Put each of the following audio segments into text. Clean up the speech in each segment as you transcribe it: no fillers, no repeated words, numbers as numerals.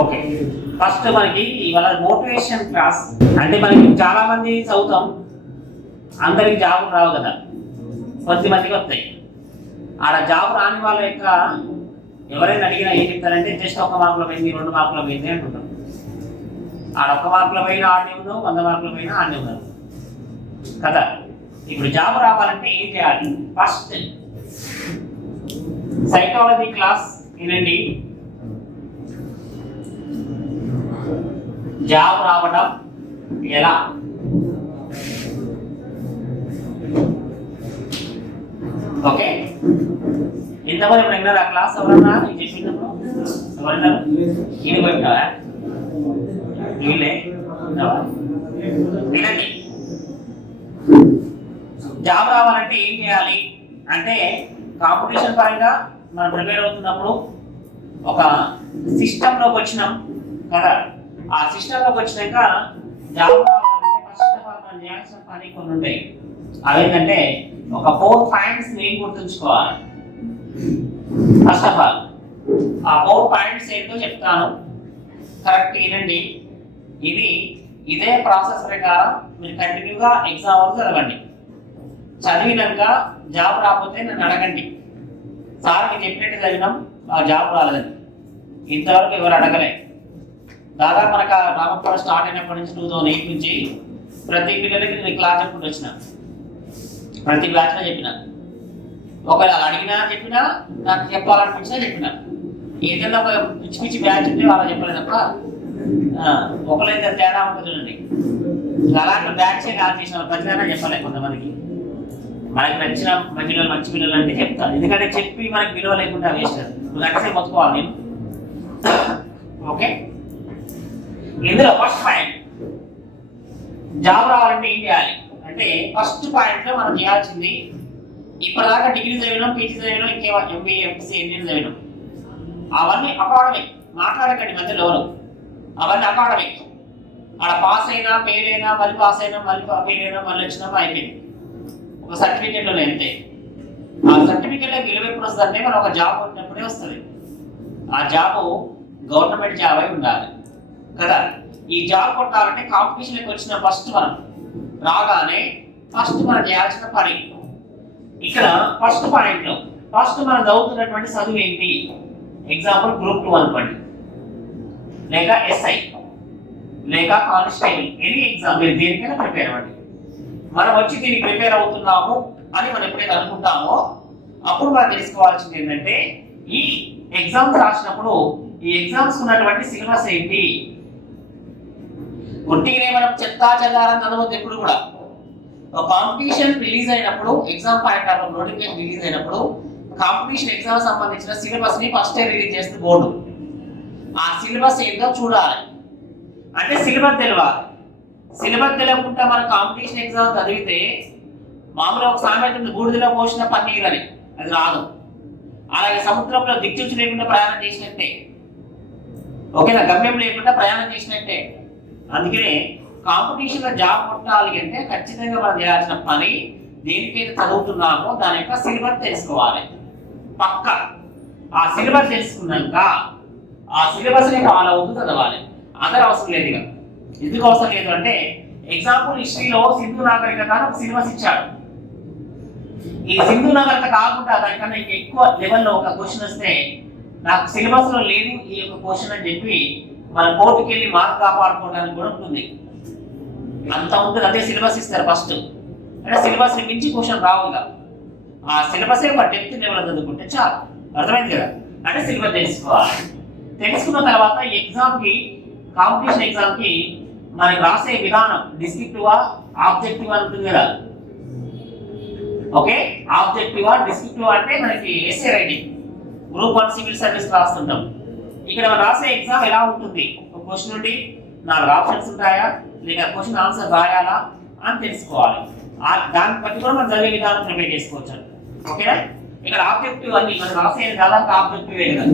Okay, first మనకి ఇవాళ motivation class. అంటే మనకి చాలా మంది చదువుతాం, అందరికి జాబ్ రావు కదా, కొద్దిమందికి వస్తాయి. ఆడ జాబ్ రాని వాళ్ళ యొక్క ఎవరైనా అడిగినా ఏం చెప్తారంటే జస్ట్ 1 మార్కుల పోయింది, 2 మార్కుల పోయింది అంటుంటాం. ఆడ 1 మార్కుల పైన ఆడనే ఉందో, 100 మార్కుల పైన ఆడనే ఉన్నారు కదా. ఇప్పుడు జాబ్ రావాలంటే ఏం చేయాలి? ఫస్ట్ సైకాలజీ క్లాస్ వినండి. జాబ్ రావడం ఎలా? ఓకే, ఇంతమంది ఇప్పుడు విన్నారా క్లాస్? ఎవరన్నా నేను చెప్పినప్పుడు ఎవరన్నారు? ఇది పెట్టావా? వీళ్ళే వినండి. జాబ్ రావాలంటే ఏం చేయాలి అంటే, కాంపిటీషన్ పరంగా మనం ప్రిపేర్ అవుతున్నప్పుడు ఒక సిస్టంలోకి వచ్చినాం కదా. ఆ సిస్టంలోకి వచ్చినాక జాబ్ రావాలంటే ఫస్ట్ ఆఫ్ ఆల్ మనం చేయాల్సిన పని కొన్ని ఉంటాయి. అవేంటంటే ఒక 4 పాయింట్స్ నేను గుర్తుంచుకోవాలి. ఫస్ట్ ఆఫ్ ఆల్ ఆ 4 పాయింట్స్ ఏంటో చెప్తాను, కరెక్ట్ వినండి. ఇదే ప్రాసెస్ ప్రకారం మీరు కంటిన్యూగా ఎగ్జామ్ వరకు చదవండి. చదివినాక జాబ్ రాకపోతే నన్ను అడగండి, సార్ మీకు చెప్పినట్టు చదివినాం ఆ జాబ్ రాలేదని. ఇంతవరకు ఎవరు అడగలే. దాదాపు మనకు రామపురం స్టార్ట్ అయినప్పటి నుంచి 2008 నుంచి ప్రతి పిల్లలకి నేను క్లాస్ చెప్పుకుంటూ వచ్చిన, ప్రతి బ్యాచ్లో చెప్పిన. ఒకవేళ అడిగినా చెప్పినా, నాకు చెప్పాలనిపించినా చెప్పిన. ఏదైనా ఒక పిచ్చి పిచ్చి బ్యాచ్ ఉంటే వాళ్ళకి చెప్పలేదు తప్ప ఒకరైతే తేడా ఉంటుంది చూడండి. అలాంటి బ్యాచే కాల్ చేసిన ప్రతిదైనా చెప్పలేదు. కొంతమందికి మనకి నచ్చిన పిల్లలు మంచి పిల్లలు అంటే చెప్తాను, ఎందుకంటే చెప్పి మనకి విలువ లేకుండా వేస్ట్. నువ్వు నచ్చితే మొత్తుకోవాలి నేను. ఓకే, ఇందులో ఫస్ట్ పాయింట్ జాబ్ రావాలంటే ఏం చేయాలి అంటే, ఫస్ట్ పాయింట్ లో మనం చేయాల్సింది, ఇప్పటిదాకా డిగ్రీ చదివినాం, పీజీ చదివినాం, ఇంకేమో ఎంబీఏ, ఎంపీసీ, ఎంబీఏ చదివినాం. అవన్నీ అకాడమిక్, మాట్లాడకండి మధ్యలో ఎవరు. అవన్నీ అకాడమిక్. అక్కడ పాస్ అయినా ఫెయిల్ అయినా, మళ్ళీ పాస్ అయినా, మళ్ళీ ఫెయిల్ అయినా, మళ్ళీ వచ్చినా అయిపోయింది. ఒక సర్టిఫికేట్లో అంతే. ఆ సర్టిఫికేట్లో విలువ ఎప్పుడు వస్తుందంటే, మనం ఒక జాబ్ కొట్టినప్పుడే వస్తుంది. ఆ జాబ్ గవర్నమెంట్ జాబ్ అయి ఉండాలి కదా. ఈ జాబ్ కొట్టాలంటే కాంపిటీషన్కి వచ్చిన ఫస్ట్ మనం రాగానే ఫస్ట్ మనం చేయాల్సిన పని, ఇక్కడ ఫస్ట్ పాయింట్ లో ఫస్ట్ మనం చదువుతున్నటువంటి చదువు ఏంటి? ఎగ్జాంపుల్ గ్రూప్ 2 అనుకోండి, లేక ఎస్ఐ, లేక కానిస్టేబుల్, ఎనీ ఎగ్జామ్ మీరు దేనికైనా ప్రిపేర్ అవ్వండి. మనం వచ్చి దీనికి ప్రిపేర్ అవుతున్నాము అని మనం ఎప్పుడైతే అనుకుంటామో అప్పుడు మనం తెలుసుకోవాల్సింది ఏంటంటే, ఈ ఎగ్జామ్స్ రాసినప్పుడు ఈ ఎగ్జామ్స్ ఉన్నటువంటి సిలబస్ ఏంటి. కొట్టిగానే మనం చెత్తా చెదారని చదవద్దు ఎప్పుడు కూడా. ఒక కాంపిటీషన్ రిలీజ్ అయినప్పుడు, exam point of notification release అయినప్పుడు కాంపిటీషన్ ఎగ్జామ్ సంబంధించిన సిలబస్ ని ఫస్ట్ రిలీజ్ చేస్తుంది బోర్డు. ఆ సిలబస్ ఏంటో చూడాలి, అంటే సిలబస్ తెలియాలి. సిలబస్ తెలియకుండా మన కాంపిటీషన్ ఎగ్జామ్ చదివితే మామూలుగా ఒక సామెత ఉంది, బూడిదలో పోసిన పన్నీర్ అని, అది రాదు. అలాగే సముద్రంలో దిక్చూచి లేకుండా ప్రయాణం చేసినట్టే, ఓకేనా, గమ్యం లేకుండా ప్రయాణం చేసినట్టే. అందుకనే కాంపిటీషన్ లో జాబ్ కొట్టాలి అంటే ఖచ్చితంగా మనం చేయాల్సిన పని, దేనికైతే చదువుతున్నామో దాని యొక్క సిలబస్ తెలుసుకోవాలి పక్క. ఆ సిలబస్ తెలుసుకున్నాక ఆ సిలబస్ ని ఫాలో అవుతూ చదవాలి. అందరూ అవసరం లేదు. ఇక ఎందుకు అవసరం లేదు అంటే, ఎగ్జాంపుల్ హిస్టరీలో సింధు నాగరికత ఒక సిలబస్ ఇచ్చాడు. ఈ సింధు నాగరికత కాకుండా దానికన్నా ఇంకా ఎక్కువ లెవెల్లో ఒక క్వశ్చన్ వస్తే, నాకు సిలబస్ లో లేదు ఈ యొక్క క్వశ్చన్ అని చెప్పి మన కోర్టుకి వెళ్ళి మార్క్ కాపాడుకోవడానికి కూడా ఉంటుంది. అంత ఉంటుంది, అదే సిలబస్ ఇస్తారు ఫస్ట్. అంటే సిలబస్ ని మించి క్వశ్చన్ రావుగా. ఆ సిలబస్ ఒక డెప్త్ లెవెల్ చదువుకుంటే చాలు. అర్థమైంది కదా. అంటే సిలబస్ తెలుసుకోవాలి. తెలుసుకున్న తర్వాత ఎగ్జామ్ కి, కాంపిటీషన్ ఎగ్జామ్ కి మనకి రాసే విధానం డిస్క్రిప్టివా ఆబ్జెక్టివ్ ఉంటుంది కదా. ఓకే, ఆబ్జెక్టివా డిస్క్రిప్టివ్ అంటే మనకి SA writing, group 1 civil service రాస్తుంటాం. ఇక్కడ మనం రాసే ఎగ్జామ్ ఎలా ఉంటుంది, ఒక క్వశ్చన్ నుండి 4 ఆప్షన్స్ ఉంటాయా, లేక క్వశ్చన్ ఆన్సర్ రాయాలా అని తెలుసుకోవాలి. దాన్ని బట్టి కూడా మనం చదివే విధానం ప్రిపేర్ చేసుకోవచ్చు. ఓకేనా. ఇక్కడ ఆబ్జెక్టివ్ అన్ని మనం రాసే దాదాపు ఆబ్జెక్టివ్ కదా.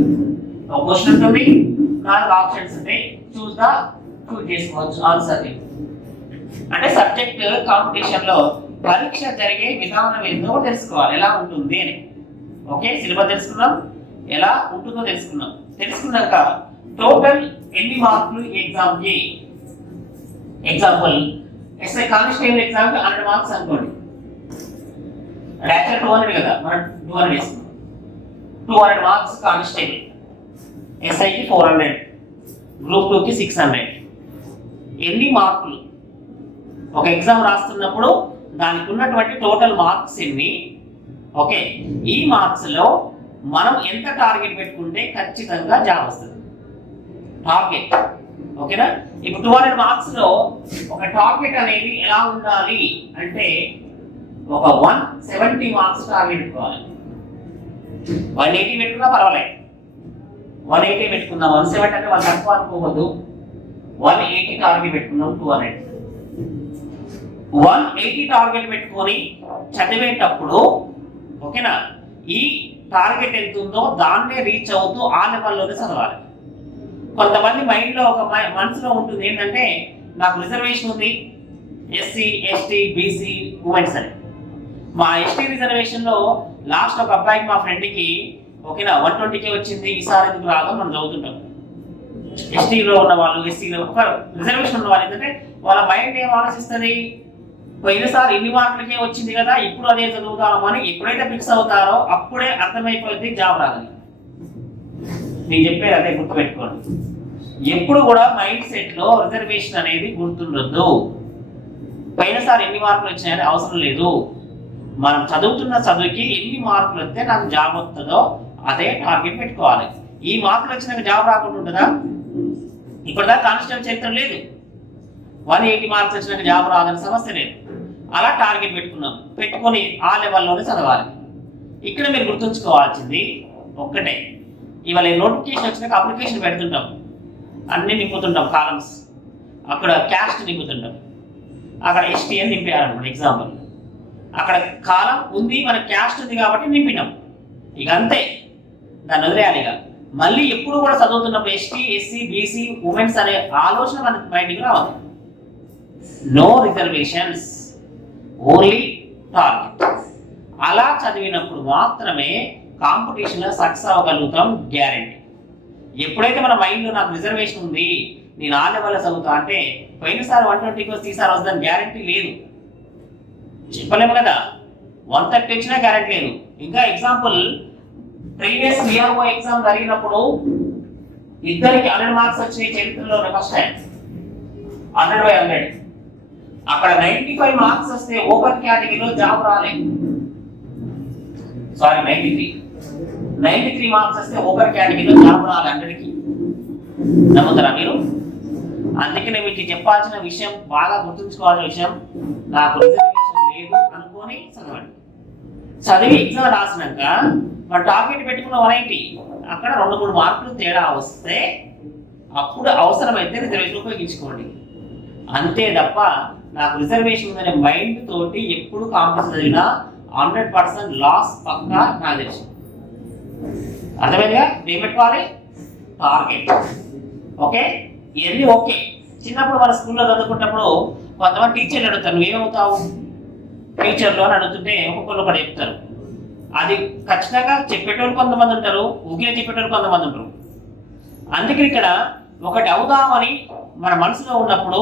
ఒక క్వశ్చన్ ఉంటుంది, 4 ఆప్షన్స్ ఉంటాయి, చూస్ చేసుకోవచ్చు ఆన్సర్. అంటే సబ్జెక్ట్ కాంపిటీషన్ లో పరీక్ష జరిగే విధానం ఏందో తెలుసుకోవాలి, ఎలా ఉంటుంది అని. ఓకే, సిలబస్ తెలుసుకున్నాం, ఎలా ఉంటుందో తెలుసుకున్నాం. తెలుసుకున్నాక టోటల్ ఎన్ని మార్కులు ఎగ్జామ్కి? ఎగ్జాంపుల్ ఎస్ఐ కానిస్టేబుల్ ఎగ్జామ్కి 100 మార్క్స్ అనుకోండి. యాక్చువల్ 200 కదా, మనం 200 వేసుకున్నాం. 200 మార్క్స్ కానిస్టేబుల్, ఎస్ఐకి 400, గ్రూప్ 2కి 600. ఎన్ని మార్కులు? ఒక ఎగ్జామ్ రాస్తున్నప్పుడు దానికి ఉన్నటువంటి టోటల్ మార్క్స్ ఎన్ని? ఓకే, ఈ మార్క్స్ లో మనం ఎంత టార్గెట్ పెట్టుకుంటే ఖచ్చితంగా జాబ్ వస్తుంది. టార్గెట్ ఓకేనా? ఇప్పుడు 200 మార్క్స్ లో ఒక టార్గెట్ అనేది ఎలా ఉండాలి అంటే ఒక 170 మార్క్స్ టార్గెట్ పెట్టుకోవాలి. 180 పెట్టుకున్నా పర్వాలేదు, 180 పెట్టుకుందాం. 170 అంటే వాళ్ళు తక్కువ అనుకోవద్దు. 180 టార్గెట్ పెట్టుకున్నాం. 180 టార్గెట్ పెట్టుకొని చదివేటప్పుడు ఓకేనా, ఈ టార్గెట్ ఎంత ఉందో దాన్నే రీచ్ అవుతూ ఆ లెవెల్లోనే చదవాలి. కొంతమంది మైండ్లో ఒక మనసులో ఉంటుంది ఏంటంటే నాకు రిజర్వేషన్ ఉంది, ఎస్సీ ఎస్టీ బీసీ ఉమెన్స్ అని. మా ఎస్టీ రిజర్వేషన్లో లాస్ట్ ఒక అబ్బాయికి మా ఫ్రెండ్కి ఓకేనా 120K వచ్చింది, ఈసారి ఎందుకు రాదో మనం చదువుతుంటాం. ఎస్టీలో ఉన్న వాళ్ళు, ఎస్సీలో ఒక రిజర్వేషన్ ఉన్న వాళ్ళు ఏంటంటే వాళ్ళ మైండ్ ఏం ఆలోచిస్తుంది, పోయినసారి ఇన్ని మార్కులకే వచ్చింది కదా, ఇప్పుడు అదే చదువుతాము అని ఎప్పుడైతే ఫిక్స్ అవుతారో అప్పుడే అర్థమైపోయింది జాబ్ రాదని. నేను చెప్పేది అదే, గుర్తుపెట్టుకోండి. ఎప్పుడు కూడా మైండ్ సెట్ లో రిజర్వేషన్ అనేది గుర్తుండొద్దు. పోయినసారి ఎన్ని మార్కులు వచ్చినాయని అవసరం లేదు. మనం చదువుతున్న చదువుకి ఎన్ని మార్కులు వస్తే నాకు జాబ్ వస్తుందో అదే టార్గెట్ పెట్టుకోవాలి. ఈ మార్కులు వచ్చినాక జాబ్ రాకుండా ఉంటుందా? ఇప్పటిదాకా కానిస్టేబుల్ చరిత్ర లేదు. 180 మార్క్స్ వచ్చినాక జాబ్ రాదని సమస్య లేదు. అలా టార్గెట్ పెట్టుకొని ఆ లెవెల్లోనే చదవాలి. ఇక్కడ మీరు గుర్తుంచుకోవాల్సింది ఒక్కటే, ఇవాళ నోటిఫికేషన్ వచ్చినాక అప్లికేషన్ పెడుతుంటాం, అన్ని నింపుతుంటాం కాలమ్స్. అక్కడ క్యాస్ట్ నింపుతుంటాం, అక్కడ ఎస్టీ అని నింపారనమాట ఎగ్జాంపుల్. అక్కడ కాలం ఉంది, మన క్యాస్ట్ ఉంది కాబట్టి నింపినాం, ఇక అంతే, దాన్ని వదిలేయాలి. ఇక మళ్ళీ ఎప్పుడు కూడా చదువుతున్నప్పుడు ఎస్టీ ఎస్సీ బీసీ ఉమెన్స్ అనే ఆలోచన మన మైండ్కి రావాలి. No reservations, only target. అలా చదివినప్పుడు మాత్రమే కాంపిటీషన్లో సక్సెస్ అవ్వగలుగుతాం, గ్యారెంటీ. ఎప్పుడైతే మన మైండ్లో నాకు రిజర్వేషన్ ఉంది, నేను ఆ లెవెల్లో చదువుతా అంటే పోయినసారి 120 వస్తే ఈసారి వస్తుందని గ్యారెంటీ లేదు, చెప్పలేము కదా. 130 వచ్చినా గ్యారెంటీ లేదు. ఇంకా ఎగ్జాంపుల్, ప్రీవియస్ విఆర్ఓ ఎగ్జామ్ జరిగినప్పుడు ఇద్దరికి 100 మార్క్స్ వచ్చినాయి చరిత్రలో ఫస్ట్ టైం, 100/100. అక్కడ 95 మార్క్స్ వస్తే ఓపెన్ కేటగిరీలో జాబ్ రాలేదు. సారీ 93 మార్క్స్ వస్తే ఓపెన్ కేటగిరీలో జాబ్ రాలేదు 100కి. నమ్ముతారా మీరు? అందుకనే మీకు చెప్పాల్సిన విషయం, బాగా గుర్తుంచుకోవాల్సిన విషయం, నాకు రిజర్వేషన్ లేదు అనుకొని చదవండి. చదివి ఎగ్జామ్ రాసినాక మన టార్గెట్ పెట్టుకున్న 180, అక్కడ 2-3 మార్కులు తేడా వస్తే అప్పుడు అవసరమైతే రిజర్వేషన్ ఉపయోగించుకోండి. అంతే తప్ప నాకు రిజర్వేషన్ ఉందనే మైండ్ తోటి ఎప్పుడు కాంపిటీషన్ చదివినా 100% లాస్ పక్కా నాకు తెలుసు. అర్థమైందిగా? ఏం పెట్టుకోవాలి? టార్గెట్. ఓకే, ఇవన్నీ ఓకే. చిన్నప్పుడు మన స్కూల్లో చదువుకున్నప్పుడు కొంతమంది టీచర్లు అడుగుతారు, నువ్వేమవుతావు టీచర్లు అని అడుగుతుంటే ఒక్కొక్కరు ఒకటి చెప్తారు. అది ఖచ్చితంగా చెప్పేటోళ్ళు కొంతమంది ఉంటారు, ఊగిన చెప్పేటోళ్ళు కొంతమంది ఉంటారు. అందుకని ఇక్కడ ఒకటి అవుదామని మన మనసులో ఉన్నప్పుడు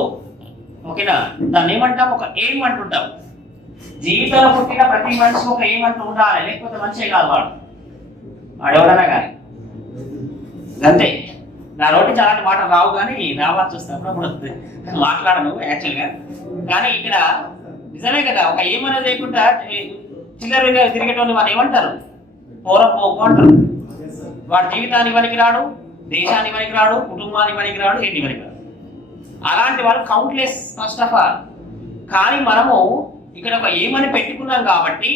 ఓకేనా, దాన్ని ఏమంటాం, ఒక ఎయిమ్ అంటుంటాం. జీవితంలో పుట్టిన ప్రతి మనిషి ఒక ఎయిమ్ అంటూ ఉండాలి, లేకపోతే మనిషే కాదు వాడు ఎవడన్నా కానీ. అంతే, నా నోటి చాలా మాటలు రావు, కానీ రావాల్సి వస్తున్నప్పుడు మాట్లాడను యాక్చువల్గా. కానీ ఇక్కడ నిజమే కదా, ఒక ఏమనేది లేకుండా చిల్లరగా తిరిగేటోళ్ళు వాళ్ళు ఏమంటారు, పోకు అంటారు. వాడి జీవితానికి పనికి రాడు, దేశానికి పనికి రాడు, కుటుంబానికి పనికి రాడు, ఏంటి పనికి రాడు. అలాంటి వాళ్ళు కౌంట్లెస్ ఫస్ట్ ఆఫ్ ఆల్. కానీ మనము ఇక్కడ ఒక ఏమని పెట్టుకున్నాం కాబట్టి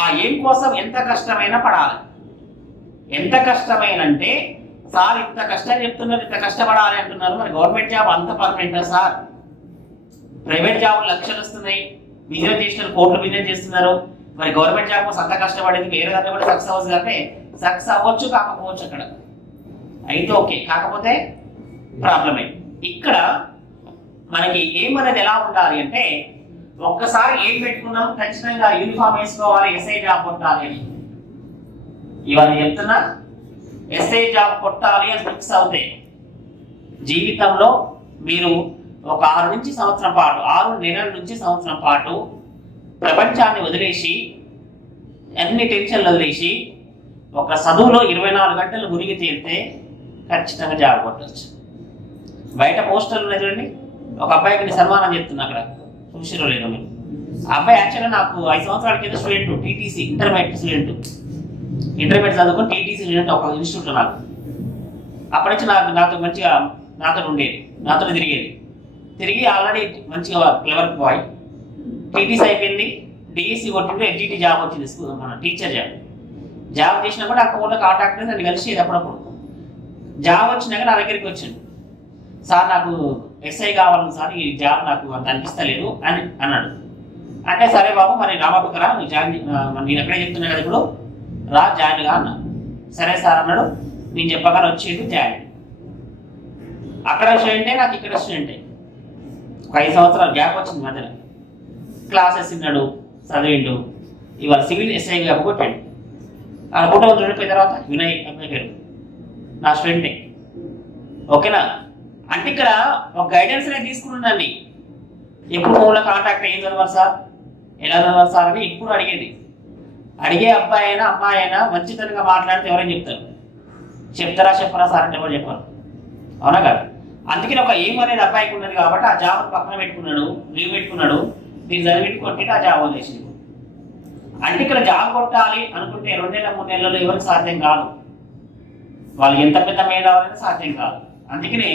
ఆ ఏం కోసం ఎంత కష్టమైనా పడాలి. ఎంత కష్టమైనంటే, సార్ ఇంత కష్టం చెప్తున్నారు, ఇంత కష్టపడాలి అంటున్నారు, మరి గవర్నమెంట్ జాబ్ అంత పర్మనెంటా సార్? ప్రైవేట్ జాబ్ లక్షలు వస్తున్నాయి, బిజినెస్ చేస్తున్నారు, కోట్లు బిజినెస్ చేస్తున్నారు, మరి గవర్నమెంట్ జాబ్ కోసం అంత కష్టపడేది వేరే దాంట్లో కూడా సక్సెస్ అవ్వచ్చు. అంటే సక్సెస్ అవ్వచ్చు, కాకపోవచ్చు. అక్కడ అయితే ఓకే, కాకపోతే ప్రాబ్లమే. ఇక్కడ మనకి ఏమనేది ఎలా ఉండాలి అంటే, ఒక్కసారి ఏం పెట్టుకున్నాం, ఖచ్చితంగా యూనిఫామ్ వేసుకోవాలి, ఎస్ఐ జాబ్ కొట్టాలి అని. ఇవాళ చెప్తున్నా, ఎస్ఐ జాబ్ కొట్టాలి అని ఫిక్స్ అవుతాయి. జీవితంలో మీరు ఒక 6 నెలల నుంచి సంవత్సరం పాటు ప్రపంచాన్ని వదిలేసి అన్ని టెన్షన్లు వదిలేసి ఒక చదువులో 24 గంటలు మునిగి తేలితే ఖచ్చితంగా జాబ్ కొట్టవచ్చు. బయట పోస్టర్లు ఉన్నాయి చూడండి, ఒక అబ్బాయికి నేను సన్మానం చెప్తున్నా, అక్కడ చూసిరో లేదో మీరు. ఆ అబ్బాయి యాక్చువల్గా నాకు 5 సంవత్సరాల కింద student, TTC intermediate student, intermediate చదువుకుని టీటీసీ స్టూడెంట్ ఒక ఇన్స్టిట్యూట్లో నాకు. అప్పటి నుంచి నాతో మంచిగా నాతో ఉండేది, నాతో తిరిగి ఆల్రెడీ మంచిగా క్లవర్ బాయ్. టీటీసీ అయిపోయింది, డిఎస్సి కొట్టింటే ఎన్జిటి జాబ్ వచ్చింది, స్కూల్ మన టీచర్ జాబ్ చేసినా కూడా అక్కడ ఊళ్ళో కాంటాక్ట్ నన్ను కలిసేది అప్పుడప్పుడు. జాబ్ వచ్చినాక నా దగ్గరికి వచ్చింది, సార్ నాకు ఎస్ఐ కావాలి సార్, ఈ జాబ్ నాకు అంత అనిపిస్తలేదు అని అన్నాడు. అంటే సరే బాబు మరి రాబాబుకి రా, నువ్వు జాయిన్, నేను ఎక్కడే చెప్తున్నా కదా ఇప్పుడు, రా జాయిన్గా అన్నా. సరే సార్ అన్నాడు, నేను చెప్పగానే వచ్చేది జాయిన్. అక్కడ స్టూడెంటే, నాకు ఇక్కడ స్టూడెంటే, ఒక 5 సంవత్సరాలు గ్యాప్ వచ్చింది మధ్యలో. క్లాసెస్ విన్నాడు, చదివిండు, ఇవాళ సివిల్ ఎస్ఐ గ్యాప్ కొట్టాడు. ఆ ఫోటో చూడిపోయిన తర్వాత వినయ్ అబ్బాయి పేరు నా స్టూడెంటే. ఓకేనా? అంటే ఇక్కడ ఒక గైడెన్స్ అనేది తీసుకున్నాను. ఎప్పుడు ఫోన్లో కాంటాక్ట్ ఏం చదవాలి సార్, ఎలా చదవాలి సార్ అని ఎప్పుడు అడిగేది. అడిగే అబ్బాయి అయినా అమ్మాయి అయినా మంచితనంగా మాట్లాడితే ఎవరైనా చెప్తారా చెప్పరా సార్ అంటే ఎవరు చెప్పారు, అవునా కదా? అందుకని ఒక ఏం అనేది అబ్బాయికి ఉన్నది కాబట్టి ఆ జాబ్ పక్కన పెట్టుకున్నాడు, లీవ్ పెట్టుకున్నాడు, మీరు చదివి కొట్టి ఆ జాబ్ వదిలేసింది. అంటే ఇక్కడ జాబ్ కొట్టాలి అనుకుంటే 2 నెలల 3 నెలల్లో ఎవరికి సాధ్యం కాదు, వాళ్ళు ఎంత పెద్ద మేధావులైనా సాధ్యం కాదు. అందుకనే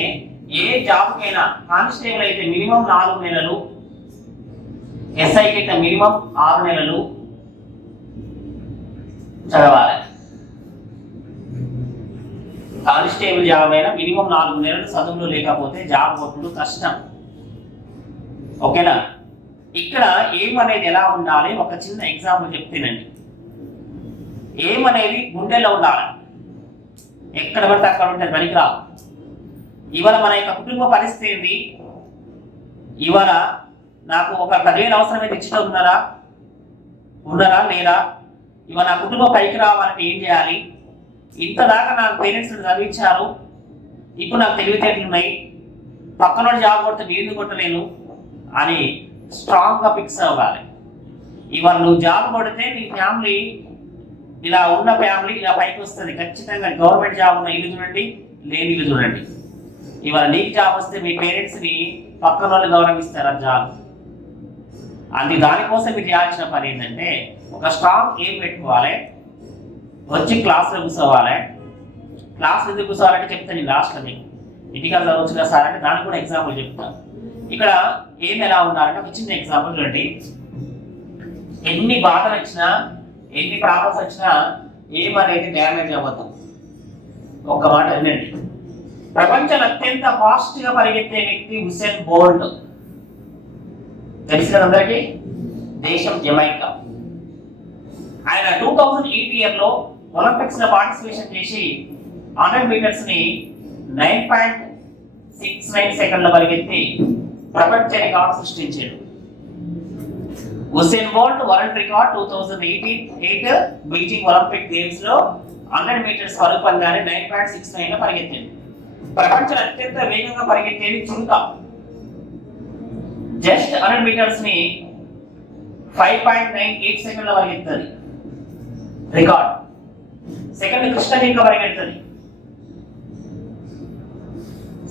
ఏ జాబ్కైనా కానిస్టేబుల్ అయితే మినిమం 4 నెలలు, ఎస్ఐకి అయితే మినిమం 6 నెలలు చదవాలి. కానిస్టేబుల్ జాబ్ అయినా మినిమం 4 నెలలు చదువులో లేకపోతే జాబ్ కొట్టుడు కష్టం. ఓకేనా? ఇక్కడ ఏం అనేది ఎలా ఉండాలి, ఒక చిన్న ఎగ్జాంపుల్ చెప్తేనండి. ఏం అనేది గుండెల్లో ఉండాలి, ఎక్కడ పడితే అక్కడ ఉంటే పనికిరావు. ఇవాళ మన యొక్క కుటుంబ పరిస్థితి ఏంటి, ఇవాళ నాకు ఒక 10,000 అవసరమైతే ఇచ్చడం ఉన్నారా లేదా, ఇవాళ నా కుటుంబం పైకి రావాలంటే ఏం చేయాలి, ఇంతదాకా నాకు పేరెంట్స్ చదివించారు, ఇప్పుడు నాకు తెలివితేటలు ఉన్నాయి, పక్కన జాబ్ కొడితే నేను ఎందుకు కొట్టలేను అని స్ట్రాంగ్గా ఫిక్స్ అవ్వాలి. ఇవాళ నువ్వు జాబ్ కొడితే నీ ఫ్యామిలీ, ఇలా ఉన్న ఫ్యామిలీ ఇలా పైకి వస్తుంది ఖచ్చితంగా. గవర్నమెంట్ జాబ్ ఉన్న ఇల్లు చూడండి, లేని ఇల్లు చూడండి. ఇవాళ నీకు జాబ్ వస్తే మీ పేరెంట్స్ని పక్కన వాళ్ళు గౌరవిస్తారు ఆ జాబ్. దానికోసం మీరు చేయాల్సిన పని ఏంటంటే ఒక స్ట్రాంగ్ ఎయిమ్ పెట్టుకోవాలి, వచ్చి క్లాస్లో కూర్చోవాలి. క్లాస్ ఎందుకు కూర్చోవాలంటే చెప్తాను నేను లాస్ట్లో, మీకు ఇంటికి చదవచ్చు కదా సార్ అంటే దానికి కూడా ఎగ్జాంపుల్ చెప్తాను. ఇక్కడ ఏం ఎలా ఉండాలంటే ఒక చిన్న ఎగ్జాంపుల్ చూడండి. ఎన్ని బాధలు వచ్చినా, ఎన్ని ప్రాబ్లమ్స్ వచ్చినా ఏమనేది డ్యామేజ్ అవ్వదు. ఒక్క మాట వినండి. ప్రపంచంలో అత్యంత ఫాస్ట్గా పరిగెత్తే వ్యక్తి హుసేన్ బోల్ట్, తెలిసిన అందరికీ, దేశం జమైకా. ఆయన 2008 ఇయర్లో ఒలింపిక్స్లో పార్టిసిపేషన్ చేసి 100 మీటర్స్ని 9.69 సెకండ్ల పరిగెత్తి ప్రపంచ రికార్డు సృష్టించాడు. Usain Bolt world record 2008 Beijing Olympic games లో 100 మీటర్స్ పరుగు పందాన్ని 9.69 లో పరిగెత్తింది. ప్రపంచంలో అత్యంత వేగంగా పరిగెత్తేది చురుక. జస్ట్ 100 మీటర్స్ ని 5.98 సెకండ్ల పరిగెత్తుంది రికార్డ్. సెకండ్ కృష్ణజింక పరిగెడుతుంది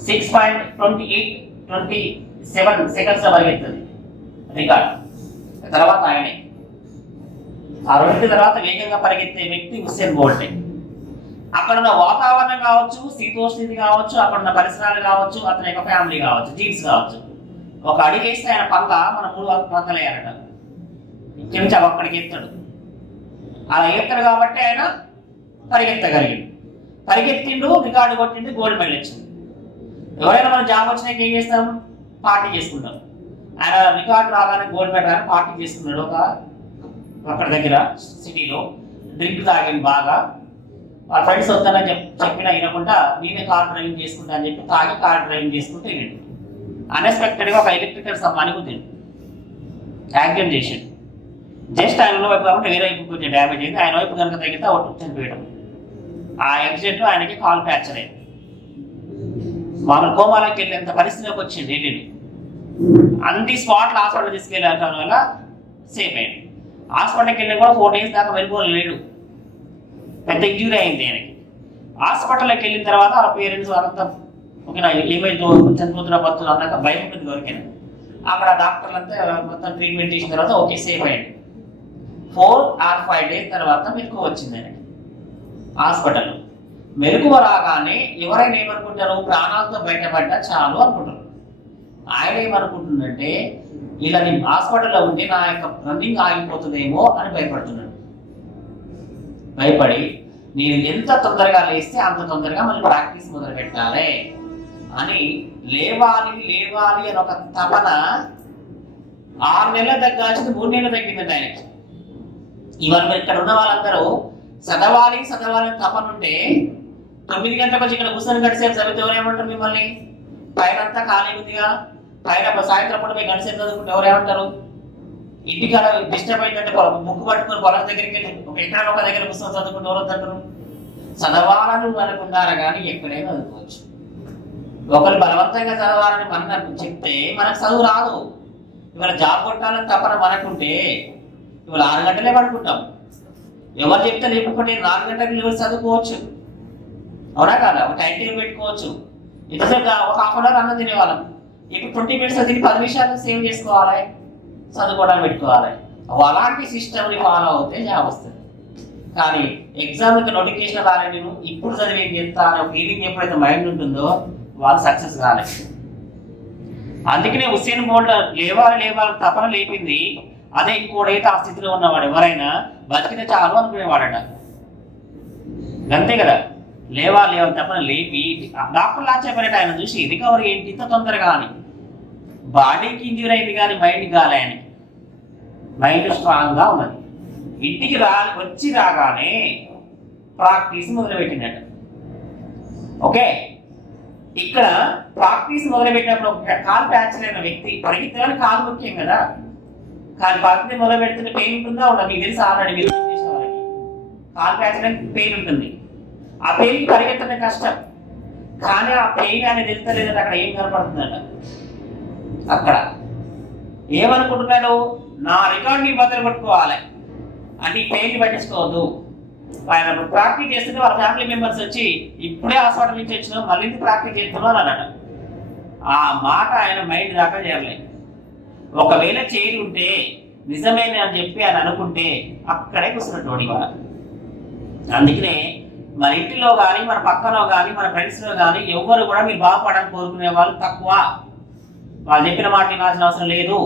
6.27 సెకండ్స్ లో పరిగెత్తుంది రికార్డ్. తర్వాత ఆయనే. ఆ రెండింటి తర్వాత వేగంగా పరిగెత్తే వ్యక్తి హుస్సేన్ బోల్ట్. అక్కడ ఉన్న వాతావరణం కావచ్చు, శీతోష్ణితి కావచ్చు, అక్కడ ఉన్న పరిసరాలు కావచ్చు, అతని యొక్క ఫ్యామిలీ కావచ్చు, జీన్స్ కావచ్చు, ఒక అడిగి వేస్తే ఆయన పంగ మన 3 పంగలు వేయాలట. ఇక్కడి నుంచి అక్కడికి ఎత్తాడు. అలా ఎత్తాడు కాబట్టి ఆయన పరిగెత్తగలిగాడు. పరిగెత్తిండు, రికార్డు కొట్టిండు, గోల్డ్ మెడల్ వచ్చింది. ఎవరైనా మనం జాబ్ వచ్చినాక ఏం చేస్తాం? పార్టీ చేసుకుంటాం. ఆయన రికార్డు రాగానే గోల్డ్ మెడల్ అని పార్టీ చేసుకున్నాడు. అక్కడ దగ్గర సిటీలో డ్రింక్ తాగింది బాగా. వాళ్ళ ఫ్రెండ్స్ వస్తానని చెప్పినా వినకుండా నేనే కార్ డ్రైవింగ్ చేసుకుంటా అని చెప్పి తాగి కార్ డ్రైవింగ్ చేసుకుంటే వెళ్ళండి. అన్ఎక్స్పెక్టెడ్గా ఒక ఎలక్ట్రికల్ స్తంభానికి కుదిండు, యాక్సిడెంట్ చేసాడు. జస్ట్ ఆయన వైపు కాబట్టి వేరే వైపు కొంచెం డ్యామేజ్ అయింది. ఆయన వైపు కనుక తగ్గితే ఒకటి చనిపోయడం. ఆ యాక్సిడెంట్లో ఆయనకి కాల్ ఫ్రాక్చర్ అయింది. మామూలు కోమాలోకి వెళ్ళేంత పరిస్థితిలోకి వచ్చింది ఏంటి అన్ని స్పాట్లు హాస్పిటల్ తీసుకెళ్ళడం వల్ల సేఫ్ అయ్యాడు. హాస్పిటల్కి వెళ్ళిన కూడా 4 days దాకా వెళ్ళిపోలేడు, పెద్ద ఇంజూరీ అయింది ఆయనకి. హాస్పిటల్కి వెళ్ళిన తర్వాత వాళ్ళ పేరెంట్స్ వాళ్ళంతా ఓకేనా ఏమైందో చనిపోతున్నా బతులు అన్నాక భయం ఉంటుంది ఎవరికైనా. అక్కడ డాక్టర్లు అంతా మొత్తం ట్రీట్మెంట్ చేసిన తర్వాత ఓకే సేఫ్ అయ్యాడు. 4 or 5 days తర్వాత మెలకువ వచ్చింది ఆయనకి హాస్పిటల్లో. మెలకువ రాగానే ఎవరైనా ఏమనుకుంటారు, ప్రాణాలతో బయటపడ్డా చాలు అనుకుంటారు. ఆయన ఏమనుకుంటుందంటే ఇలా నేను హాస్పిటల్లో ఉంటే నా యొక్క రన్నింగ్ ఆగిపోతుందేమో అని భయపడుతున్నాడు. భయపడి నేను ఎంత తొందరగా లేస్తే అంత తొందరగా మళ్ళీ ప్రాక్టీస్ మొదలు పెట్టాలి అని లేవాలి లేవాలి అని ఒక తపన 6 నెలలు తగ్గాల్సింది 3 నెలలు తగ్గిందండి ఆయనకి. ఇవాళ ఇక్కడ ఉన్న వాళ్ళందరూ చదవాలి చదవాలని తపన ఉంటే 9 గంటలకు వచ్చి ఇక్కడ కూర్చొని గడిసేపు చదివితే ఎవరేమంటారు మిమ్మల్ని? పైన అంతా ఖాళీ ఉందిగా, పైన సాయంత్రం పూట పోయి గడిసేపు చదువుకుంటే ఎవరేమంటారు? ఇంటికాడ డిస్టర్బ్ అయిందంటే బుక్ పట్టుకుని పొలం దగ్గరికి వెళ్ళి ఎక్కడ ఒక దగ్గర పుస్తకం చదువుకుంటే ఎవరు వద్దంటారు? చదవాలని అనుకున్నారా కానీ ఎక్కడైనా చదువుకోవచ్చు. ఒకరు బలవంతంగా చదవాలని మనకు చెప్తే మనకు చదువు రాదు. ఇవాళ జాబ్ కొట్టాలని తపన మనకుంటే ఇవాళ 6 గంటలే పడుకుంటాం. ఎవరు చెప్తే లేకపోతే 4 గంటలకు లేవని చదువుకోవచ్చు, అవునా కాదా? ఒక టైం టేబుల్ పెట్టుకోవచ్చు. ఇంతసేపు ఒక హాఫ్ అన్ అవర్ అన్నం తినేవాళ్ళం, ఇప్పుడు 20 minutes తిని 10 నిమిషాలు సేవ్ చేసుకోవాలి, చదువుకోవడానికి పెట్టుకోవాలి. అలాంటి సిస్టమ్ని ఫాలో అవుతే జాబ్ వస్తుంది. కానీ ఎగ్జామ్కి నోటిఫికేషన్ రాలేదు, నేను ఇప్పుడు చదివి ఏం చేస్తా అనే ఫీలింగ్ ఎప్పుడైతే మైండ్ ఉంటుందో వాళ్ళు సక్సెస్ కాలేదు. అందుకనే హుస్సేన్ బోల్ట్ లేవాలి లేవాలి తపన లేపింది. అదే ఇంకోడైతే ఆ స్థితిలో ఉన్నవాడు ఎవరైనా బతికితే చాలు అనుకునేవాడట. అంతే కదా, లేవాలి లేవాలి తపన లేపి డాక్టర్లు ఆశ్చర్యపడేట ఆయన చూసి రికవరీ ఏంటి ఇంత తొందరగా అని. బాడీకి ఇంజూరీ అయింది కానీ మైండ్ కాలే అని. మైండ్ స్ట్రాంగ్గా ఉన్నది. ఇంటికి వచ్చి రాగానే ప్రాక్టీస్ మొదలుపెట్టినట్ట. ఓకే, ఇక్కడ ప్రాక్టీస్ మొదలుపెట్టినప్పుడు కాలు ఫ్రాక్చర్ అయిన వ్యక్తి పరిగెత్తడానికి కాలు ముఖ్యం కదా. కానీ ప్రాక్టీస్ మొదలు పెడుతుంటే పెయిన్ ఉంటుందా ఉండదు? మీకు తెలిసి ఆల్రెడీ మీరు చేసే వాళ్ళకి కాలు ఫ్రాక్చర్ అయితే పెయిన్ ఉంటుంది. ఆ పెయిన్కి పరిగెత్తడం కష్టం, కానీ ఆ పెయిన్ అనేది తెలుస్తలేదంటే అక్కడ ఏం కనపడుతుందంట. అక్కడ ఏమనుకుంటున్నాడు, నా రికార్డ్ని బద్దలు పట్టుకోవాలి అంటే ఈ పెయిన్ పట్టించుకోవద్దు. ఆయన ప్రాక్టీస్ చేస్తుంటే వాళ్ళ ఫ్యామిలీ మెంబర్స్ వచ్చి ఇప్పుడే హాస్పిటల్ నుంచి వచ్చినాం మళ్ళీ ప్రాక్టీస్ చేస్తున్నాం అన్నాడు. ఆ మాట ఆయన మైండ్ దాకా చేరలేదు. ఒకవేళ చేరి ఉంటే నిజమైన అని చెప్పి ఆయన అనుకుంటే అక్కడే కూర్చున్నట్టు ఇవాళ. అందుకనే మన ఇంటిలో కానీ మన పక్కలో కానీ మన ఫ్రెండ్స్లో కానీ ఎవరు కూడా మీరు బాగుపడాలని కోరుకునే వాళ్ళు తక్కువ. వాళ్ళు చెప్పిన మాట వినాల్సిన అవసరం లేదు.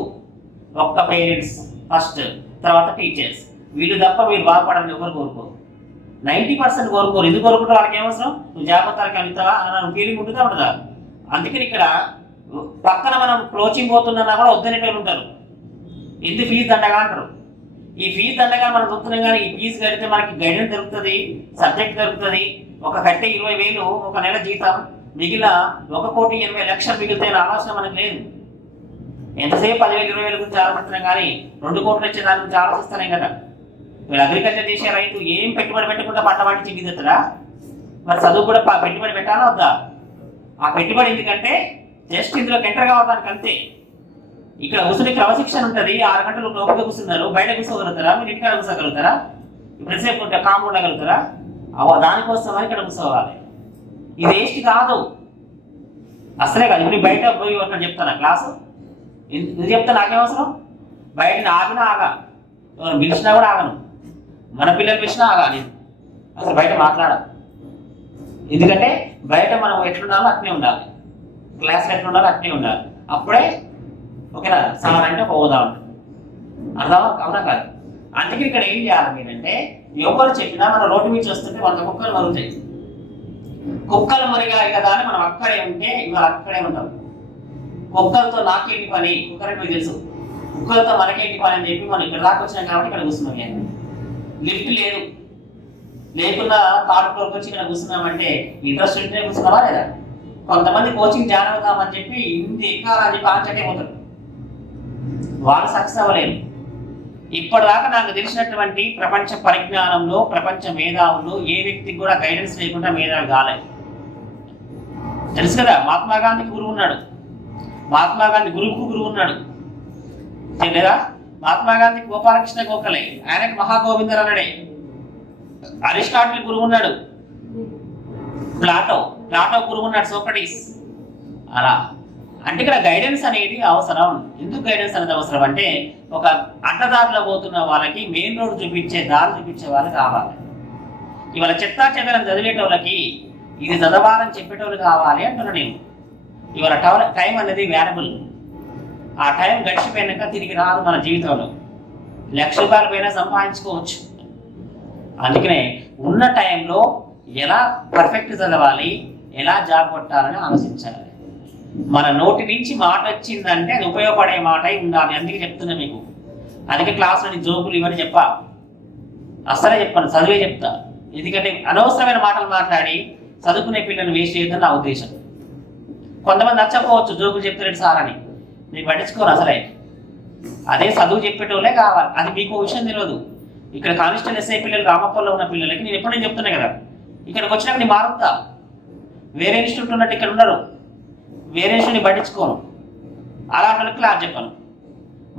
ఒక్క పేరెంట్స్ ఫస్ట్, తర్వాత టీచర్స్, వీళ్ళు తప్ప మీరు బాగుపడాలని ఎవరు కోరుకోరు. 90% కోరుకోరు. ఎందుకు కోరుకుంటే వాళ్ళకి ఏమవసరం? నువ్వు జాగ్రత్తలకి వెళ్తావా అన్న ఫీలింగ్ ఉంటుందా ఉండదా? అందుకని ఇక్కడ పక్కన మనం కోచింగ్ పోతున్నా కూడా వద్దనేటోళ్ళు ఉంటారు. ఎందుకు ఫీజు దండగా అంటారు. ఈ ఫీజు దండగా మనం చూస్తున్నాం కానీ ఈ ఫీజు కడితే మనకి గైడెన్స్ దొరుకుతుంది, సబ్జెక్ట్ దొరుకుతుంది. ఒక కట్టే 20,000 ఒక నెల జీతం, మిగిలిన 1,80,00,000 మిగిలితే ఆలోచన మనకు లేదు. ఎంతసేపు 10,000 20,000 గురించి ఆలోచిస్తున్నాం కానీ 2 కోట్లు వచ్చే దాని గురించి ఆలోచిస్తున్నాం కదా. మీరు అగ్రికల్చర్ చేసే రైతు ఏం పెట్టుబడి పెట్టకుండా పంట పండించి దిగుతుందా? మరి చదువు కూడా పెట్టుబడి పెట్టాలా వద్దా? ఆ పెట్టుబడి ఎందుకంటే జస్ట్ ఇందులోకి ఎంటర్ కావడానికి అంతే. ఇక్కడ కూర్చుని క్రమశిక్షణ ఉంటుంది. 6 గంటలు లోపల కూర్చున్నారు, బయట కూర్చోగలుగుతారా? మీరు ఇంటికాడ కూర్చోగలుగుతారా? ఇప్పుడు సేపు కామ్ ఉండగలుగుతారా? దానికోసమని ఇక్కడ కూర్చోవాలి. ఇది వేస్ట్ కాదు, అసలే కాదు. ఇప్పుడు బయట పోయి అక్కడ చెప్తాను క్లాసు, ఇది చెప్తా నాకేమవసరం? బయట ఆగినా ఆగా, పిలిచినా కూడా ఆగను. మన పిల్లలు పిలిచినా ఆగా నేను అసలు బయట మాట్లాడా. ఎందుకంటే బయట మనం ఎట్లుండాలో అట్నే ఉండాలి, క్లాస్లో ఎట్లుండాలో అట్నే ఉండాలి. అప్పుడే ఓకేనా సార్ అంటే ఒక హోదా ఉంటుంది. అర్థమా అవునా కాదు? అందుకే ఇక్కడ ఏం చేయాలి మీరంటే, ఎవరు చెప్పినా మన రోడ్డు మీద వస్తుంటే 100 కుక్కలు మరుగుతాయి. కుక్కలు మరిగాయి కదా అని మనం అక్కడే ఉంటే ఇవాళ అక్కడే ఉంటాం. కుక్కలతో నాకేంటి పని, కుక్కలకి మీకు తెలుసు, కుక్కలతో మనకేంటి పని అని చెప్పి మనం ఇక్కడ దాకా వచ్చినాం కాబట్టి ఇక్కడ కూర్చున్నాం. లిఫ్ట్ లేదు, లేకుండా థర్డ్ ఫ్లోర్కి వచ్చి ఇక్కడ కూర్చున్నామంటే ఇంట్రెస్ట్ ఉంటే కూర్చున్నావా లేదా? కొంతమంది కోచింగ్ జాయిన్ అవుతామని చెప్పి ఇంటి ఎక్కాలని చెప్పి ఆంచటే పోతారు, వాళ్ళు సక్సెస్ అవ్వలేదు. ఇప్పటిదాకా నాకు తెలిసినటువంటి ప్రపంచ పరిజ్ఞానంలో ప్రపంచ మేధావులు ఏ వ్యక్తికి కూడా గైడెన్స్ లేకుండా మేధావి కాలేదు. తెలుసు కదా, మహాత్మా గాంధీకి గురువు ఉన్నాడు, మహాత్మా గాంధీ గురువుకు గురువు ఉన్నాడు లేదా. మహాత్మా గాంధీకి గోపాలకృష్ణ గోఖలే, ఆయనకి మహాగోవిందర్ అన్నాడే. అరిస్టాటిల్ గురువు ఉన్నాడు, ప్లాటో గురువు ఉన్నాడు, సోక్రటీస్. అలా అంటే ఇక్కడ గైడెన్స్ అనేది అవసరం. ఎందుకు గైడెన్స్ అనేది అవసరం అంటే ఒక అడ్డదారిలో పోతున్న వాళ్ళకి మెయిన్ రోడ్ చూపించే దారి చూపించే వాళ్ళు కావాలి. ఇవాళ చెత్తా చెదరం చదివేటోళ్ళకి ఇది చదవాలని చెప్పేటోళ్ళు కావాలి అంటున్నా నేను. ఇవాళ టైం అనేది వాల్యుబుల్. ఆ టైం గడిచిపోయినాక తిరిగి రాదు మన జీవితంలో. ₹1,00,000 పైన సంపాదించుకోవచ్చు. అందుకనే ఉన్న టైంలో ఎలా పర్ఫెక్ట్ చదవాలి, ఎలా జాబ్ కొట్టాలని ఆలోచించాలి. మన నోటి నుంచి మాట వచ్చిందంటే అది ఉపయోగపడే మాట అయి ఉండాలి. అందుకే చెప్తున్నా మీకు. అందుకే క్లాసులో జోకులు ఇవన్నీ చెప్పా, అసలే చెప్పాను, చదివే చెప్తా. ఎందుకంటే అనవసరమైన మాటలు మాట్లాడి చదువుకునే పిల్లల్ని వేస్ట్ చేయొద్దని నా ఉద్దేశం. కొంతమంది నచ్చకపోవచ్చు జోకులు చెప్తారు సార్ అని, నేను పట్టించుకోను అసలే. అదే చదువు చెప్పేటోళ్ళే కావాలి. అది మీకు విషయం తెలియదు. ఇక్కడ కానిస్టేబుల్ ఎస్ఐ పిల్లలు, రామప్పల్లో ఉన్న పిల్లలకి నేను ఎప్పుడు నేను చెప్తున్నా కదా, ఇక్కడికి వచ్చినాక నేను మారుతా. వేరే ఇన్స్టిట్యూట్ ఉన్నట్టు ఇక్కడ ఉండరు, వేరే ఇన్స్టిట్యూట్ని పట్టించుకోను. అలాంటి వాళ్ళకి క్లాస్ చెప్పాను.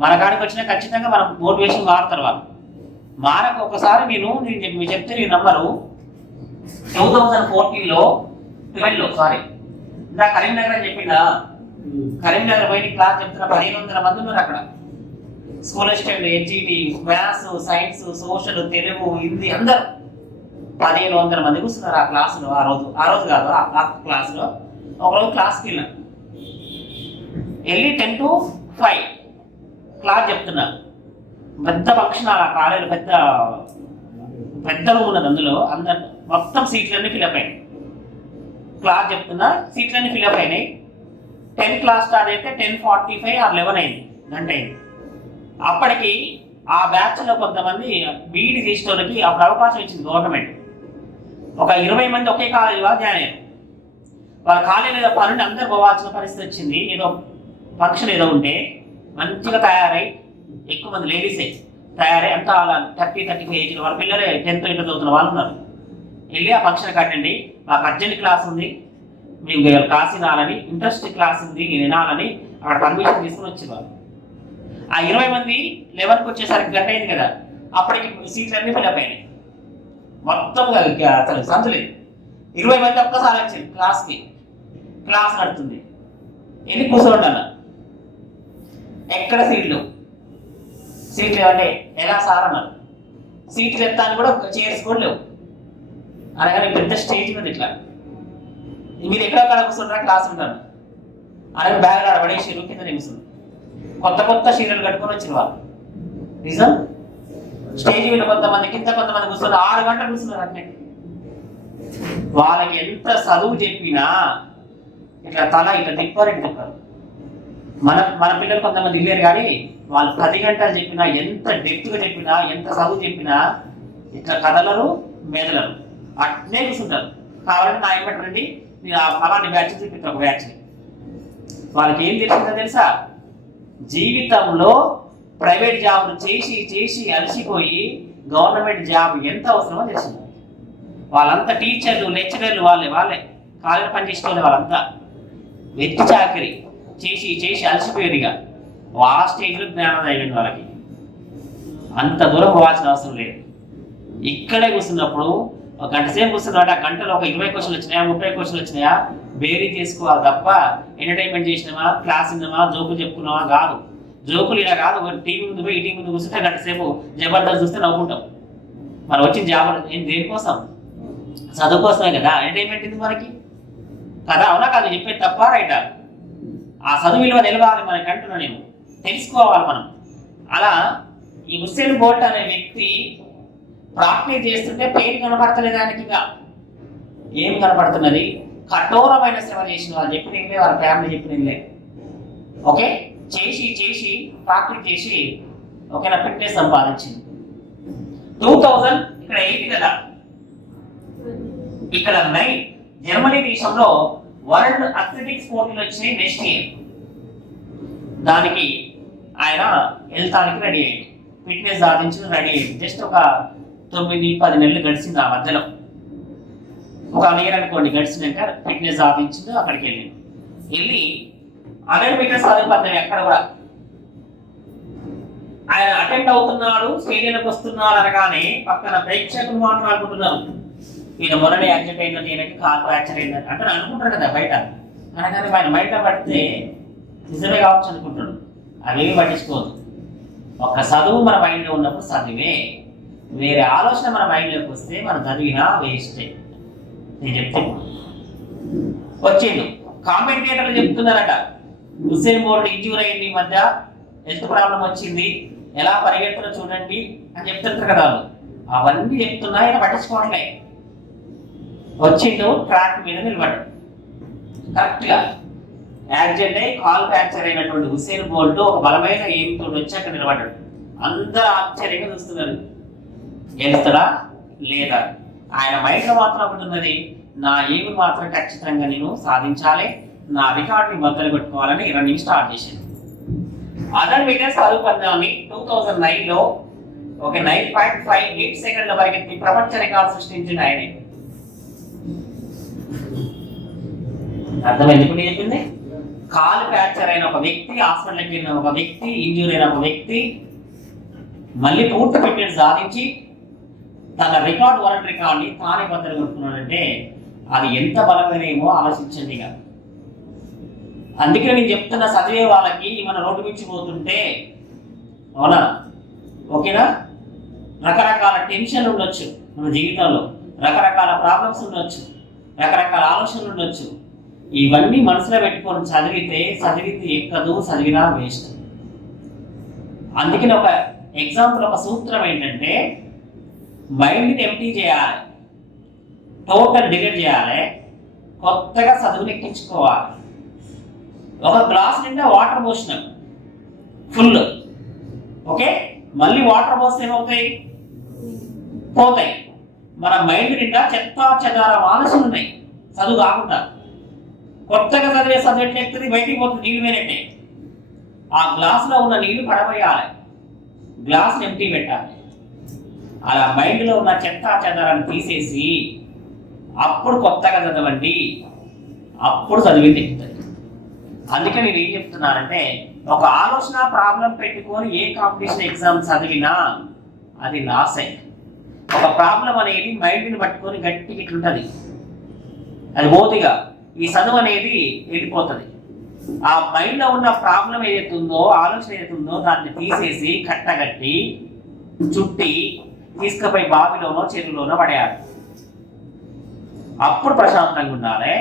మన కాడికి వచ్చినా ఖచ్చితంగా మన మోటివేషన్ మారుతారు వాళ్ళు. మారకు ఒకసారి మీరు చెప్తే నేను నమ్మరు. 2014లో 12లో సారీ ఇందా కరీంనగర్ అని చెప్పిందా, కరీంనగర్ పోయి క్లాస్ చెప్తున్న 1500 మంది ఉన్నారు అక్కడ. School assistant, HET, maths, science, social, Telugu, Hindi అందరూ 1500 మంది కూర్చున్నారు ఆ క్లాసులో. ఆ రోజు కాదు, ఆ క్లాసులో ఒకరోజు క్లాస్కి వెళ్ళి 10 to 5 క్లాస్ చెప్తున్నా. పెద్ద ఫంక్షన్ ఆ కాలేజీలో పెద్ద రూమ్ ఉన్నది. అందులో అందరు మొత్తం సీట్లన్నీ ఫిలప్ అయినాయి. క్లాస్ చెప్తున్నా, సీట్లన్నీ ఫిలప్ అయినాయి. 10 క్లాస్ స్టార్ట్ అయితే 10:45 or 11 అయింది, గంట అయింది. అప్పటికి ఆ బ్యాచ్లో కొంతమంది బీఈడి చేసేటోళ్ళకి అప్పుడు అవకాశం ఇచ్చింది గవర్నమెంట్. ఒక 20 మంది ఒకే కాలేజీలో జాయిన్ అయ్యారు. వాళ్ళ కాలేజీలో పనుండి అందరు పోవాల్సిన పరిస్థితి వచ్చింది. ఏదో ఫంక్షన్ ఏదో ఉంటే మంచిగా తయారై, ఎక్కువ మంది లేడీసే తయారై, అంతా అలా 30-35 ఏజ్ వాళ్ళ పిల్లలే 10th ఇంటర్ చదువుతున్న వాళ్ళు ఉన్నారు. వెళ్ళి ఆ ఫంక్షన్ కట్టండి, మాకు అర్జెంట్ క్లాస్ ఉంది, మీకు క్లాస్ వినాలని, ఇంట్రెస్ట్ క్లాస్ ఉంది వినాలని అక్కడ పర్మిషన్ తీసుకుని వచ్చేవాళ్ళు. ఆ 20 మంది 11కి వచ్చేసరికి గంట అయింది కదా, అప్పటికి సీట్లన్నీ ఫిలప్ అయినాయి. మొత్తం అసలు సంతులేదు. 20 మంది ఒక్కసారి వచ్చింది క్లాస్కి. క్లాస్ నడుతుంది, వెళ్ళి కూర్చోండి అన్న. ఎక్కడ సీట్లు ఏమంటే ఎలా సార్ అన్నారు. సీట్లు ఎత్తాను కూడా చైర్స్ కూడా లేవు. అనగానే పెద్ద స్టేజ్ మీద ఇట్లా మీరు ఎక్కడ కూర్చుంటారా క్లాస్ ఉంటాను అలాగే బ్యాగ్ ఆడ పడేసి కింద కూర్చుంది. కొత్త చీరలు కట్టుకొని వచ్చిన వాళ్ళు నిజం. స్టేజ్ మీద కొంతమంది కింద కొంతమంది కూర్చున్నారు. 6 గంటలు కూర్చున్నారు అంటే. వాళ్ళకి ఎంత చదువు చెప్పినా ఇట్లా తల ఇట్లా తిప్పారు. మన పిల్లలు కొంతమంది ఇల్లేరు, కానీ వాళ్ళు 10 గంటలు చెప్పినా, ఎంత డెప్త్గా చెప్పినా, ఎంత చదువు చెప్పినా ఇట్లా కదలరు, మెదలరు, అట్నే కూర్చుంటారు. కావాలంటే నా ఇవ్వటం రండి, నేను అలాంటి బ్యాచ్ చూపిస్తాను. ఒక బ్యాచ్ని వాళ్ళకి ఏం తెలిసిందో తెలుసా, జీవితంలో ప్రైవేట్ జాబ్లు చేసి అలసిపోయి గవర్నమెంట్ జాబ్ ఎంత అవసరమో తెలిసింది. వాళ్ళంతా టీచర్లు, లెక్చరర్లు వాళ్ళే కాలేజీ పనిచేసే వాళ్ళంతా వెట్టి చాకరీ చేసి అలసిపోయేదిగా. ఆ స్టేజ్లో జ్ఞానం అయిపోయింది వాళ్ళకి. అంత దూరం పోవాల్సిన అవసరం లేదు. ఇక్కడే కూర్చున్నప్పుడు ఒక గంట సేపు కూర్చున్నమాట, ఆ గంటలో ఒక 20 క్వశ్చన్లు వచ్చినాయా, 30 క్వశ్చన్లు వచ్చినాయా, బేరీ చేసుకోవాలి తప్ప ఎంటర్టైన్మెంట్ చేసినామా, క్లాస్ విన్నామా, జోకులు చెప్పుకున్నామా కాదు. జోకులు ఇలా కాదు. టీవీ ముందు పోయి టీవీ ముందు కూర్చుంటే గంట సేపు జబర్దస్త్ చూస్తే నవ్వుకుంటాం. మనం వచ్చిన జాబ్ దేనికోసం? చదువు కోసమే కదా. ఎంటర్టైన్మెంట్ ఇది మనకి కదా, అవునా కాదు? చెప్పేది తప్ప రైటా? ఆ చదువు విలువ నిలవాలి మనకి అంటున్నా నేను, తెలుసుకోవాలి మనం. అలా ఈ హుస్సేన్ బోల్ట్ అనే వ్యక్తి ప్రాక్టీస్ చేస్తుంటే పేరు కనపడతలేదు ఆయనకి. ఇంకా ఏం కనపడుతున్నది? కఠోరమైన శ్రమ చేసిన వాళ్ళు చెప్పిన ఇల్లే, వాళ్ళ ఫ్యామిలీ చెప్పిన ఇల్లే. ఓకే, చేసి ప్రాక్టీస్ చేసి ఓకేనా ఫిట్నెస్ సంపాదించింది. 2000 ఇక్కడ 8 కదా, ఇక్కడ 9 జర్మనీ దేశంలో వరల్డ్ అథ్లెటిక్స్ పోటీలు వచ్చినాయి నెక్స్ట్ ఇయర్. దానికి ఆయన వెళ్తానికి రెడీ అయ్యాడు, ఫిట్నెస్ సాధించి రెడీ అయ్యాడు. జస్ట్ ఒక 9-10 నెలలు గడిచింది ఆ మధ్యలో. ఒక ఇయర్ అనుకోండి గడిచినాక ఫిట్నెస్ సాధించిందో అక్కడికి వెళ్ళి 100 మీటర్స్ పరుగు పందెం ఎక్కడ కూడా ఆయన అటెండ్ అవుతున్నాడు, స్టేడియంలోకి వస్తున్నాడు అనగానే పక్కన ప్రేక్షకులు మాట్లాడుకుంటున్నారు, ఈయన మొన్ననే యాక్సిడెంట్ అయిందని, ఈయనకి కాలు ఫ్రాక్చర్ అయిందని అంటే అనుకుంటారు కదా బయట. అనగానే ఆయన బయట పడితే నిజమే కావచ్చు అనుకుంటాడు. అవేమి పట్టించుకోదు. ఒక చదువు మన మైండ్లో ఉన్నప్పుడు చదివే, వేరే ఆలోచన మన మైండ్లోకి వస్తే మనం చదివినా వేస్టే. నేను చెప్తే వచ్చిండు కామెంటేటర్లు చెప్తున్నారట, హుస్సేన్ బోల్ట్ ఇంజ్యూర్ అయింది, ఈ మధ్య హెల్త్ ప్రాబ్లం వచ్చింది, ఎలా పరిగెత్తులో చూడండి అని చెప్తుంటారు కదా వాళ్ళు. అవన్నీ చెప్తున్నా ఆయన పట్టించుకోవట్లే. వచ్చిండు ట్రాక్ మీద నిలబడ్డాడు. కరెక్ట్గా యాక్సిడెంట్ అయ్యి కాల్ ఫ్రాక్చర్ అయినటువంటి హుస్సేన్ బోల్ట్ ఒక బలమైన ఎయిమ్తో వచ్చి అక్కడ నిలబడ్డాడు. అందరూ ఆశ్చర్యంగా చూస్తున్నారు, గెలుస్తాడా లేదా. ఆయన మైండ్లో మాత్రం ఒకటి, నా ఎయిమ్ మాత్రం ఖచ్చితంగా నేను సాధించాలి, నా రికార్డుని బద్దలు కొట్టుకోవాలని రన్నింగ్ స్టార్ట్ చేశాను. 100 మీటర్స్ పరుగు పందెంని 2009లో ఒక 9.58 సెకండ్ల పరిగెత్తి ప్రపంచ రికార్డు సృష్టించిన ఆయనే. అర్థం ఎందుకు చెప్పింది? కాలు ఫ్రాక్చర్ అయిన ఒక వ్యక్తి, హాస్పిటల్కి వెళ్ళిన ఒక వ్యక్తి, ఇంజ్యూర్ అయిన ఒక వ్యక్తి మళ్ళీ పూర్తి ఫిట్నెస్ సాధించి తన రికార్డ్ వరల్డ్ రికార్డ్ని తానే బద్దలు కొట్టుకున్నాడంటే అది ఎంత బలమైనమో ఆలోచించండి. ఇక అందుకే నేను చెప్తున్నా, చదివే వాళ్ళకి మన రోడ్డు మించి పోతుంటే, అవునా, ఓకేనా, రకరకాల టెన్షన్లు ఉండొచ్చు మన జీవితంలో, రకరకాల ప్రాబ్లమ్స్ ఉండొచ్చు, రకరకాల ఆలోచనలు ఉండొచ్చు. ఇవన్నీ మనసులో పెట్టుకొని చదివితే ఎక్కదు, చదివినా వేస్ట్. అందుకని ఒక ఎగ్జాంపుల్, ఒక సూత్రం ఏంటంటే, మైండ్ని ఎంటీ చేయాలి, టోటల్ డిలీట్ చేయాలి, కొత్తగా చదువుని ఎక్కించుకోవాలి. ఒక గ్లాస్ నిండా వాటర్ పోసినాం ఫుల్, ఓకే, మళ్ళీ వాటర్ పోస్తే ఏమవుతాయి? పోతాయి. మన మైండ్ నిండా చెత్త చెదారం ఆలోచనలు ఉన్నాయి, చదువు కాకుండా. కొత్తగా చదివే సబ్జెక్ట్ ఎక్కింది బయటికి పోతుంది, నీళ్ళు వేరేటే. ఆ గ్లాసులో ఉన్న నీళ్లు పడవేయాలి, గ్లాస్ ఎంటీ పెట్టాలి. అలా మైండ్లో ఉన్న చెత్త చెదారాన్ని తీసేసి అప్పుడు కొత్తగా చదవండి, అప్పుడు చదివింది ఎక్కుతుంది. అందుకే నేను ఏం చెప్తున్నానంటే, ఒక ఆలోచన ప్రాబ్లం పెట్టుకొని ఏ కాంపిటీషన్ ఎగ్జామ్ చదివినా అది లాసే. ఒక ప్రాబ్లం అనేది మైండ్ని పట్టుకొని గట్టిగా ఇట్లుంటుంది, అది బోతిగా ఈ చదువు అనేది వెళ్ళిపోతుంది. ఆ మైండ్లో ఉన్న ప్రాబ్లం ఏదైతే ఉందో, ఆలోచన ఏదైతే ఉందో దాన్ని తీసేసి కట్టగట్టి చుట్టి తీసుకుపోయి బావిలోనో చెరువులోనో పడేయాలి. అప్పుడు ప్రశాంతంగా ఉండాలి,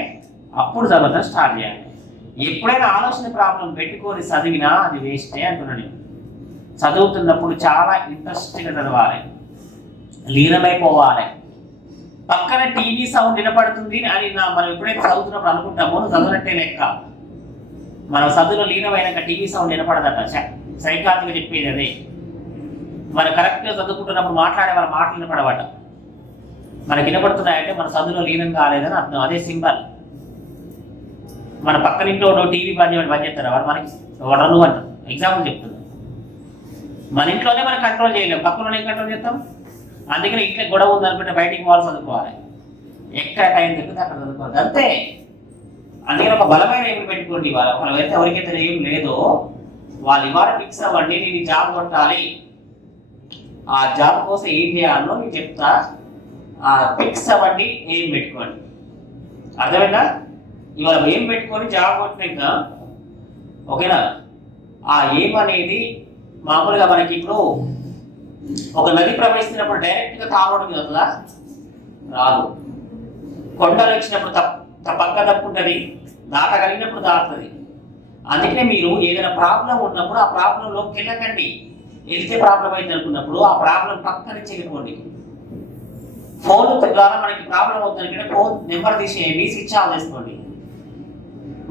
అప్పుడు చదవడం స్టార్ట్ చేయాలి. ఎప్పుడైనా ఆలోచన ప్రాబ్లం పెట్టుకొని చదివినా అది వేస్టే అంటున్నాను. చదువుతున్నప్పుడు చాలా ఇంట్రెస్ట్గా చదవాలి, లీనమైపోవాలి. పక్కన టీవీ సౌండ్ వినపడుతుంది అని మనం ఎప్పుడైతే చదువుతున్నప్పుడు అనుకుంటామో చదవనట్టే లెక్క. మన చదువులో లీనమైనాక టీవీ సౌండ్ వినపడదట, సైకాలజీగా చెప్పేది అదే. మనం కరెక్ట్గా చదువుకుంటున్నప్పుడు మాట్లాడే మన మాటలు వినపడబట, మనకి వినపడుతున్నాయంటే మన చదువులో లీనం కాలేదని అర్థం. అదే సింబల్. మన పక్కన ఇంట్లో టీవీ బంద్ చేస్తారు వాడు, మనకి వడను అంటారు. ఎగ్జాంపుల్ చెప్తుంది, మన ఇంట్లోనే మనం కంట్రోల్ చేయలేము, పక్కన ఏం కంట్రోల్ చేస్తాం. అందుకని ఇంట్లో గొడవ ఉందనుకుంటే బయటికి పోవాలి, చదువుకోవాలి, ఎక్కడ టైం దొరికితే అక్కడ చదువుకోవాలి, అంతే. అందుకని ఒక బలమైన ఏమి పెట్టుకోండి. ఒకవేళ ఎవరికైతే ఏం లేదో వాళ్ళు ఇవాళ ఫిక్స్ అవ్వండి, నేను జాబ్ కొట్టాలి, ఆ జాబ్ కోసం ఏం చేయాలో నేను చెప్తా, ఫిక్స్ అవ్వండి, ఏం పెట్టుకోండి. అర్థమైందా? ఇవాళ ఏం పెట్టుకొని జాబ్ కొట్టినాక, ఓకేనా, ఆ ఏం అనేది మామూలుగా మనకి ఇప్పుడు ఒక నది ప్రవహిస్తున్నప్పుడు డైరెక్ట్గా తాగడం కదా రాదు. కొండలు వచ్చినప్పుడు పక్క తప్పుంటుంది, దాటగలిగినప్పుడు దాటుతుంది. అందుకనే మీరు ఏదైనా ప్రాబ్లం ఉన్నప్పుడు ఆ ప్రాబ్లంలోకి వెళ్ళకండి. వెళ్తే ప్రాబ్లం అయింది అనుకున్నప్పుడు ఆ ప్రాబ్లం పక్కన చెల్లిపోండి. ఫోన్ ద్వారా మనకి ప్రాబ్లం అవుతుంది అంటే ఫోన్ నెంబర్ తీసేయండి, స్విచ్ ఆఫ్ చేసుకోండి.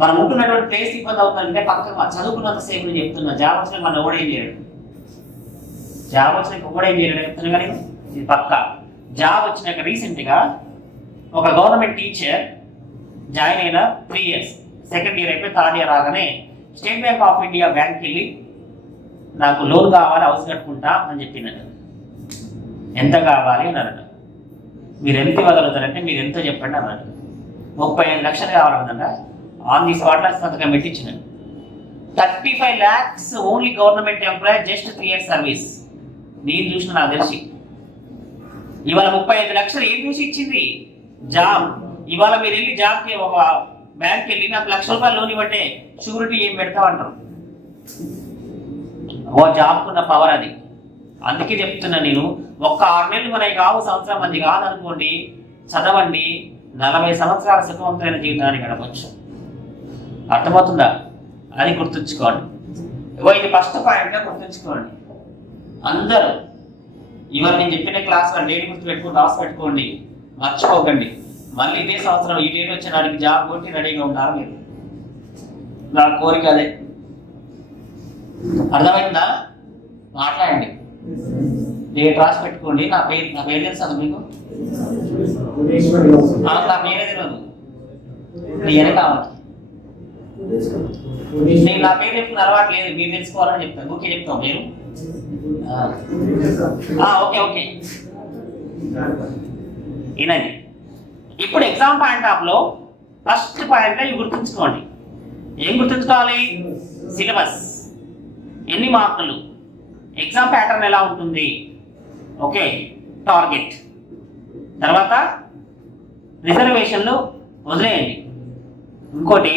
మనం ఉంటున్నటువంటి ప్లేస్ ఇబ్బంది అవుతుందంటే పక్కన చదువుకున్నంత సేపు నేను చెప్తున్నా, జాబ్ వచ్చిన మనం ఎవడేం చేయడు, జాబ్ వచ్చినాక ఎవడేం చేయడు చెప్తున్నా. కానీ ఇది పక్క జాబ్ వచ్చినాక రీసెంట్గా ఒక గవర్నమెంట్ టీచర్ జాయిన్ అయిన 3 years, సెకండ్ ఇయర్ అయిపోయి థర్డ్ ఇయర్ రాగానే స్టేట్ బ్యాంక్ ఆఫ్ ఇండియా బ్యాంక్కి వెళ్ళి నాకు లోన్ కావాలి, హౌస్ కట్టుకుంటా అని చెప్పిందట. ఎంత కావాలి అన్నారట. మీరు ఎంత ఇవ్వగలుగుతారంటే మీరు ఎంతో చెప్పండి అన్నట్టు. 35 లక్షలు కావాలన్నమాట. ఆన్ ది స్పాట్లో సంతకం పెట్టించిన 35 lakhs only government employ, just 3 years service. నేను చూసిన నాకు తెలిసి ఇవాళ 35 లక్షలు ఏం చూసి ఇచ్చింది? జాబ్. ఇవాళ మీరు వెళ్ళి జాబ్కి ఒక బ్యాంక్కి వెళ్ళి నాకు ₹1,00,000 లోన్ ఇవ్వంటే షూరిటీ ఏం పెడతావు అంటారు. ఓ జాబ్కున్న పవర్ అది. అందుకే చెప్తున్నా నేను, ఒక్క 6 నెలలు మనకి కావు, సంవత్సరం మంది కాదనుకోండి, చదవండి, 40 సంవత్సరాల సుఖవంతమైన జీవితాన్ని గడపచ్చు. అర్థమవుతుందా? అది గుర్తుంచుకోండి. ఇది ఫస్ట్ పాయింట్గా గుర్తుంచుకోండి అందరూ. ఇవాళ నేను చెప్పిన క్లాస్ డేట్ గుర్తు పెట్టుకుని రాసి పెట్టుకోండి, మర్చిపోకండి. మళ్ళీ ఇదే సంవత్సరం ఈ డేట్ వచ్చిన వాడికి జాబ్ కొట్టి రెడీగా ఉంటారు మీరు. నా కోరిక అదే. అర్థమైందా? మాట్లాడండి. డేట్ రాసి పెట్టుకోండి. నా పేరు తెలుసా మీకు? నా పేరే తెలియదు. నేనే కావాలి. నేను నా పేరు చెప్తున్న అలవాటు లేదు, మీరు తెలుసుకోవాలని చెప్తాను. ఓకే చెప్తాం మీరు. ఓకే వినండి. ఇప్పుడు ఎగ్జామ్ పాయింట్ ఆఫ్ లో ఫస్ట్ పాయింట్ ఇవి గుర్తుంచుకోండి. ఏం గుర్తుంచుకోవాలి? సిలబస్, ఎన్ని మార్కులు, ఎగ్జామ్ ప్యాటర్న్ ఎలా ఉంటుంది, ఓకే, టార్గెట్, తర్వాత రిజర్వేషన్లు వదిలేయండి. ఇంకోటి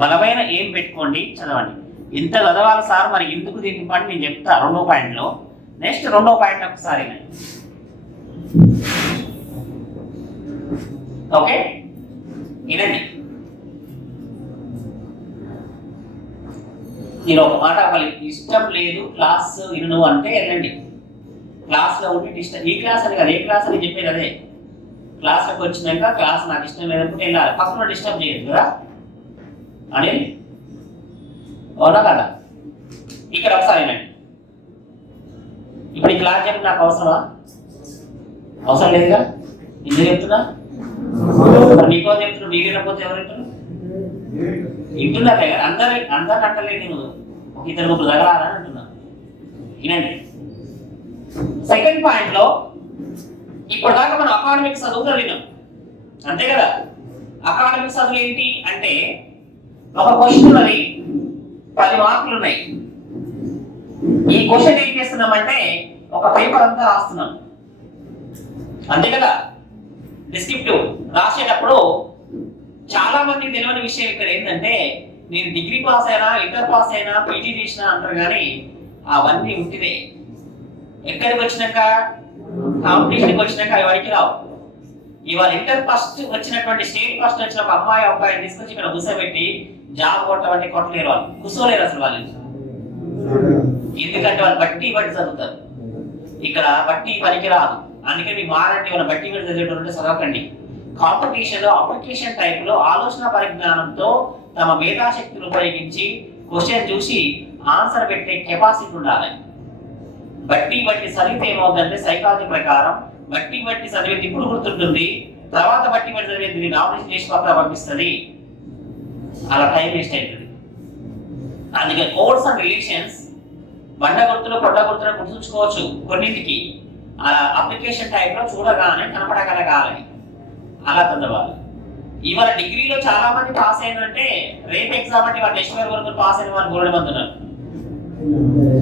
బలమైన ఏం పెట్టుకోండి, చదవండి. ఇంత చదవాలి సార్, మరి ఎందుకు దీనికి పాటు నేను చెప్తా 2వ పాయింట్లో. నెక్స్ట్ 2వ పాయింట్ ఒకసారి ఓకే వినండి. నేను ఒక మాట వాళ్ళకి ఇష్టం లేదు క్లాస్ విను అంటే వెళ్ళండి. క్లాస్లో ఉంటే డిస్టర్బ్, ఈ క్లాస్ అని కదా, ఏ క్లాస్ అని చెప్పేది అదే. క్లాస్లోకి వచ్చినాక క్లాస్ నాకు ఇష్టం లేదనుకుంటే వెళ్ళాలి, పక్కన డిస్టర్బ్ చేయదు కదా అని. అవునా కదా? ఇక్కడ ఒకసారి వినండి. ఇప్పుడు ఈ క్లాస్ చెప్పి నాకు అవసరమా? అవసరం లేదుగా. ఎందుకు చెప్తున్నా? మీకో చెప్తున్నా, మీరు వినకపోతే ఎవరు వింటారు? వింటున్నారే కదా. అందరు అంటలే, నేను ఒక 2-3 తగలాలని అంటున్నా. వినండి. సెకండ్ పాయింట్ లో ఇప్పటిదాకా మనం అకాడమిక్ చదువు చదివినాం, అంతే కదా? అకాడమిక్ చదువు ఏంటి అంటే, ఒక క్వశ్చన్ ఉన్నది, 10 మార్కులు ఉన్నాయి. ఈ క్వశ్చన్ ఏం చేస్తున్నామంటే ఒక పేపర్ అంతా రాస్తున్నాం, అంతే కదా? డిస్క్రిప్టివ్ రాసేటప్పుడు చాలా మందికి తెలియని విషయం ఇక్కడ ఏంటంటే, నేను డిగ్రీ పాస్ అయినా, ఇంటర్ పాస్ అయినా, పీజీ చేసినా అంటారు, కానీ అవన్నీ ఉంటిదే. ఎక్కడికి వచ్చినాక, కాంపిటీషన్కి వచ్చినాక అవి వాడికి రావు. ఇవాళ ఇంటర్ ఫస్ట్ వచ్చినటువంటి, స్టేట్ ఫస్ట్ వచ్చిన ఒక అబ్బాయిని తీసుకొచ్చి ఇక్కడ కూర్చోబెట్టి జాబ్ కొట్టమంటే కొట్టలేరు, వాళ్ళు కూర్చోలేరు అసలు వాళ్ళు. ఎందుకంటే వాళ్ళు బట్టి చదువుతారు. ఇక్కడ బట్టి పనికి రాదు. అందుకే మీ మారంటే వాళ్ళ బట్టి చదివేటంటే చదవకండి. కాంపిటీషన్ లో అప్లికేషన్ టైప్ లో ఆలోచన పరిజ్ఞానంతో తమ మేధాశక్తిని ఉపయోగించి క్వశ్చన్ చూసి ఆన్సర్ పెట్టే కెపాసిటీ ఉండాలి. బట్టి చదివితే ఏమవుతుందంటే, సైకాలజీ ప్రకారం బట్టి చదివేది ఇప్పుడు గుర్తుంటుంది, తర్వాత బట్టి చదివేది నామినేషన్ చేసి పక్కన పంపిస్తుంది, అలా టైం వేస్ట్ అవుతుంది. అందుకే కోడ్స్ అండ్ రిలేషన్స్, బండ గుర్తులు కొండ గుర్తులు గుర్తుంచుకోవచ్చు కొన్నింటికి. అప్లికేషన్ టైప్ లో చూడగానే కనపడగలగాలని అలా చదవాలి. ఇవాళ డిగ్రీలో చాలా మంది పాస్ అయినంటే, రేపు ఎగ్జామ్ అంటే వాళ్ళ నెక్స్ట్ ఇయర్ వరకు పాస్ అయిన వాళ్ళు 3 మంది ఉన్నారు.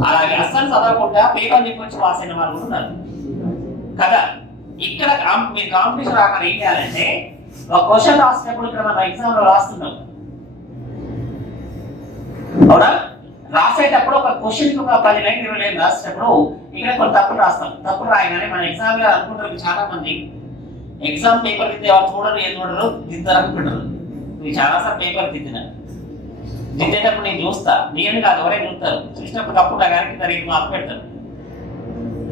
అలాగే అస్సలు చదవకుండా పేపర్ చెప్పొచ్చి పాస్ అయిన వాళ్ళు కూడా ఉన్నారు కదా. ఇక్కడ మీరు కాంపిటీషన్ రాకుండా ఏం చేయాలంటే, ఒక క్వశ్చన్ రాసినప్పుడు ఇక్కడ మనం ఎగ్జామ్ లో రాస్తున్నాం, అవునా? రాసేటప్పుడు ఒక క్వశ్చన్ ఒక 10 లైన్ 20 లైన్ రాసేటప్పుడు ఇక్కడ కొన్ని తప్పులు రాస్తాం. తప్పులు రాయగానే మన ఎగ్జామ్ లో అనుకుంటారు చాలా మంది, ఎగ్జామ్ పేపర్ దిద్దే వాళ్ళు చూడరు, ఏం చూడరు, దిద్దారు అనుకుంటారు. నేను చాలాసార్లు పేపర్ దిద్దేటప్పుడు నేను చూస్తా, నేను కాదు ఎవరైనా చూస్తారు. చూసినప్పుడు తప్పు కానీ 2 మార్కులు పెడతారు,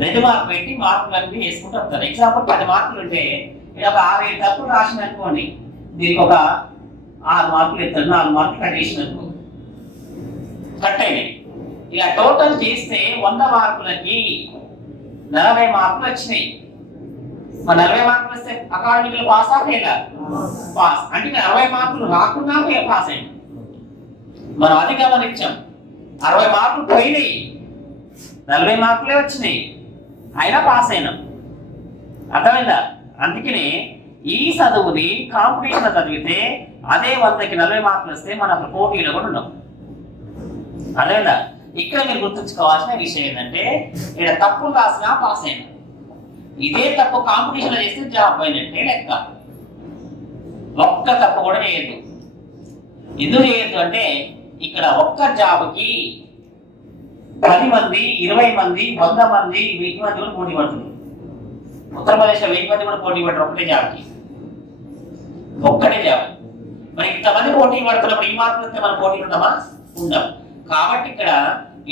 2 మార్కులు పెట్టి మార్కులు అన్ని వేసుకుంటూ వస్తారు. ఎగ్జాంపుల్ 10 మార్కులు ఉంటే ఇక్కడ ఒక 6-7 తప్పులు రాసిన అనుకోండి, దీనికి ఒక 6 మార్కులు ఇస్తారు, 4 మార్కులు కట్ చేసిన అనుకో, కట్ అయినాయి. ఇలా టోటల్ చేస్తే 100 మార్కులకి 40 మార్కులు వచ్చినాయి. 40 మార్కులు వస్తే అకాడమిక్ లో పాస్ లేదా? పాస్. అంటే 60 మార్కులు రాకుండా పాస్ అయ్యాం. మనం అది గమనించాం. 60 మార్కులు పోయినాయి, 40 మార్కులే వచ్చినాయి, అయినా పాస్ అయినాం. అర్థమైందా? అందుకనే ఈ చదువుని కాంపిటీషన్ చదివితే అదే 100కి 40 మార్కులు వస్తే మన అసలు పోటీలో కూడా ఉండవు. అదేనా ఇక్కడ మీరు గుర్తుంచుకోవాల్సిన విషయం ఏంటంటే ఇక్కడ తప్పు రాసినా పాస్ అయినా, ఇదే తప్పు కాంపిటీషన్లో చేస్తే జాబ్ అయినట్టే లెక్క. ఒక్క తప్పు కూడా చేయొద్దు. ఎందుకు చేయొద్దు అంటే ఇక్కడ ఒక్క జాబ్కి 10 మంది 20 మంది 100 మంది 1000 మంది కూడా పోటీ పడుతుంది. ఉత్తరప్రదేశ్లో 1000 మంది కూడా పోటీ పడతారు ఒకటే జాబ్కి, ఒక్కటే జాబ్. మరి ఇంతమంది పోటీ పడుతున్నప్పుడు ఈ మార్కులు వస్తే మనం పోటీ ఉంటామా? ఉండం. కాబట్టి ఇక్కడ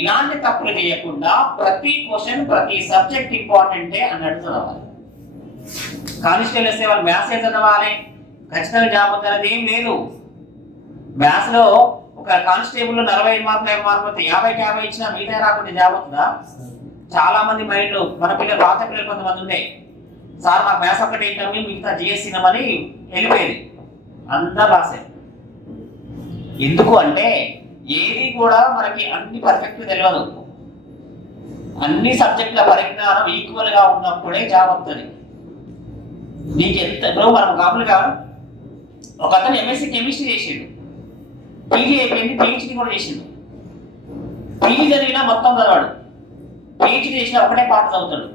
ఇలాంటి తప్పులు చేయకుండా ప్రతి క్వశ్చన్ ప్రతి సబ్జెక్ట్ ఇంపార్టెంటే అన్నట్టు చదవాలి. కానిస్టేబుల్ వస్తే వాళ్ళు మ్యాథ్స్ చదవాలి, ఖచ్చితంగా జాబ్ అవుతుంది ఏం లేదు. మ్యాథ్స్ లో ఒక కానిస్టేబుల్ 45 మార్కులు 50 మార్కులు 50కి 50 ఇచ్చినా మిగతా రాకుండా జాబ్ అవుతుందా? చాలా మంది మైండ్ మన పిల్లలు పాత పిల్లలు కొంతమంది ఉండే, సార్ మాకు మ్యాథ్స్ ఒక్కటి ఏంటని మిగతా జిఎస్ సినిమాని వెళ్ళిపోయేది, అందరూ రాసేది. ఎందుకు అంటే ఏది కూడా మనకి అన్ని పర్ఫెక్ట్ తెలియదు. అన్ని సబ్జెక్టుల పరిజ్ఞానం ఈక్వల్ గా ఉన్నప్పుడే జాబ్ అవుతుంది. నీకు ఎంత ఇప్పుడు మనం కాపులుగా ఒక అతను ఎంఎస్సీ కెమిస్ట్రీ చేసిండు, పీజీ అయిపోయింది, పిహెచ్డీ కూడా చేసిండు. పీజీ చదివినా మొత్తం చదవాడు, పిహెచ్డీ చేసినా ఒకటే పాట చదువుతాడు.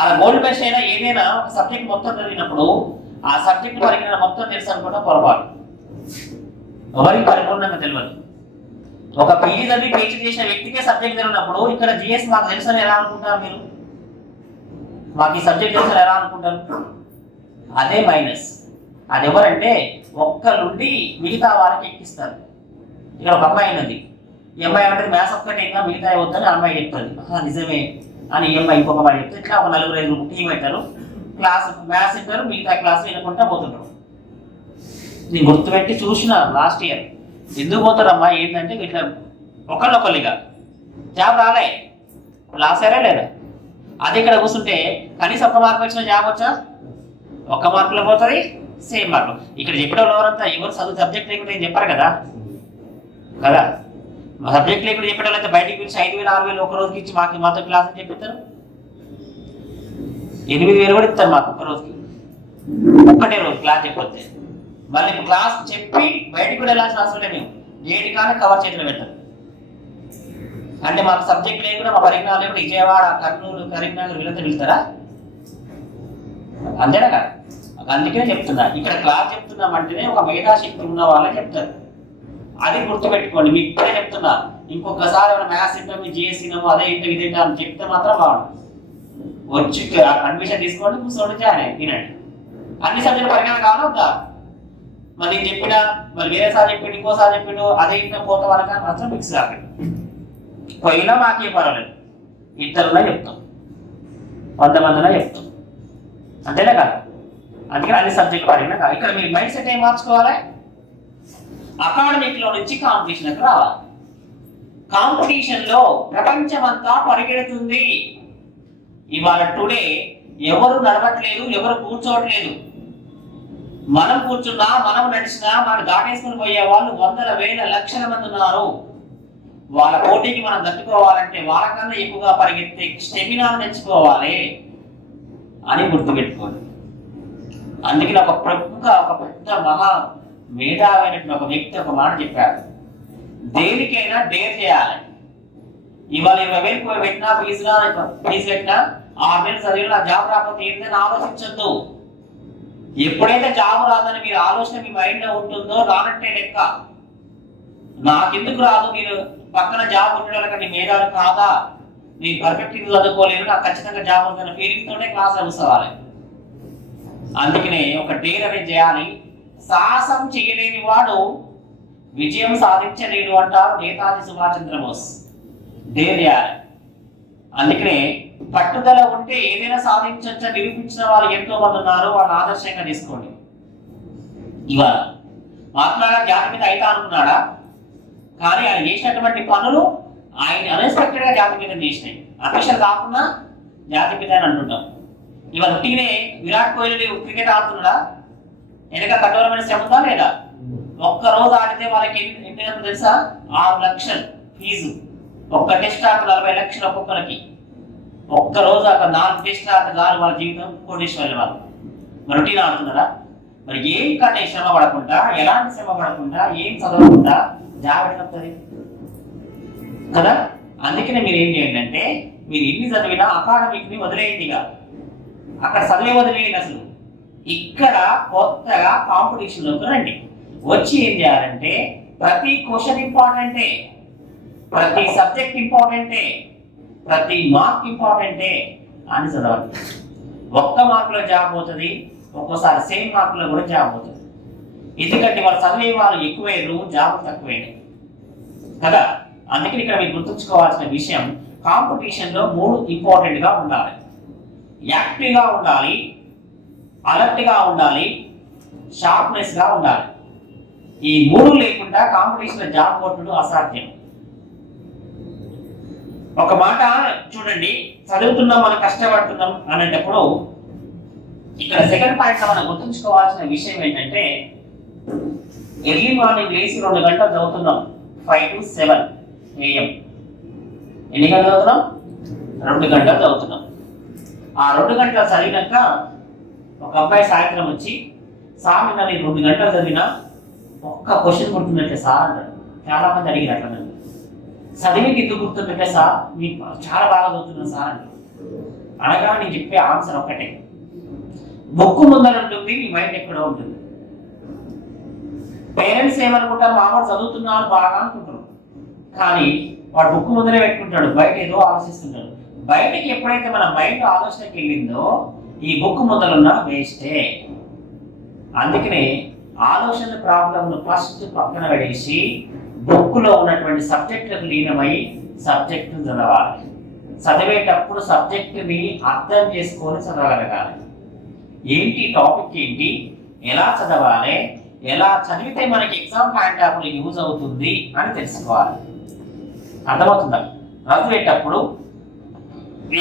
అలా గోల్డ్ మెడల్ అయినా ఏదైనా ఒక సబ్జెక్ట్ మొత్తం చదివినప్పుడు ఆ సబ్జెక్ట్ పరిజ్ఞానం మొత్తం తెలుసు అనుకుంటా పొరపాటు, ఎవరికి పరిపూర్ణంగా తెలియదు. ఒక పీజీ చదివి పిహెచ్డీ చేసిన వ్యక్తికే సబ్జెక్ట్ తెలియనప్పుడు ఇక్కడ జిఎస్ మాకు తెలుసని ఎలా అనుకుంటారు మీరు? మాకు ఈ సబ్జెక్ట్ తెలుసని ఎలా అనుకుంటారు? అదే మైనస్. అది ఎవరంటే ఒక్కరుండి మిగతా వాళ్ళకి ఎక్కిస్తారు. ఇక్కడ ఒక అమ్మాయి ఉన్నది, ఈ అమ్మాయి అంటే మ్యాథ్స్ ఒక్కటే ఇంకా మిగతా వద్దని అమ్మాయి చెప్తుంది, నిజమే అని ఈ అమ్మాయి ఇంకొక అమ్మాయి చెప్తే ఇట్లా ఒక 4-5 టీం అవుతారు, క్లాస్ మ్యాథ్స్ ఇంటారు, మిగతా క్లాస్ వినుకుంటా పోతుంటారు. నేను గుర్తుపెట్టి చూసిన లాస్ట్ ఇయర్ ఎందుకు పోతారమ్మా ఏంటంటే ఇట్లా ఒకళ్ళొకళ్ళుగా జాబ్ రాలే, రాసారా లేదా? అది ఇక్కడ కూర్చుంటే కనీసం 1 మార్కు వచ్చిన జాబ్ వచ్చా? 1 మార్కులో పోతుంది, సేమ్ మార్కులు. ఇక్కడ చెప్పేవాళ్ళు ఎవరంతా ఎవరు చదువు సబ్జెక్ట్ లేకుండా ఏం చెప్పారు కదా కదా సబ్జెక్ట్ లేకుండా చెప్పేవాళ్ళు అయితే బయటికి పిలిచి 5000 6000 ఒక రోజుకి ఇచ్చి మాతో క్లాస్ అని చెప్పిస్తారు. 8000 కూడా ఇస్తారు మాకు ఒక్క రోజుకి, ఒక్కటే రోజు క్లాస్ చెప్పొస్తే. మళ్ళీ క్లాస్ చెప్పి బయటకు కూడా వెళ్ళాల్సిన అవసరం లేదు. మేము ఏటి కానీ కవర్ చేతిలో పెట్టాం అంటే మాకు సబ్జెక్ట్ లేకుండా మా పరిజ్ఞానం లేకుండా విజయవాడ కర్నూలు కరీంనగర్ వీళ్ళంతా వెళ్తారా? అంతేనా కదా? అందుకనే చెప్తున్నా, ఇక్కడ క్లాస్ చెప్తున్నామంటేనే ఒక మేధాశక్తి ఉన్న వాళ్ళే చెప్తారు. అది గుర్తుపెట్టుకోండి. మీకు ఇప్పుడే చెప్తున్నా, ఇంకొకసారి ఏమైనా మ్యాథ్స్ ఇంటో మీ జిఎస్ సినిమా అదే ఇంటో ఇదే అని చెప్తే మాత్రం బాగుంటుంది. వచ్చి అడ్మిషన్ తీసుకోండి, కూర్చోండి, జాయిన్ తినండి. అన్ని సబ్జెక్టు పరిజ్ఞానం కావాలా వద్దా? మరి నేను చెప్పినా మరి వేరే సార్ చెప్పిండు ఇంకోసారి చెప్పిండు అదే ఇంట్లో పోతా వాళ్ళకి మాత్రం మిక్స్ కాకండి. పోయినా మాకే పర్వాలేదు, 2 చెప్తాం 100 మందిలో చెప్తాం, అంతేనా కదా? అందుకని అన్ని సబ్జెక్టులు పడినా కాదు. ఇక్కడ మీరు మైండ్ సెట్ ఏం మార్చుకోవాలి? అకాడమిక్ లో నుంచి కాంపిటీషన్కి రావాలి. కాంపిటీషన్ లో ప్రపంచం అంతా పరిగెడుతుంది. ఇవాళ టుడే ఎవరు నడవట్లేదు, ఎవరు కూర్చోవట్లేదు. మనం కూర్చున్నా మనం నడిచినా మనం దాటేసుకుని పోయే వాళ్ళు 100,000 లక్షల మంది ఉన్నారు. వాళ్ళ పోటీకి మనం తట్టుకోవాలంటే వాళ్ళకన్నా ఎక్కువగా పరిగెత్తే స్టెమినాను తెచ్చుకోవాలి అని గుర్తుపెట్టుకోండి. అందుకని ఒక పెద్ద మహా మేధావైనటువంటి ఒక వ్యక్తి ఒక మాట చెప్పారు, దేనికైనా డేర్ చేయాలి. ఇవాళ 20,000 పెట్టినా ఫీజు పెట్టినా 6 నెలలు చదివినా జాబ్ రాకపోతే ఏంటని ఆలోచించద్దు. ఎప్పుడైతే జాబ్ రాదని మీరు ఆలోచన మీ మైండ్ లో ఉంటుందో రానట్టే లెక్క. నాకెందుకు రాదు, మీరు పక్కన జాబ్ ఉండడం కంటే మేధావి కాదా, నేను పర్ఫెక్ట్ చదువుకోలేను, నాకు ఖచ్చితంగా జాబ్ ఉందన్న ఫీలింగ్ తోనే క్లాస్ చదువుకోవాలి. అందుకనే ఒక డేర్ అనేది చేయాలి. సాహసం చేయలేని వాడు విజయం సాధించలేడు అంటారు నేతాజీ సుభాష్ చంద్రబోస్. డేర్ చేయాలి. అందుకనే పట్టుదల ఉంటే ఏదైనా సాధించవచ్చని నిరూపించిన వాళ్ళు ఎంతో మంది ఉన్నారు, వాళ్ళని ఆదర్శంగా తీసుకోండి. ఇవాళ మహాత్మా గాంధీ జాతి మీద అయితే అనుకున్నాడా? కానీ ఆయన చేసినటువంటి పనులు ఆయన అన్ఎక్స్పెక్టెడ్ గా జాతి మీద చేసినాయి. అఫీషియల్ కాకుండా జాతి మీద అని అంటుంటాం. ఇవాళ టీనే విరాట్ కోహ్లీ క్రికెట్ ఆడుతున్నాడా? వెనక కఠోరమైన శ్రమ ఉందా లేదా? ఒక్క రోజు ఆడితే వాళ్ళకి ఎన్ని తెలుసా? 6 లక్షలు ఫీజు. ఒక్క టెస్ట్ ఆట 40 లక్షలు ఒక్కొక్కరికి. ఒక్క రోజు అక్కడ 4 టెస్ట్ ఆట చాలు వాళ్ళ జీవితం కోటేశ్వరుల వాళ్ళు. రొటీన్ ఆడుతున్నారా? మరి ఏం కానీ శ్రమ పడకుండా, ఎలాంటి శ్రమ పడకుండా, ఏం చదవకుండా జాబ్ ఎట్లవుతుంది కదా? అందుకనే మీరు ఏం చేయండి అంటే, మీరు ఎన్ని చదివినా అకాడమిక్ ని వదిలేయండి. ఇక అక్కడ చదివే వదిలేయండి. అసలు ఇక్కడ కొత్తగా కాంపిటీషన్లోకి రండి. వచ్చి ఏం చేయాలంటే, ప్రతి క్వశ్చన్ ఇంపార్టెంటే, ప్రతి సబ్జెక్ట్ ఇంపార్టెంటే, ప్రతి మార్క్ ఇంపార్టెంటే అని చదవండి. ఒక్క మార్కులో జాబ్ అవుతుంది, ఒక్కోసారి సేమ్ మార్కులో కూడా జాబ్ అవుతుంది. ఎందుకంటే వాళ్ళు చదివే వాళ్ళు ఎక్కువయ్యారు, జాబ్ తక్కువైనాయి కదా. అందుకని ఇక్కడ మీరు గుర్తుంచుకోవాల్సిన విషయం, కాంపిటీషన్లో 3 ఇంపార్టెంట్గా ఉండాలి. యాక్టివ్గా ఉండాలి, అలర్ట్గా ఉండాలి, షార్ప్నెస్గా ఉండాలి. ఈ 3 లేకుండా కాంపిటీషన్లో జాబ్ కొట్టడం అసాధ్యం. ఒక మాట చూడండి, చదువుతున్నాం, మనం కష్టపడుతున్నాం అనేటప్పుడు ఇక్కడ సెకండ్ పాయింట్ మనం గుర్తుంచుకోవాల్సిన విషయం ఏంటంటే, ఎర్లీ మార్నింగ్ లేచి 2 గంటలు చదువుతున్నాం, 5 to 7 AM. ఎన్ని గంటలు చదువుతున్నాం? 2 గంటలు చదువుతున్నాం. ఆ 2 గంటలు చదివినాక ఒక అబ్బాయి సాయంత్రం వచ్చి, సార్ నేను 2 గంటలు చదివినా ఒక్క క్వశ్చన్ గుర్తున్నట్లే సార్ అంటాడు. చాలా మంది అడిగిన అట్లా నన్ను, చదివికి ఎందుకు గుర్తున్నట్లే సార్, మీకు చాలా బాగా చదువుతున్నాను సార్ అంటాడు. అనగా నేను చెప్పే ఆన్సర్ ఒక్కటే, బుక్ ముందర ఉంటుంది, మీ మైండ్ ఎక్కడో ఉంటుంది. పేరెంట్స్ ఏమనుకుంటారు, మామూలు చదువుతున్నారు బాగా అనుకుంటారు, కానీ వాడు బుక్ ముందరే పెట్టుకుంటాడు, బయట ఏదో ఆలోచిస్తుంటాడు. బయటకి ఎప్పుడైతే మన మైండ్ ఆలోచనకి వెళ్ళిందో ఈ బుక్ ముందరున్న వేస్టే. అందుకనే ఆలోచన ప్రాబ్లంను ఫస్ట్ పక్కన పడేసి బుక్లో ఉన్నటువంటి సబ్జెక్టులకు లీనమై సబ్జెక్టును చదవాలి. చదివేటప్పుడు సబ్జెక్టుని అర్థం చేసుకొని చదవగలగాలి. ఏంటి టాపిక్, ఏంటి, ఎలా చదవాలి, ఎలా చదివితే మనకి exam point of view use అవుతుంది అని తెలుసుకోవాలి. అర్థమవుతుందా? చదివేటప్పుడు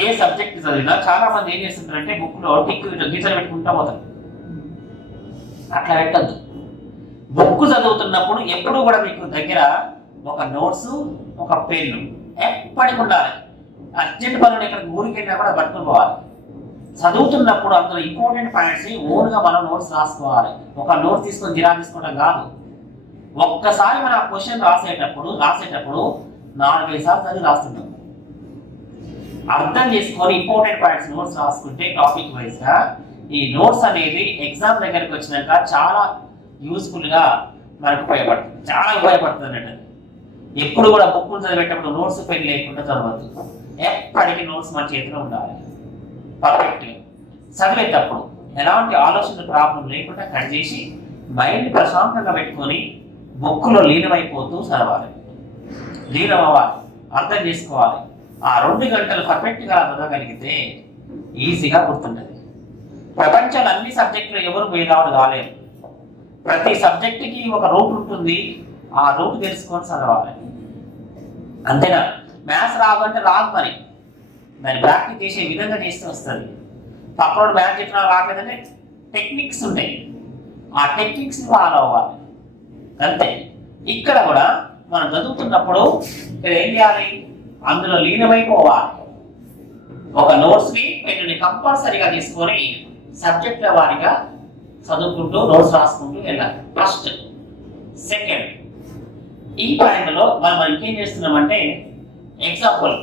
ఏ సబ్జెక్ట్ చదివినా చాలా మంది ఏం చేస్తుంటారంటే బుక్లో టిక్ గీతలు పెట్టుకుంటా పోతారు. అట్లా పెట్టద్దు. బుక్ చదువుతున్నప్పుడు ఎప్పుడు కూడా మీకు దగ్గర ఒక నోట్స్, ఒక పెన్ను ఎప్పటికి ఉండాలి. అర్జెంట్ పనులు ఇక్కడ ఊరికి వెళ్ళినా కూడా పట్టుకుని పోవాలి. చదువుతున్నప్పుడు అందులో ఇంపార్టెంట్ పాయింట్స్ ఓన్గా మనం నోట్స్ రాసుకోవాలి. ఒక నోట్స్ తీసుకొని జిరా తీసుకోవడం కాదు. ఒక్కసారి మనం ఆ క్వశ్చన్ రాసేటప్పుడు 4-5 సార్లు చదివి రాస్తుంటాం. అర్థం చేసుకొని ఇంపార్టెంట్ పాయింట్స్ నోట్స్ రాసుకుంటే టాపిక్ వైజ్గా ఈ నోట్స్ అనేది ఎగ్జామ్ దగ్గరికి వచ్చినాక చాలా యూస్ఫుల్గా మనకు ఉపయోగపడుతుంది, చాలా ఉపయోగపడుతుంది అన్నట్టు. ఎప్పుడు కూడా బుక్కులు చదివేటప్పుడు నోట్స్ పెన్ లేకుండా చదవద్దు. ఎప్పటికీ నోట్స్ మన చేతిలో ఉండాలి పర్ఫెక్ట్గా. చదివేటప్పుడు ఎలాంటి ఆలోచన ప్రాబ్లం లేకుండా కట్ చేసి మైండ్ ప్రశాంతంగా పెట్టుకొని బుక్లో లీనమైపోతూ చదవాలి, లీనం అవ్వాలి, అర్థం చేసుకోవాలి. ఆ 2 గంటలు పర్ఫెక్ట్గా చదవగలిగితే ఈజీగా గుర్తుంటుంది. ప్రపంచంలో అన్ని సబ్జెక్టులు ఎవరు మేధావులు కాలేరు. ప్రతి సబ్జెక్టుకి ఒక రూట్ ఉంటుంది, ఆ రూట్ తెలుసుకొని చదవాలి. అంతేనా? మ్యాథ్స్ రాదు అంటే రాదు, మరి దాన్ని ప్రాక్టీస్ చేసే విధంగా చేస్తే వస్తుంది. పక్కన మ్యాథ్స్ చెప్పినా రావట్లేదంటే టెక్నిక్స్ ఉంటాయి, ఆ టెక్నిక్స్ని ఫాలో అవ్వాలి. అంతే. ఇక్కడ కూడా మనం చదువుతున్నప్పుడు ఇక్కడ ఏం చేయాలి, అందులో లీనమైపోవాలి. ఒక నోట్స్ని పెన్నుని కంపల్సరీగా తీసుకొని సబ్జెక్టుల వారిగా చదువుకుంటూ నోట్స్ రాసుకుంటూ వెళ్ళాలి. ఫస్ట్. సెకండ్, ఈ పాయింట్లో మనం ఇంకేం చేస్తున్నామంటే, ఎగ్జాంపుల్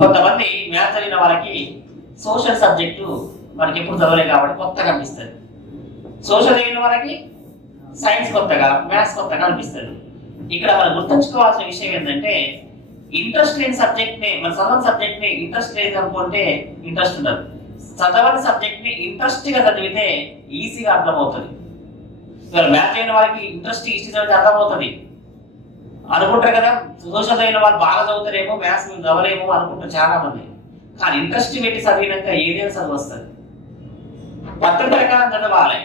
కొంతమంది మ్యాథ్స్ చదివిన వాళ్ళకి సోషల్ సబ్జెక్టు మనకి ఎప్పుడు చదవలేదు కాబట్టి కొత్తగా అనిపిస్తుంది. సోషల్ చదివిన వాళ్ళకి సైన్స్ కొత్తగా, మ్యాథ్స్ కొత్తగా అనిపిస్తుంది. ఇక్కడ మనం గుర్తుంచుకోవాల్సిన విషయం ఏంటంటే, ఇంట్రెస్ట్ లేని సబ్జెక్ట్ని, మన చదవని సబ్జెక్ట్ని ఇంట్రెస్ట్ లేదు అనుకుంటే ఇంట్రెస్ట్ ఉండదు. చదవని సబ్జెక్ట్ని ఇంట్రెస్ట్గా చదివితే ఈజీగా అర్థమవుతుంది. ఇవాళ మ్యాథ్స్ అయిన వాళ్ళకి ఇంట్రెస్ట్ ఈజీ చదివితే అర్థమవుతుంది అనుకుంటారు కదా. సోషల్ అయిన వాళ్ళు బాగా చదువుతారేమో, మ్యాథ్స్ మేము చదవలేమో అనుకుంటారు చాలా మంది. కానీ ఇంట్రెస్ట్ పెట్టి చదివినాక ఏదైనా చదువు వస్తుంది. పద్ధతి ప్రకారం చదవాలి,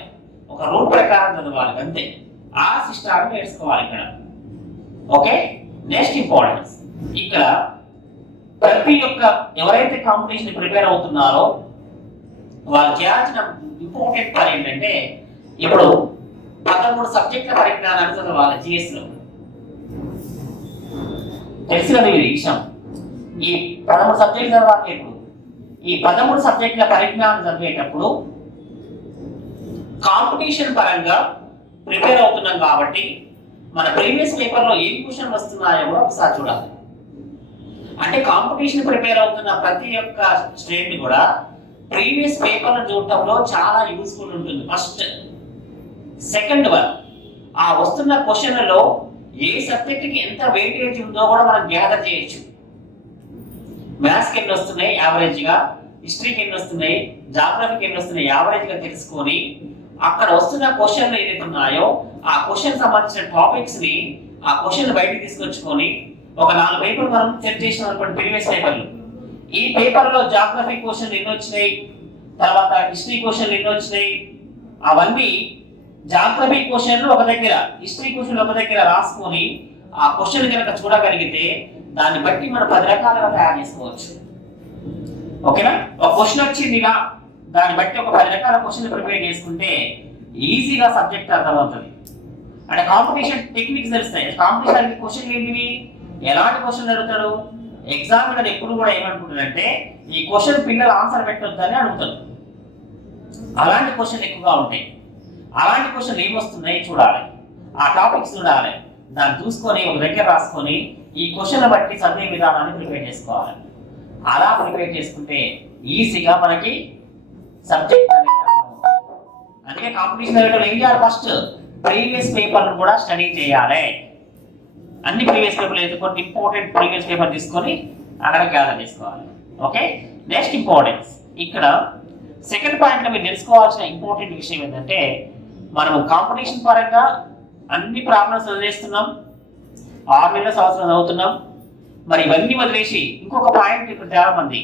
ఒక రూట్ ప్రకారం చదవాలి, అంతే. ఆ సిస్టాన్ని నేర్చుకోవాలి ఇక్కడ. ఓకే. నెక్స్ట్ ఇంపార్టెన్స్, ఇక్కడ ప్రతి ఒక్క ఎవరైతే కాంపిటీషన్ ప్రిపేర్ అవుతున్నారో వాళ్ళు చేయాల్సిన ఇంపార్టెంట్ పని ఏంటంటే, ఇప్పుడు 13 సబ్జెక్టుల పరిజ్ఞానాన్ని చదవాలి. జిఎస్లో తెలుసు కదా ఈ విషయం. ఈ 13 సబ్జెక్టులు చదవాలి. ఇప్పుడు ఈ 13 సబ్జెక్టుల పరిజ్ఞానం చదివేటప్పుడు కాంపిటీషన్ పరంగా ప్రిపేర్ అవుతున్నాం కాబట్టి మన ప్రీవియస్ పేపర్లో ఏం క్వశ్చన్ వస్తున్నాయో కూడా ఒకసారి చూడాలి. అంటే కాంపిటీషన్ ప్రిపేర్ అవుతున్న ప్రతి ఒక్క స్టూడెంట్ కూడా ప్రీవియస్ పేపర్ను చూడటంలో చాలా యూస్ఫుల్ ఉంటుంది. ఫస్ట్ సెకండ్ వన్, ఆ వస్తున్న క్వశ్చన్లలో ఏ సబ్జెక్ట్కి ఎంత వెయిటేజ్ ఉందో కూడా మనం గ్యాదర్ చేయొచ్చు. మ్యాథ్స్కి ఎన్ని వస్తున్నాయి యావరేజ్గా, హిస్టరీకి ఎన్ని వస్తున్నాయి, జాగ్రఫీకి ఎన్ని వస్తున్నాయి యావరేజ్గా తెలుసుకొని అక్కడ వస్తున్న క్వశ్చన్లు ఏదైతే ఉన్నాయో ఆ క్వశ్చన్ సంబంధించిన టాపిక్స్ ని ఆ క్వశ్చన్ బయటకు తీసుకొచ్చుకొని ఒక 4 పేపర్లు మనం సెట్ చేసినాం అనుకోండి ప్రీవియస్ పేపర్లు. ఈ పేపర్లో జాగ్రఫీ క్వశ్చన్లు ఎన్ని వచ్చినాయి, తర్వాత హిస్టరీ క్వశ్చన్లు ఎన్ని వచ్చినాయి, అవన్నీ జాగ్రఫీ క్వశ్చన్లు ఒక దగ్గర, హిస్టరీ క్వశ్చన్లు ఒక దగ్గర రాసుకొని ఆ క్వశ్చన్ కనుక చూడగలిగితే దాన్ని బట్టి మనం 10 రకాలుగా తయారు చేసుకోవచ్చు. ఓకేనా? ఒక క్వశ్చన్ వచ్చింది ఇలా, దాన్ని బట్టి ఒక 10 రకాల క్వశ్చన్లు ప్రిపేర్ చేసుకుంటే ఈజీగా సబ్జెక్ట్ అర్థమవుతుంది. అంటే కాంపిటీషన్ టెక్నిక్స్ తెలుస్తాయి. కాంపిటీషన్ క్వశ్చన్లు ఏంటివి, ఎలాంటి క్వశ్చన్లు అడుగుతాడు, ఎగ్జామినర్ ఎప్పుడు కూడా ఏమనుకుంటాడంటే ఈ క్వశ్చన్ పిల్లలు ఆన్సర్ పెట్టొద్దని అడుగుతాడు. అలాంటి క్వశ్చన్లు ఎక్కువగా ఉంటాయి. అలాంటి క్వశ్చన్లు ఏమొస్తున్నాయి చూడాలి, ఆ టాపిక్స్ చూడాలి, దాన్ని చూసుకొని ఒక దగ్గర రాసుకొని ఈ క్వశ్చన్లు బట్టి చదివే విధానాన్ని ప్రిపేర్ చేసుకోవాలి. అలా ప్రిపేర్ చేసుకుంటే ఈజీగా మనకి సబ్జెక్ట్ అనేది అర్థమవుతుంది. అందుకే కాంపిటీషన్ ఏం చేయాలి, ఫస్ట్ ప్రీవియస్ పేపర్ను కూడా స్టడీ చేయాలి. అన్ని ప్రీవియస్ పేపర్లు అయితే కొన్ని ఇంపార్టెంట్ ప్రీవియస్ పేపర్ తీసుకొని అక్కడ గ్యాదర్ చేసుకోవాలి. Okay, next importance. ఇక్కడ సెకండ్ పాయింట్లో మీరు తెలుసుకోవాల్సిన ఇంపార్టెంట్ విషయం ఏంటంటే మనము కాంపిటీషన్ పరంగా అన్ని ప్రాబ్లమ్స్ వదిలేస్తున్నాం, 6 నెలల సంవత్సరం చదువుతున్నాం. మరి ఇవన్నీ వదిలేసి ఇంకొక పాయింట్ ఇప్పుడు చాలా మంది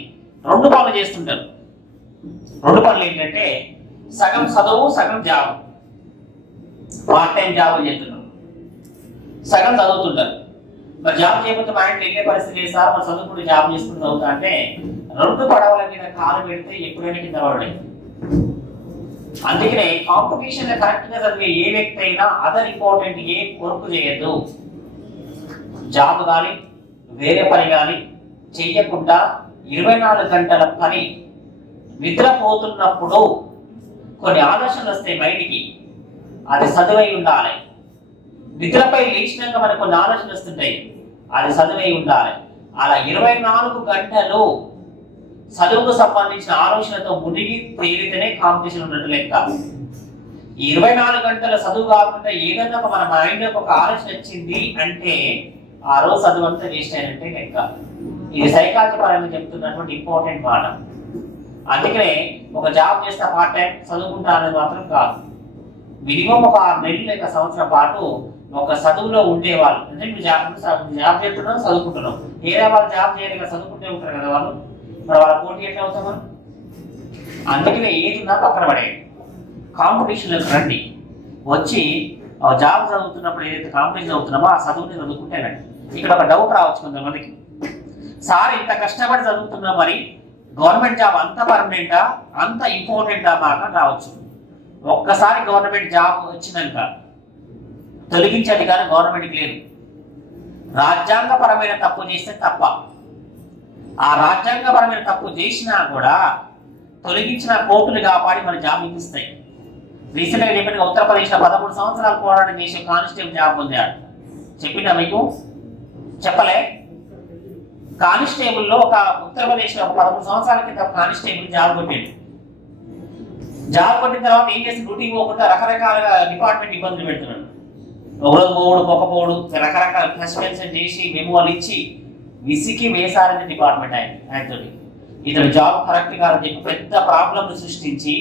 2 పనులు చేస్తుంటారు. 2 పనులు ఏంటంటే సగం చదువు సగం జాబ్, పార్ట్ టైం జాబ్ చేస్తున్నారు, సగం చదువుతుంటారు. మరి జాబ్ చేయకపోతే మా ఇంట్లో వెళ్ళే పరిస్థితి లేదు సార్, మరి చదువుకుంటూ జాబ్ చేసుకుంటూ చదువుతా అంటే 2 పడవల మీద కాలు పెడితే ఎప్పుడైనా కింద పడలేదు. అందుకనే కాంపిటీషన్ కరెక్ట్ గా చదివే ఏ వ్యక్తి అయినా అదర్ ఇంపార్టెంట్ ఏ వర్క్ చేయొద్దు. జాబ్ కానీ వేరే పని కానీ చెయ్యకుండా 24 గంటల పని, నిద్రపోతున్నప్పుడు కొన్ని ఆలోచనలు వస్తాయి బయటికి, అది చదువై ఉండాలి. నిద్రపై లేచినాక మనకు కొన్ని ఆలోచనలు వస్తుంటాయి, అది చదువై ఉండాలి. అలా 24 గంటలు చదువుకు సంబంధించిన ఆలోచనతో మునిగి తేలితేనే కాంపిటీషన్ ఉన్నట్టు లెక్క. ఈ 24 గంటల చదువు కాకుండా ఏదన్నా మన మైండ్ ఒక ఆలోచన వచ్చింది అంటే ఆ రోజు చదువు అంతా వేస్ట్ అయినట్టే లెక్క. ఇది సైకాలజీ పరంగా చెప్తున్నటువంటి ఇంపార్టెంట్ మాట. అందుకనే ఒక జాబ్ చేస్తే పార్ట్ టైం చదువుకుంటా అనేది మాత్రం కాదు. మినిమం ఒక 6 నెలలు లేక సంవత్సరం పాటు ఒక చదువులో ఉండేవాళ్ళు, అంటే మీరు జాబ్ చేస్తున్నాం చదువుకుంటున్నాం, ఏదో వాళ్ళు జాబ్ చేయలేక చదువుకుంటే ఉంటారు కదా వాళ్ళు, మరి వాళ్ళ పోటీ ఎట్లా అవుతాం మనం? అందుకనే ఏది ఉన్నా పక్కన పడేయండి, కాంపిటీషన్లోకి రండి. వచ్చి జాబ్ చదువుతున్నప్పుడు ఏదైతే కాంపిటీషన్ చదువుతున్నామో ఆ చదువుని చదువుకుంటే రండి. ఇక్కడ ఒక డౌట్ రావచ్చు కొంతమందికి, సార్ ఇంత కష్టపడి చదువుతున్నా మరి గవర్నమెంట్ జాబ్ అంత పర్మనెంటా, అంత ఇంపార్టెంటా మాకు రావచ్చు. ఒక్కసారి గవర్నమెంట్ జాబ్ వచ్చినాక తొలగించే అధికారం గవర్నమెంట్కి లేదు. రాజ్యాంగపరమైన తప్పు చేస్తే తప్ప, ఆ రాజ్యాంగపరమైన తప్పు చేసినా కూడా తొలగించిన కోర్టులు కాపాడి మన జాబ్ ఇప్పిస్తాయి. రీసెంట్గా చెప్పిన ఉత్తరప్రదేశ్లో 13 సంవత్సరాలు పోరాటం చేసే కానిస్టేబుల్ జాబ్ పొందాడు. చెప్పిందా మీకు? చెప్పలే. కానిస్టేబుల్లో ఒక ఉత్తరప్రదేశ్లో ఒక 13 సంవత్సరాల క్రితం కానిస్టేబుల్ జాబ్ కొట్టాడు. జాబ్ కొట్టిన తర్వాత ఏం చేసి డ్యూటీ పోకుండా రకరకాలుగా డిపార్ట్మెంట్ ఇబ్బందులు పెడుతున్నాడు. ఒకరోజు పోవుడు, పొక్కపోవడు, రకరకాల సస్పెన్షన్ చేసి మెమోలు ఇచ్చి విసికి వేసారని డిపార్ట్మెంట్ ఆయనతో. ఇతను జాబ్ కరెక్ట్ కాదని చెప్పి పెద్ద ప్రాబ్లంను సృష్టించి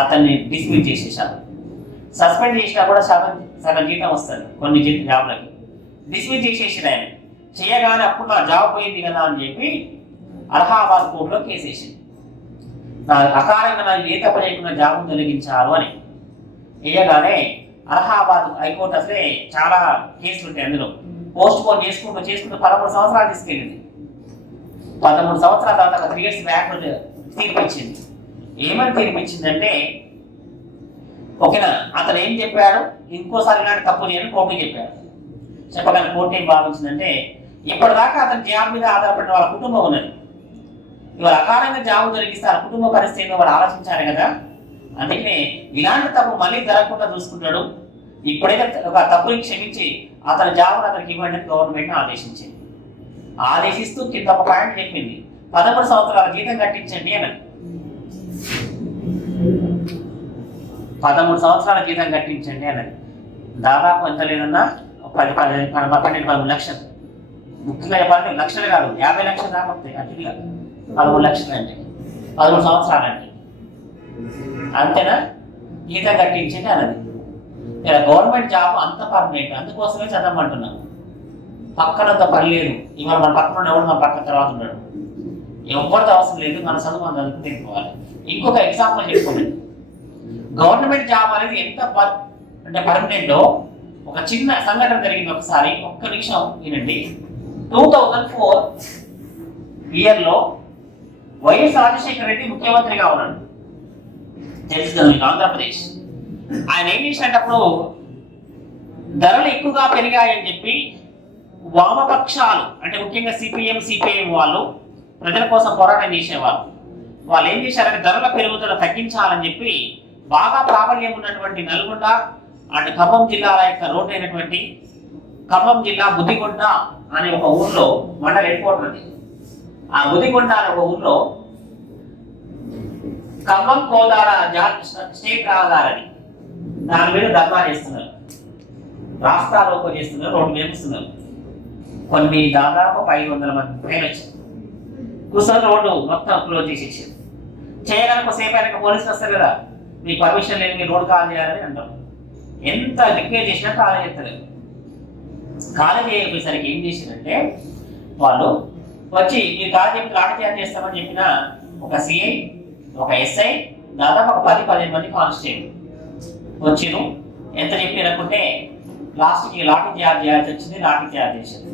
అతన్ని డిస్మిస్ చేసేసారు. సస్పెండ్ చేసినా కూడా సగం జీతం వస్తుంది కొన్ని జాబ్లకి. డిస్మిస్ చేసేసారు ఆయన. చేయగానే అప్పుడు నా జాబ్ పోయింది కదా అని చెప్పి అలహాబాద్ కోర్టులో కేసు వేసింది. నా అకారంగా నాకు ఏ తప్ప చేయకుండా జాబ్ తొలగించారు అని వేయగానే అలహాబాద్ హైకోర్టు అసలే చాలా కేసులు ఉంటాయి, అందులో పోస్ట్ పోన్ చేసుకుంటూ 13 సంవత్సరాలు తీసుకెళ్ళింది. 13 సంవత్సరాల తర్వాత 3 years బ్యాక్ తీర్పిచ్చింది. ఏమని తీర్పిచ్చిందంటే, ఓకేనా, అతను ఏం చెప్పాడు, ఇంకోసారి ఇలాంటి తప్పు చేయని కోర్టు చెప్పాడు. చెప్పగానే కోర్టు ఏం భావించిందంటే, ఇప్పటిదాకా అతని జాబ్ మీద ఆధారపడిన వాళ్ళ కుటుంబం ఉన్నది, ఇవాళ అకారంగా జాబ్ తొలగిస్తే ఆ కుటుంబ పరిస్థితి వాళ్ళు ఆలోచించారు కదా, అందుకనే ఇలాంటి తప్పు మళ్ళీ జరగకుండా చూసుకుంటాడు. ఇప్పుడైతే ఒక తప్పుని క్షమించి అతని జాబును అతనికి ఇవ్వండి అని గవర్నమెంట్ ఆదేశించింది. ఆదేశిస్తూ కింద ఒక పాయింట్ చెప్పింది, 13 సంవత్సరాల జీతం కట్టించండి అని. 13 సంవత్సరాల జీతం కట్టించండి అన్నది. దాదాపు ఎంత లేదన్నా 12 లక్షలు. ముఖ్యంగా చెప్పాలంటే లక్షలు కాదు, 50 లక్షలు దాకా వస్తాయి అట్లా. 13 లక్షలు అంటే 13 సంవత్సరాలు అంటే అంతేనా? జీతం కట్టించండి అన్నది. ఇలా గవర్నమెంట్ జాబ్ అంత పర్మనెంట్, అందుకోసమే చదవమంటున్నాం. పక్కనంత పని లేదు. ఇవాళ మన పక్కన ఎవరు మన పక్కన తర్వాత ఉన్నాడు, ఎవరితో అవసరం లేదు. మన చదువు మనం చదువుకు తెచ్చుకోవాలి. ఇంకొక ఎగ్జాంపుల్ చెప్పుకోండి. గవర్నమెంట్ జాబ్ అనేది ఎంత అంటే పర్మనెంటో ఒక చిన్న సంఘటన జరిగింది ఒకసారి. ఒక్క నిమిషం వినండి. 2004 ఇయర్లో వైఎస్ రాజశేఖర రెడ్డి ముఖ్యమంత్రిగా ఉన్నాడు, తెలుసు కదా మీకు, ఆంధ్రప్రదేశ్. ఆయన ఏం చేసినప్పుడు ధరలు ఎక్కువగా పెరిగాయని చెప్పి వామపక్షాలు అంటే ముఖ్యంగా సిపిఎం సిపిఐఎం వాళ్ళు ప్రజల కోసం పోరాటం చేసేవాళ్ళు. వాళ్ళు ఏం చేశారంటే ధరల పెరుగుదల తగ్గించాలని చెప్పి బాగా ప్రాబల్యం ఉన్నటువంటి నల్గొండ అండ్ ఖమ్మం జిల్లాల యొక్క రోడ్డు అయినటువంటి ఖమ్మం జిల్లా బుద్దిగొండ అనే ఒక ఊర్లో మండల హెడ్ క్వార్టర్ ఉంది. ఆ బుద్దిగొండ అనే ఒక ఊర్లో ఖమ్మం కోదాడ స్టేట్ రహదారిని దాని మీద ధర్నా చేస్తున్నారు, రాస్తారోకో చేస్తున్నారు, రోడ్డు వేపిస్తున్నారు. కొన్ని దాదాపు 500 మంది ప్రజలు వచ్చారు. కూర్చొని రోడ్డు మొత్తం క్లోజ్ చేసి ఇచ్చారు. చేయడానికి సేపు అయినాక పోలీసులు వస్తారు కదా, మీకు పర్మిషన్ లేదు, మీరు రోడ్డు కాల్ చేయాలని అంటారు. ఎంత రిక్వెస్ట్ చేసినా కాలేజ్ చేస్తలేదు. కాలేజ్ అయిపోయేసరికి ఏం చేసిందంటే వాళ్ళు వచ్చి మీరు కాలేజ్ చెప్పి లాఠీ చార్జ్ చేస్తామని చెప్పిన ఒక సిఐ, ఒక ఎస్ఐ, దాదాపు ఒక 10-15 మంది కానిస్టేబుల్ వచ్చిను. ఎంత చెప్పి అనుకుంటే లాస్ట్కి లాఠీ చార్జ్ చేయాల్సి వచ్చింది. లాఠీ చార్జ్ చేసేది.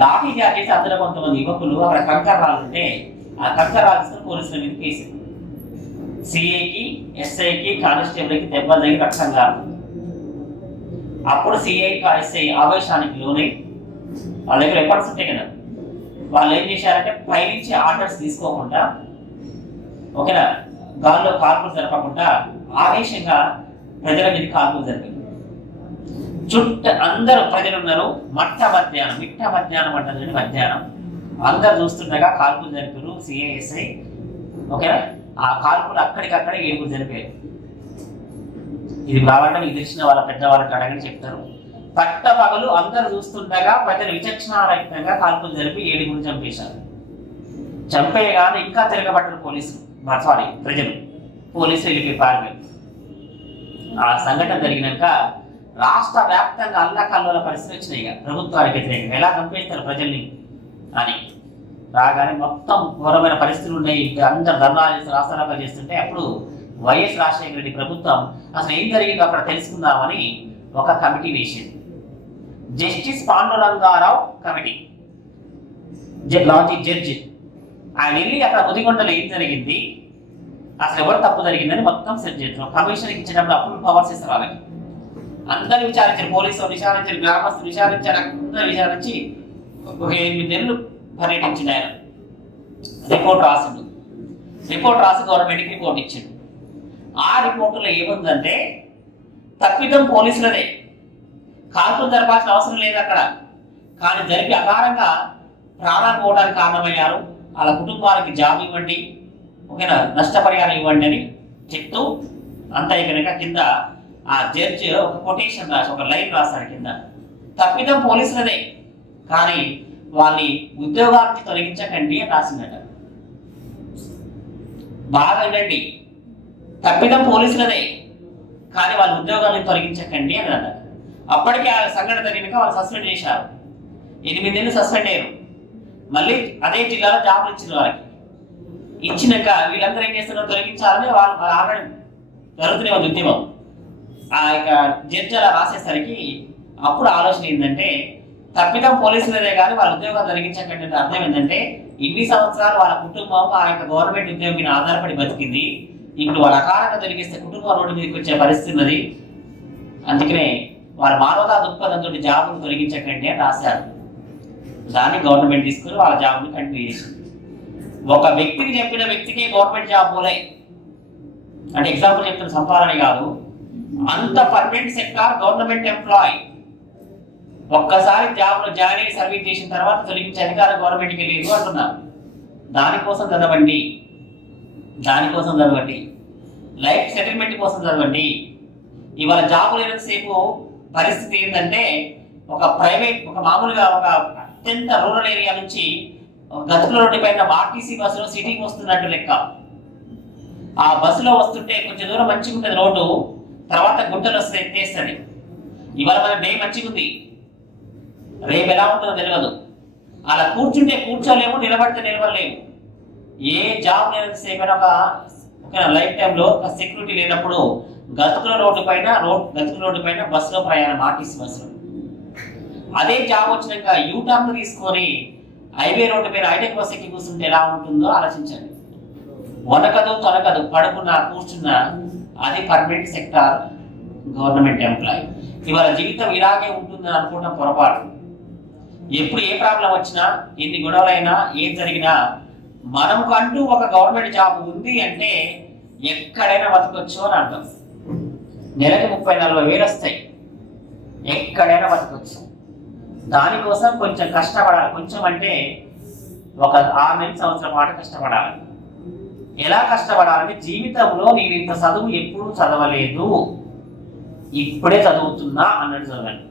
లాఠీ చార్జ్ చేసి అందులో కొంతమంది యువకులు అక్కడ కంకర రాళ్ళుంటే ఆ కంకర రాల్సిన పోలీసుల మీద కేసు. సిఐకి, ఎస్ఐకి, కానిస్టేబుల్కి దెబ్బలు తగిలి రక్తం కాదు. అప్పుడు సిఐ, ఎస్ఐ ఆవేశానికి లోనై వాళ్ళ దగ్గర రికార్డ్స్ ఉంటాయి కదా, వాళ్ళు ఏం చేశారంటే పైనుంచి ఆర్డర్స్ తీసుకోకుండా, ఓకేనా, గాల్లో కాల్పులు జరపకుండా ఆవేశంగా ప్రజల మీద కాల్పులు జరిపారు. అందరూ ప్రజలు ఉన్నారు. మిట్ట మధ్యాహ్నం అంటారు, మధ్యాహ్నం అందరు చూస్తుండగా కాల్పులు జరిపారు సిఐ, ఎస్ఐ. ఓకేనా, ఆ కాల్పులు అక్కడికక్కడే 7 జరిపారు. ఇది కావాలంటే మీకు తెలిసిన వాళ్ళ పెద్దవాళ్ళకి అడగని చెప్తారు. పట్టపగలు అందరు చూస్తుండగా ప్రజలు విచక్షణారహితంగా కాల్పులు జరిపి 7 చంపేశారు. చంపేయగానే ఇంకా తిరగబడ్డారు పోలీసులు, ప్రజలు. పోలీసులు వెళ్ళిపోయి పారిపోయారు. ఆ సంఘటన జరిగినాక రాష్ట్ర వ్యాప్తంగా అల్లకల్లోల పరిస్థితి వచ్చినాయి. ప్రభుత్వానికి వ్యతిరేకంగా ఎలా చంపేస్తారు ప్రజల్ని అని రాగానే మొత్తం ఘోరమైన పరిస్థితులు ఉన్నాయి. అందరు ధర్నాలు చేస్తూ రాస్తారోకలు చేస్తుంటే అప్పుడు వైఎస్ రాజశేఖర రెడ్డి ప్రభుత్వం అసలు ఏం జరిగిందో అక్కడ తెలుసుకుందామని ఒక కమిటీ వేసింది. Justice Panduranga Rao committee, logic judge. ఆయన వెళ్ళి అక్కడ బుద్దిగొండలో ఏం జరిగింది, అసలు ఎవరు తప్పు జరిగిందని మొత్తం సెట్ చేస్తున్నాం. కమిషన్ ఇచ్చినప్పుడు అప్పుడు పవర్స్ ఇస్తారు వాళ్ళకి. అందరూ విచారించారు, పోలీసులు విచారించారు, గ్రామస్తులు విచారించారు, అందరూ విచారించి ఒక 8 నెలలు పర్యటించింది ఆయన. రిపోర్ట్ రాసి గవర్నమెంట్కి రిపోర్ట్ ఇచ్చిండు. ఆ రిపోర్టులో ఏముందంటే తప్పిదం పోలీసులదే, కాల్పులు జరపాల్సిన అవసరం లేదు అక్కడ, కానీ జరిపి అకారంగా ప్రాణాలు పోవడానికి కారణమయ్యారు. వాళ్ళ కుటుంబాలకి జాబ్ ఇవ్వండి, ఓకేనా, నష్టపరిహారం ఇవ్వండి అని చెప్తూ అంత అయిపోయినాక కింద ఆ జడ్జి ఒక కొటేషన్ రాసి ఒక లైన్ రాస్తాడు కింద, తప్పిదం పోలీసులదే కానీ వాళ్ళని ఉద్యోగానికి తొలగించకండి అని రాసిందట. బాగా వినండి, తప్పిదం పోలీసులదే కానీ వాళ్ళ ఉద్యోగాలను తొలగించకండి అని అన్నారు. అప్పటికే ఆ సంఘటన జరిగినాక వాళ్ళు సస్పెండ్ చేశారు. 8 నెలలు సస్పెండ్ అయ్యారు. మళ్ళీ అదే జిల్లాలో జాబులు ఇచ్చిన వాళ్ళకి ఇచ్చినాక వీళ్ళందరూ ఏం చేస్తున్నారు, తొలగించాలని వాళ్ళు ఆల్రెడీ జరుగుతూనే ఉంది ఉద్యమం. ఆ యొక్క జడ్జి అలా రాసేసరికి అప్పుడు ఆలోచన ఏంటంటే తప్పిదం పోలీసులదే కానీ వాళ్ళ ఉద్యోగాలు తొలగించకండి అంటే అర్థం ఏంటంటే ఇన్ని సంవత్సరాలు వాళ్ళ కుటుంబం ఆ యొక్క గవర్నమెంట్ ఉద్యోగం మీద ఆధారపడి బతికింది. ఇప్పుడు వాళ్ళ అకారంగా తొలగిస్తే కుటుంబం రోడ్డు మీదకి వచ్చే పరిస్థితి ఉన్నది. అందుకనే వాళ్ళ మానవతా దృక్పథంతో జాబును తొలగించకండి అని రాశారు. దాన్ని గవర్నమెంట్ తీసుకుని వాళ్ళ జాబ్ని కంటిన్యూ చేసింది. ఒక వ్యక్తికి చెప్పిన వ్యక్తికే గవర్నమెంట్ జాబ్ పోలే, అంటే ఎగ్జాంపుల్ చెప్తున్న సంపాదన కాదు, అంత పర్మనెంట్ సెక్టార్ గవర్నమెంట్ ఎంప్లాయ్ ఒక్కసారి జాబ్లో జాయిన్ అయ్యి సర్వీస్ చేసిన తర్వాత తొలగించే అధికారం గవర్నమెంట్కి లేదు అంటున్నారు. దానికోసం చదవండి, దానికోసం చదవండి, లైఫ్ సెటిల్మెంట్ కోసం చదవండి. ఇవాళ జాబ్ లేనంతసేపు పరిస్థితి ఏంటంటే ఒక ప్రైవేట్ ఒక మామూలుగా ఒక అత్యంత రూరల్ ఏరియా నుంచి గతుకుల రోడ్డు పైన ఆర్టీసీ బస్సులో సిటీకి వస్తున్నట్టు లెక్క. ఆ బస్సులో వస్తుంటే కొంచెం దూరం మంచిగా ఉంటుంది రోడ్డు, తర్వాత గుంటలు వస్తే ఎత్తేస్తుంది. ఇవాళ మన డే మంచిగా ఉంది, రేపు ఎలా ఉంటుందో తెలియదు. అలా కూర్చుంటే కూర్చోలేము, నిలబడితే నిలబడలేము. ఏ జాబ్ లేనంతసేపు ఒక లైఫ్ టైంలో ఒక సెక్యూరిటీ లేనప్పుడు గతుకుల రోడ్డు పైన బస్సులో ప్రయాణం, ఆర్టీసీ బస్సులో. అదే జాబ్ వచ్చినాక యూటర్న్ తీసుకొని హైవే రోడ్డు పైన హైటెక్ బస్ ఎక్కి కూర్చుంటే ఎలా ఉంటుందో ఆలోచించండి. వనకదు తొనకదు, పడుకున్నా కూర్చున్నా, అది పర్మనెంట్ సెక్టార్ గవర్నమెంట్ ఎంప్లాయ్. ఇవాళ జీవితం ఇలాగే ఉంటుందని అనుకోవడం పొరపాటు. ఎప్పుడు ఏ ప్రాబ్లం వచ్చినా, ఎన్ని గొడవలైనా, ఏం జరిగినా మనకు అంటూ ఒక గవర్నమెంట్ జాబ్ ఉంది అంటే ఎక్కడైనా బతకొచ్చు అని అర్థం. నెలకి 30-40 వేలు వస్తాయి, ఎక్కడైనా బతకొచ్చు. దానికోసం కొంచెం కష్టపడాలి. కొంచెం అంటే ఒక 6 నెలల సంవత్సరం పాటు కష్టపడాలి. ఎలా కష్టపడాలంటే జీవితంలో నేను ఇంత చదువు ఎప్పుడూ చదవలేదు, ఇప్పుడే చదువుతున్నా అన్నట్టు చదవండి.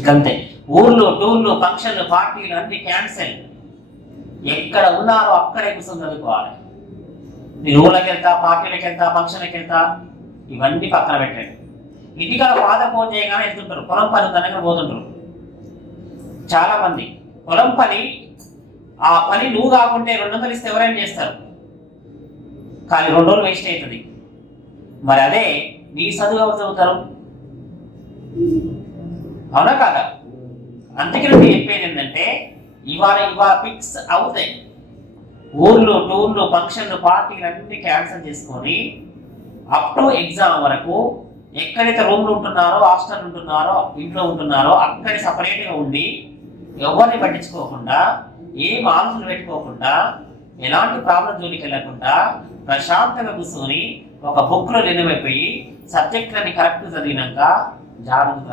ఇకంతే. ఊర్లు, టూర్లు, ఫంక్షన్లు, పార్టీలు అన్ని క్యాన్సెల్. ఎక్కడ ఉన్నారో అక్కడే కూర్చొని చదువుకోవాలి. నేను ఊళ్ళకి వెళ్తా, పార్టీలకు వెళ్తా, ఫంక్షన్లకు వెళ్తా, ఇవన్నీ పక్కన పెట్టండి. ఇంటికాడ ఫాదర్ ఫోన్ చేయగానే వెళ్తుంటారు, పొలం పని ఉందనగా పోతుంటారు. చాలా మంది పొలం పని, ఆ పని నువ్వు కాకుంటే 200 ఇస్తే ఎవరైనా చేస్తారు, కానీ 2 రోజులు వేస్ట్ అవుతుంది. మరి అదే నీ చదువు ఎవరు చదువుతారు? అవునా కాదా? అందుకే నేను చెప్పేది ఏంటంటే ఇవాళ ఫిక్స్ అవుతాయి. ఊర్లు, టూర్లు, ఫంక్షన్లు, పార్టీలు అన్ని క్యాన్సిల్ చేసుకొని అప్ టు ఎగ్జామ్ వరకు ఎక్కడైతే రూమ్లు ఉంటున్నారో, హాస్టల్ ఉంటున్నారో, ఇంట్లో ఉంటున్నారో అక్కడి సపరేట్గా ఉండి ఎవరిని పట్టించుకోకుండా, ఏం ఆలోచనలు పెట్టుకోకుండా, ఎలాంటి ప్రాబ్లం జోలికి వెళ్ళకుండా ప్రశాంతంగా కూర్చొని ఒక బుక్లో నిలబడిపోయి సబ్జెక్టులన్నీ కరెక్ట్ చదివినాక జాగ్రత్త.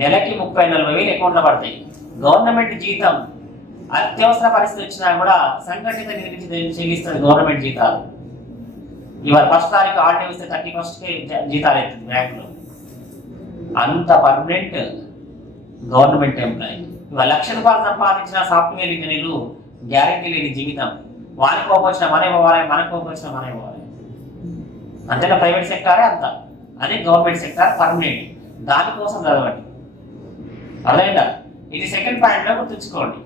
నెలకి 30-40 వేలు అకౌంట్లో పడతాయి. గవర్నమెంట్ జీతం అత్యవసర పరిస్థితి వచ్చినా కూడా సంఘటిత నిధి చెల్లిస్తుంది గవర్నమెంట్ జీతాలు. ఇవాళ 1st తారీఖు హాలిడే వస్తే 31st జీతాలు అవుతుంది బ్యాంకులో. అంత పర్మనెంట్ గవర్నమెంట్ ఎంప్లాయీ. ఇవాళ ₹1,00,000 సంపాదించిన సాఫ్ట్వేర్ ఇంజనీర్లు గ్యారెంటీ లేని జీవితం. వారికి కోపొచ్చిన మనే పోవాలి, మనకు కోపొచ్చిన మనే పోవాలి. అంతేనా? ప్రైవేట్ సెక్టారే అంత, అదే గవర్నమెంట్ సెక్టార్ పర్మనెంట్. దానికోసం చదవండి. అర్థమైందా? ఇది సెకండ్ పాయింట్లో గుర్తుంచుకోండి.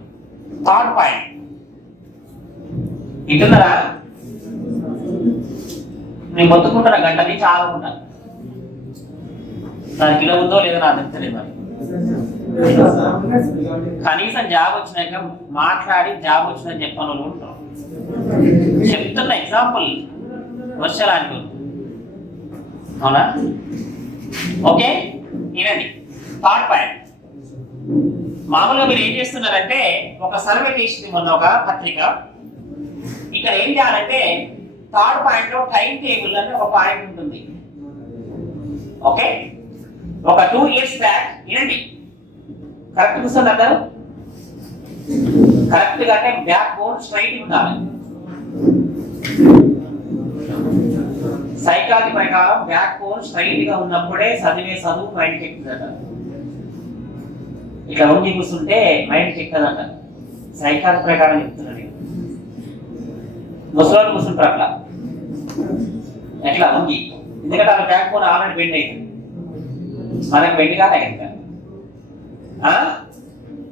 థర్డ్ పాయింట్ ఇంటున్నారా? నేను మొత్తుకుంటున్నా, గంట నుంచి ఆగకుండా. దానికి కిలో ఉందో లేదో నాకు తెలుస్తలేదు. మరి కనీసం జాబ్ వచ్చినాక మాట్లాడి జాబ్ వచ్చిందని చెప్పని వాళ్ళు ఉంటాం. చెప్తున్న ఎగ్జాంపుల్ వర్షాలాంటి. అవునా? ఓకే, ఇదండి థర్డ్ పాయింట్. మామూలుగా మీరు ఏం చేస్తున్నారంటే ఒక సర్వే చేసింది మొన్న ఒక పత్రిక. ఇక్కడ ఏం చేయాలంటే థర్డ్ పాయింట్ లో టైం టేబుల్ అని ఒక పాయింట్ ఉంటుంది. ఓకే, ఒక 2 years బ్యాక్ వినండి, కరెక్ట్ కూర్చొని అందరు కరెక్ట్ గా అంటే బ్యాక్ బోన్ స్ట్రైట్ ఉండాలి. సైకాలజీ ప్రకారం బ్యాక్ బోన్ స్ట్రైట్ గా ఉన్నప్పుడే చదువు మైండ్కి ఎక్కుతుందట. ఇట్లా వంగి కూర్చుంటే మైండ్కి ఎక్కదట. సైకాలజీ ప్రకారం చెప్తున్నాను. ముసలోళ్ళు కూర్చుంటారు అట్లా, ఎట్లా వంగి, ఎందుకంటే అలా బ్యాక్ బోన్ ఆల్రెడీ బెండ్ అవుతుంది. మనకు బెండ్ కాదు ఇంకా.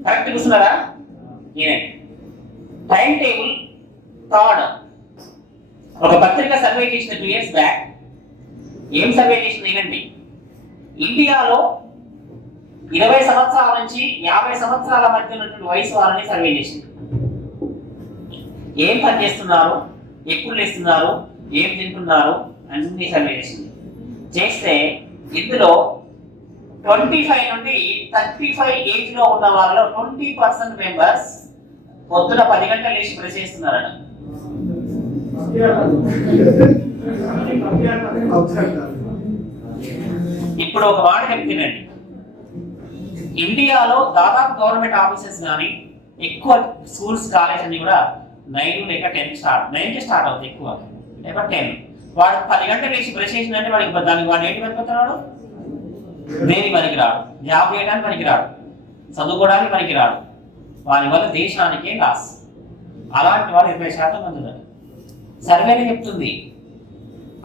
కరెక్ట్ కూర్చున్నారా? Time table third. ఒక పత్రిక సర్వే చేసిన 2 years బ్యాక్. ఏం సర్వే చేసింది వినండి. ఇండియాలో 20 సంవత్సరాల నుంచి 50 సంవత్సరాల మధ్య ఉన్నటువంటి వయసు వారిని సర్వే చేసింది. ఏం పని చేస్తున్నారు, ఎప్పుడు లేస్తున్నారు, ఏం తింటున్నారు అన్ని సర్వే చేసింది. చేస్తే ఇందులో 25 నుండి 35 ఏజ్ లో ఉన్న వాళ్ళలో 20% మెంబర్స్ పొద్దున 10 గంటలు లేచి బ్రష్ చేస్తున్నారట. ఇప్పుడు ఒక మాట చెప్తున్నాండి, ఇండియాలో దాదాపు గవర్నమెంట్ ఆఫీసెస్ కానీ ఎక్కువ స్కూల్స్ కాలేజ్ అన్ని కూడా 9 లేక 10 స్టార్ట్, 9 స్టార్ట్ అవుతాయి ఎక్కువ, లేక 10. వాడు 10 గంటలు వేసి బ్రష్ చేసిందంటే దానికి వాడు ఏంటి పనికొస్తున్నాడు? దేని పనికి రాడు, జాబ్ చేయడానికి పనికి రాడు, చదువుకోవడానికి పనికి రాడు. వాని వల్ల దేశానికే లాస్. అలాంటి వాళ్ళు 20% మంది ఉన్నారు. సర్వేనే చెప్తుంది.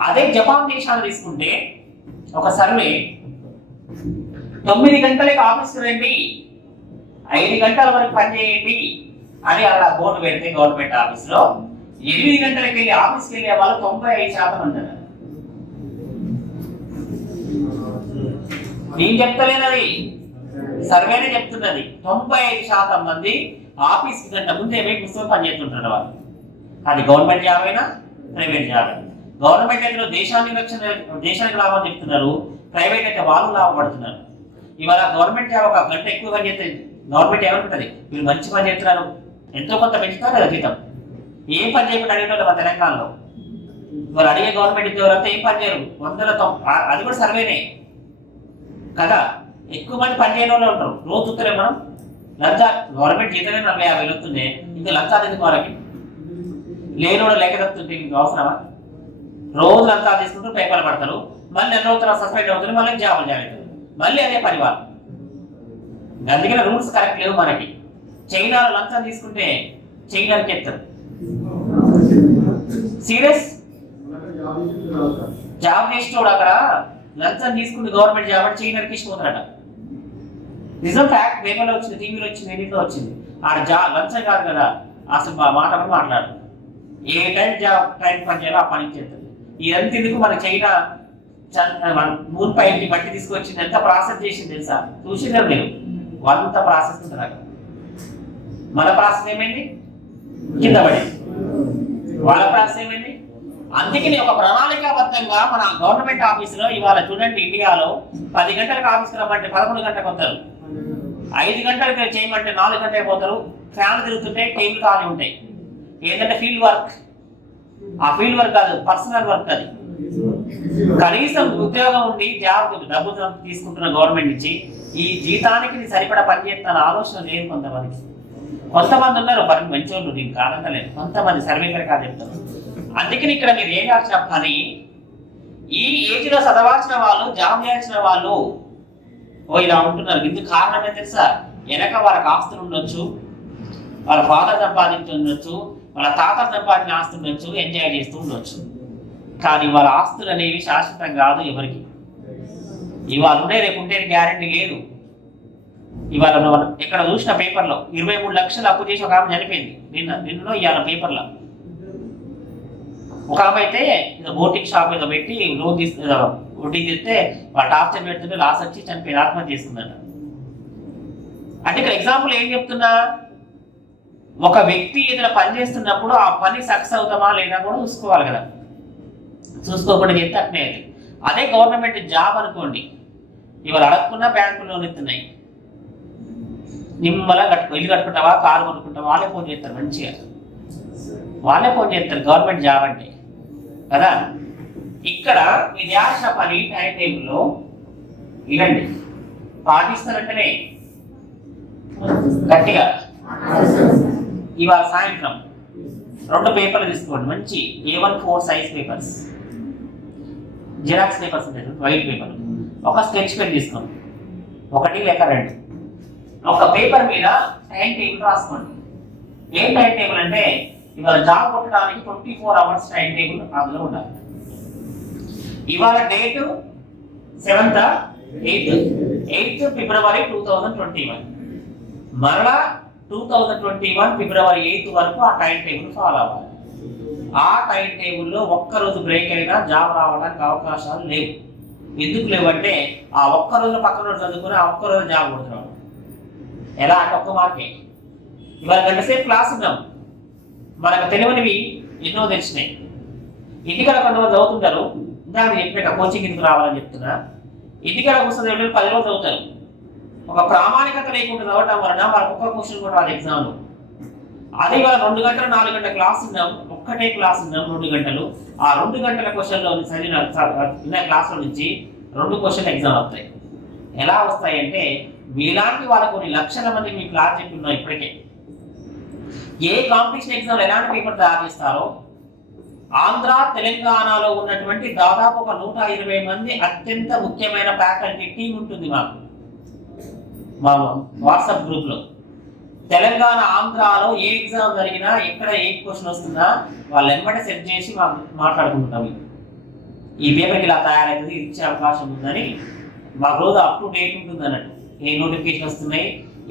అదే జపాన్ దేశాన్ని తీసుకుంటే ఒక సర్వే 9 గంటలకి ఆఫీస్కి రండి, 5 గంటల వరకు పనిచేయండి అని అలా బోర్డు పెడితే గవర్నమెంట్ ఆఫీస్లో 8 గంటలకి వెళ్ళి ఆఫీస్కి వెళ్ళే వాళ్ళు 95% ఉంటారు. నేను చెప్తలేనది, సర్వేనే చెప్తున్నది. 95% మంది ఆఫీస్కి గంట ముందే పోయి కూర్చొని పనిచేస్తుంటారు వాళ్ళు. అది గవర్నమెంట్ జాబ్ అయినా ప్రైవేట్ జాబ్ అయినా. గవర్నమెంట్ అయితే దేశానికి లాభం చెప్తున్నారు, ప్రైవేట్ అయితే వాళ్ళు లాభపడుతున్నారు. ఇవాళ గవర్నమెంట్ జాబ్ ఒక గంట ఎక్కువ పని చేస్తే గవర్నమెంట్ ఏమంటుంది? మీరు మంచి పని చేస్తున్నారు, ఎంతో కొంత పెంచుతారు కదా జీతం. ఏం పని చేయకుండా అడిగేటోళ్ళు మన తెలంగాణలో. ఇవాళ అడిగే గవర్నమెంట్ ఉద్యోగులంతా ఏం పని చేయరు, 100 అది కూడా సర్వేనే కదా. ఎక్కువ మంది పని చేయని వాళ్ళు ఉంటారు. రోజు చూస్తలే మనం లంచా, గవర్నమెంట్ జీతమే 40-50 వస్తుంది, ఇంకా లంచాలు ఎందుకు వాళ్ళకి? లేనోడు లెక్క తప్పుతుంటే మీకు అవసరమా? రోజు లంచాలు తీసుకుంటూ పేపర్లు పడతారు, మళ్ళీ 2 రోజులు సస్పెండ్ అవుతుంది, మళ్ళీ జాబులు జాయిన్ అవుతారు, మళ్ళీ అదే పని వాళ్ళు. అందుకని రూల్స్ కరెక్ట్ లేవు మనకి. చైనాలో లంచం తీసుకుంటే చైనాకి ఎత్తారు. సీరియస్ జాబ్ చేసేటోడు అక్కడ లంచం తీసుకుంటే గవర్నమెంట్ జాబ్ అంటే చైనాకి ఇష్టపోతారట. నిజం, ఫ్యాక్ట్. పేపర్లో వచ్చింది, టీవీలో వచ్చింది, ఎన్నిట్లో వచ్చింది. ఆడ లంచం కాదు కదా, అసలు మాట కూడా మాట్లాడదు. ఏ టైం పని చేయాలో ఆ పని చేస్తుంది. ఇదంతా ఎందుకు? మన చైనా మూన్ పై మట్టి తీసుకొచ్చింది, ఎంత ప్రాసెస్ చేసింది తెలుసా? చూసినారు మీరు? అంత ప్రాసెస్ ఉంటుంది అక్కడ. మన ప్రాసెస్ ఏమైంది? కింద పడింది. వాళ్ళ ప్రాసెస్ ఏమైంది? అందుకని ఒక ప్రణాళికాబద్ధంగా మన గవర్నమెంట్ ఆఫీసులో ఇవాళ చూడండి, ఇండియాలో 10 గంటలకు ఆఫీస్కి రమ్మంటే 11 గంటలకు వస్తారు, 5 గంటలకు చేయమంటే 4 గంటలకు పోతారు. ఫ్యాన్ తిరుగుతుంటే టేబుల్ ఖాళీ ఉంటాయి. ఏంటంటే ఫీల్డ్ వర్క్. ఆ ఫీల్డ్ వర్క్ కాదు, పర్సనల్ వర్క్. అది కనీసం ఉద్యోగం ఉండి జాబ్ డబ్బు తీసుకుంటున్న గవర్నమెంట్ నుంచి ఈ జీతానికి సరిపడా పని చేస్తున్న ఆలోచన లేదు కొంతమందికి. కొంతమంది ఉన్నారు మంచి వాళ్ళు, నేను కాదంటలేదు, కొంతమంది సర్వే కాదు చెప్తారు. అందుకని ఇక్కడ మీరు ఏం చేయాల్సిన పని, ఈ ఏజ్లో చదవాల్సిన వాళ్ళు, జాబ్ చేయాల్సిన వాళ్ళు ఇలా ఉంటున్నారు. ఇందుకు కారణం ఏం తెలుసా? వెనక వాళ్ళకి ఆస్తులు ఉండొచ్చు, వాళ్ళ ఫాదర్ సంపాదించుండొచ్చు, వాళ్ళ తాత సంపాదించిన ఆస్తులు ఉండొచ్చు, ఎంజాయ్ చేస్తూ ఉండొచ్చు. కానీ వాళ్ళ ఆస్తులు అనేవి శాశ్వతం కాదు ఎవరికి. ఇవాళ ఉండే రేపు ఉంటే గ్యారెంటీ లేదు. ఇవాళ ఎక్కడ చూసిన పేపర్లో 23 లక్షలు అప్పు చేసి ఒక ఆమె చనిపోయింది. నిన్నలో ఇవాళ పేపర్లో ఒక ఆమె అయితే బోటింగ్ షాప్ ఏదో పెట్టి లోన్ వడ్డీ తెస్తే వాళ్ళు టార్చర్ పెడుతుంటే లాస్ వచ్చి చనిపోయి ఆత్మహత్య చేసుకుందట. అంటే ఇక్కడ ఎగ్జాంపుల్ ఏం చెప్తున్నా, ఒక వ్యక్తి ఏదైనా పని చేస్తున్నప్పుడు ఆ పని సక్సెస్ అవుతామా లేదా కూడా చూసుకోవాలి కదా. చూసుకోకుండా చేస్తే అట్నే. అదే గవర్నమెంట్ జాబ్ అనుకోండి, ఇవాళ అడగకుండా బ్యాంకు లోన్ ఇస్తున్నాయి, నిమ్మలా ఇల్లు కట్టుకుంటావా, కారు కొనుక్కుంటావా, వాళ్ళే ఫోన్ చేస్తారు, మంచిగా వాళ్ళే ఫోన్ చేస్తారు. గవర్నమెంట్ జాబ్ అంటే కదా. ఇక్కడ ఇది చేయాల్సిన పని టైం టేబుల్లో ఇదండి పాటిస్తారంటేనే గట్టిగా. ఇవాళ సాయంత్రం 2 పేపర్లు తీసుకోండి, మంచి A14 size papers, xerox papers ఉంటాయి, వైట్ పేపర్. ఒక స్కెచ్ పెన్ తీసుకోండి, 1 లేక 2. ఒక పేపర్ మీద టైం టేబుల్ రాసుకోండి. ఏం టైం టేబుల్ అంటే, ఇవాళ జాబ్ కొట్టడానికి 24 అవర్స్ టైం టేబుల్ అందులో ఉండాలి. ఇవాళ డేట్ 8th ఫిబ్రవరి 2021. మరలా 2021 ఫిబ్రవరి 8 వరకు ఆ టైం టేబుల్ ఫాలో అవ్వాలి. ఆ టైం టేబుల్లో ఒక్కరోజు బ్రేక్ అయినా జాబ్ రావడానికి అవకాశాలు లేవు. ఎందుకు లేవంటే, ఆ ఒక్కరోజు పక్కన రోజు చదువుకుని ఆ ఒక్కరోజు జాబ్ కొడుతున్నాడు. ఎలా అంటే ఒక్క మార్కే. ఇవాళ గంట సేపు క్లాస్ ఉన్నాం, మనకు తెలియనివి ఎన్నో తెలిసినాయి. ఇంటికాడ కొంతమంది చదువుతుంటారు, ఇందాక చెప్పిన కోచింగ్ ఎందుకు రావాలని చెప్తున్నా. ఇంటికాడ కూర్చొని 10 రోజులు చదువుతారు. ఒక ప్రామాణికత లేకుండా చదవటం వలన వాళ్ళకి ఒక్క క్వశ్చన్ కూడా రాదు ఎగ్జామ్లో. అదే ఇవాళ 2 గంటలు 4 గంటల క్లాస్ ఉన్నాం, ఒక్కటే క్లాస్ ఉన్నాం 2 గంటలు. ఆ 2 గంటల క్వశ్చన్లో చదివిన క్లాసుల నుంచి 2 క్వశ్చన్ ఎగ్జామ్ వస్తాయి. ఎలా వస్తాయి అంటే మీలాంటి వాళ్ళ కొన్ని లక్షల మంది మీ క్లాస్ చెప్తున్నాం ఇప్పటికే. ఏ కాంపిటీషన్ ఎగ్జామ్ ఎలాంటి పేపర్ తయారు చేస్తారో ఆంధ్ర తెలంగాణలో ఉన్నటువంటి దాదాపు ఒక 120 మంది అత్యంత ముఖ్యమైన ఫ్యాకల్టీ టీం ఉంటుంది మా వాట్సాప్ గ్రూప్లో. తెలంగాణ ఆంధ్రాలో ఏ ఎగ్జామ్ జరిగినా ఎక్కడ ఏ క్వశ్చన్ వస్తుందా వాళ్ళు వెంబడే సెట్ చేసి మాట్లాడుకుంటాం. ఈ పేపర్కి ఇలా తయారవుతుంది, ఇచ్చే అవకాశం ఉందని మాకు రోజు అప్ టు డేట్ ఉంటుంది అన్నట్టు. ఏ నోటిఫికేషన్ వస్తున్నాయి,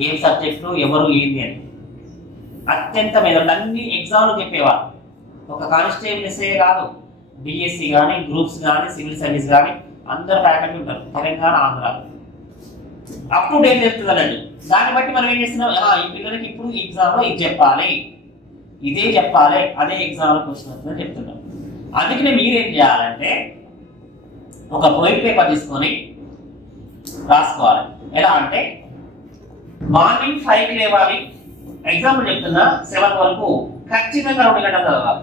ఏం సబ్జెక్టు, ఎవరు ఏంది అని అత్యంత మీద అన్ని ఎగ్జామ్లు చెప్పేవారు. ఒక కానిస్టేబుల్ ఎస్ఏ కాదు, బిఎస్సి కానీ గ్రూప్స్ కానీ సివిల్ సర్వీస్ కానీ అందరు ఫ్యాకల్టీ ఉంటారు తెలంగాణ ఆంధ్రాలో. అప్ టు డేట్ చెప్తుంది అన్నట్టు. దాన్ని బట్టి మనం ఏం చేస్తున్నాం, ఈ పిల్లలకి ఇప్పుడు ఎగ్జామ్లో ఇది చెప్పాలి, ఇదే చెప్పాలి, అదే ఎగ్జామ్లో క్వశ్చన్ వస్తుందని చెప్తున్నాం. అందుకనే మీరేం చేయాలంటే ఒక వైట్ పేపర్ తీసుకొని రాసుకోవాలి. ఎలా అంటే మార్నింగ్ 5కి లేవాలి, ఎగ్జాంపుల్ చెప్తున్నా 7 వరకు ఖచ్చితంగా 2 గంటలు చదవాలి.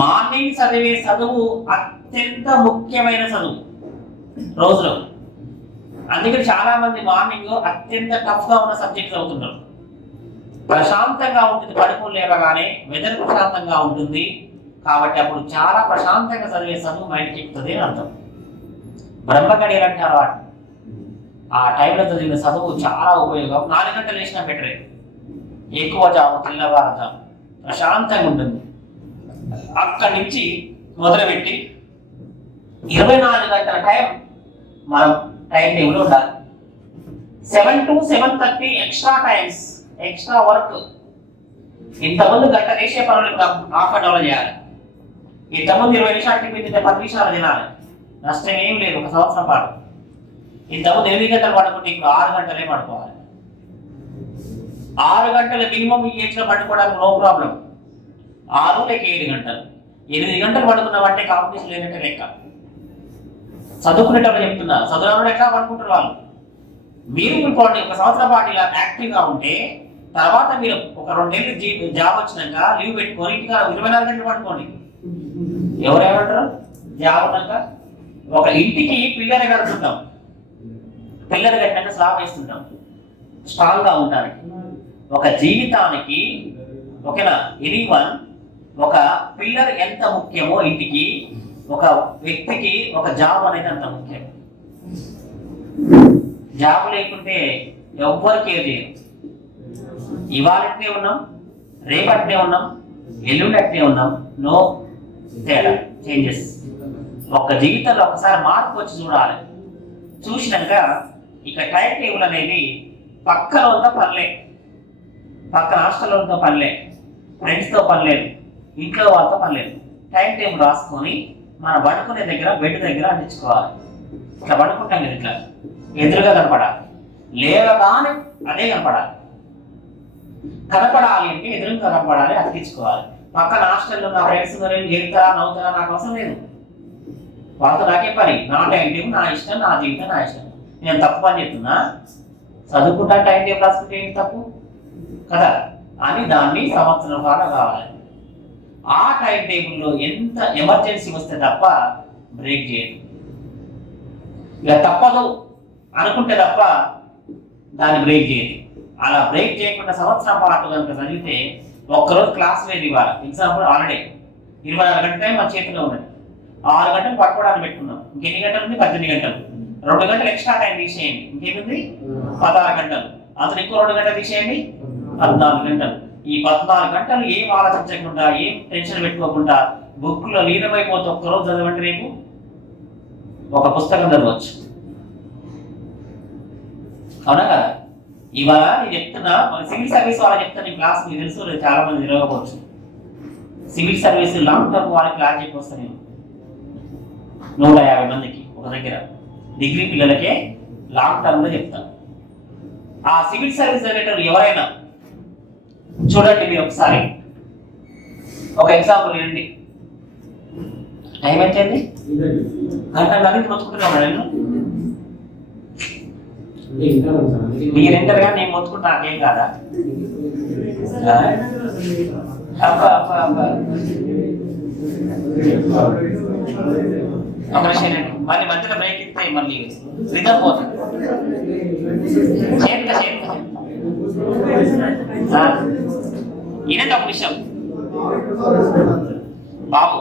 మార్నింగ్ చదివే చదువు అత్యంత ముఖ్యమైన చదువు రోజులో. అందుకని చాలా మంది మార్నింగ్ అత్యంత టఫ్ గా ఉన్న సబ్జెక్ట్స్ అవుతున్నారు. ప్రశాంతంగా ఉంటుంది, పడుకోలు లేవగానే వెదర్ ప్రశాంతంగా ఉంటుంది కాబట్టి అప్పుడు చాలా ప్రశాంతంగా చదివే చదువు మైండ్కి ఎక్కుతుంది అని అర్థం. బ్రహ్మగడియలు అంటారు వాటి. ఆ టైంలో చదివిన చదువు చాలా ఉపయోగం. 4 గంటలు వేసినా బెటరే, ఎక్కువ జాము తెల్లవారుజాము ప్రశాంతంగా ఉంటుంది. అక్కడి నుంచి మొదలుపెట్టి 24 గంటల టైం మనం టైం టేబుల్ ఉండాలి. 7 to 7:30 extra times, extra work. ఇంతకుముందు గంట వేసే పనులు ఇప్పుడు హాఫ్ అన్ అవర్ చేయాలి. ఇంతకుముందు 20 నిమిషాలు టిఫిన్ తింటే 10 నిమిషాలు తినాలి, నష్టం ఏం లేదు ఒక సంవత్సరం పాటు. ఇంతకుముందు 8 గంటలు పడుకుంటే ఇప్పుడు 6 గంటలే పడుకోవాలి. 6 గంటల మినిమం ఈ ఏజ్లో పడుకోవడానికి నో ప్రాబ్లం. 6 లేక 7 గంటలు, 8 గంటలు పడుకున్నామంటే కాంపిటీషన్ లేదంటే లెక్క. చదువుకునేటప్పుడు చెప్తున్నా, చదువులో ఎట్లా పడుకుంటారు వాళ్ళు. మీరు ఇంకోటి ఒక సంవత్సరం పాటు ఇలా యాక్టివ్గా ఉంటే తర్వాత మీరు ఒక 2 నెలలు జాబ్ వచ్చినాక లీవ్ పెట్టుకొని ఇంటికి 24 గంటలు పడుకోండి. ఎవరేమంటారు, జాబ్ ఉన్నాక ఒక ఇంటికి పిల్లలు కడుతుంటాం, పిల్లలు కట్టినాక స్లాబ్ వేస్తుంటాం స్ట్రాంగ్ గా ఉంటానికి. ఒక జీవితానికి ఓకేనా ఎనీవన్ ఒక పిల్లర్ ఎంత ముఖ్యమో ఇంటికి, ఒక వ్యక్తికి ఒక జాబ్ అనేది అంత ముఖ్యం. జాబ్ లేకుంటే ఎవ్వరు కేర్ చేయరు. ఇవాళనే ఉన్నాం, రేపట్నే ఉన్నాం, ఎల్లుండట్నే ఉన్నాం, నో తేడా, చేంజెస్. ఒక జీవితంలో ఒకసారి మార్పు వచ్చి చూడాలి. చూసినాక ఇక టైం టేబుల్ అనేది పక్కన ఉందో పనిలే, పక్కన హాస్టల్లో ఉందో పనిలే, ఫ్రెండ్స్తో పనిలేదు, ఇంట్లో వాళ్ళతో పనిలేదు. టైం టేబుల్ రాసుకొని మన పడుకునే దగ్గర బెడ్ దగ్గర అందించుకోవాలి. ఇట్లా పడుకుంటాం కదా, ఇట్లా ఎదురుగా కనపడాలి, లేవగానే అదే కనపడాలి. కనపడాలి అంటే ఎదురుగా కనపడాలి, అతికించుకోవాలి. పక్కన హాస్టల్లో నా ఫ్రెండ్స్ ఎగుతారా నవ్వుతారా నాకు అవసరం లేదు, వాళ్ళతో నాకే పని. నా టైం టేబుల్ నా ఇష్టం, నా జీవితం నా ఇష్టం. నేను తప్పు అని చెప్తున్నా, చదువుకుంటా టైం టేబుల్ రాసుకుంటే ఏంటి తప్పు కదా అని దాన్ని సంవత్సరం కాలం కావాలి. ఆ టైం టేబుల్లో ఎంత ఎమర్జెన్సీ వస్తే తప్ప బ్రేక్ చేయదు. ఇక తప్పదు అనుకుంటే తప్ప దాన్ని బ్రేక్ చేయదు. అలా బ్రేక్ చేయకుండా సంవత్సరం పాటు కనుక చదివితే ఒక్కరోజు క్లాస్ లేదు. ఇవాళ ఎగ్జాంపుల్ హాలిడే 24 గంటల టైం మన చేతిలో ఉన్నది. 6 గంటలు పట్టుకోవడానికి పెట్టుకున్నాం, ఇంకెన్ని గంటలు ఉంది, 18 గంటలు. 2 గంటలు ఎక్స్ట్రా టైం తీసేయండి, ఇంకేముంది 16 గంటలు. అందులో ఇంకో 2 గంటలు తీసేయండి, 14 గంటలు. ఈ 14 గంటలు ఏం ఆలోచించకుండా, ఏం టెన్షన్ పెట్టుకోకుండా బుక్ లో లీనమైపోతే ఒక్కరోజు చదవండి, రేపు ఒక పుస్తకం చదవచ్చు. అవునా కదా? ఇవాళ నేను చెప్తున్నా, సివిల్ సర్వీస్ వాళ్ళకి చెప్తాను ఈ క్లాస్, మీకు తెలుసు లేదు, చాలా మంది తెలియకపోవచ్చు. సివిల్ సర్వీస్ లాంగ్ టర్మ్ వాళ్ళకి క్లాస్ చెప్పొస్తాను నేను 150 మందికి ఒక దగ్గర. డిగ్రీ పిల్లలకే లాంగ్ టర్మ్ లో చెప్తాను. ఆ సివిల్ సర్వీస్ చదివేటప్పుడు ఎవరైనా చూడండి, మీరు ఒకసారి ఒక ఎగ్జాంపుల్ ఏంటి, టైం ఎంతైంది, గంట నది మొత్తుకుంటున్నా నేను. మీరు ఎంటర్గా నేను మొత్తుకుంటా నాకేం కాదా? అబ్బా అబ్బా అబ్బా మళ్ళీ మధ్యలో బ్రేక్ ఇస్తాయి, మళ్ళీ రిజర్వ్ పోతుంది. ఇదే ఒక విషయం బాబు.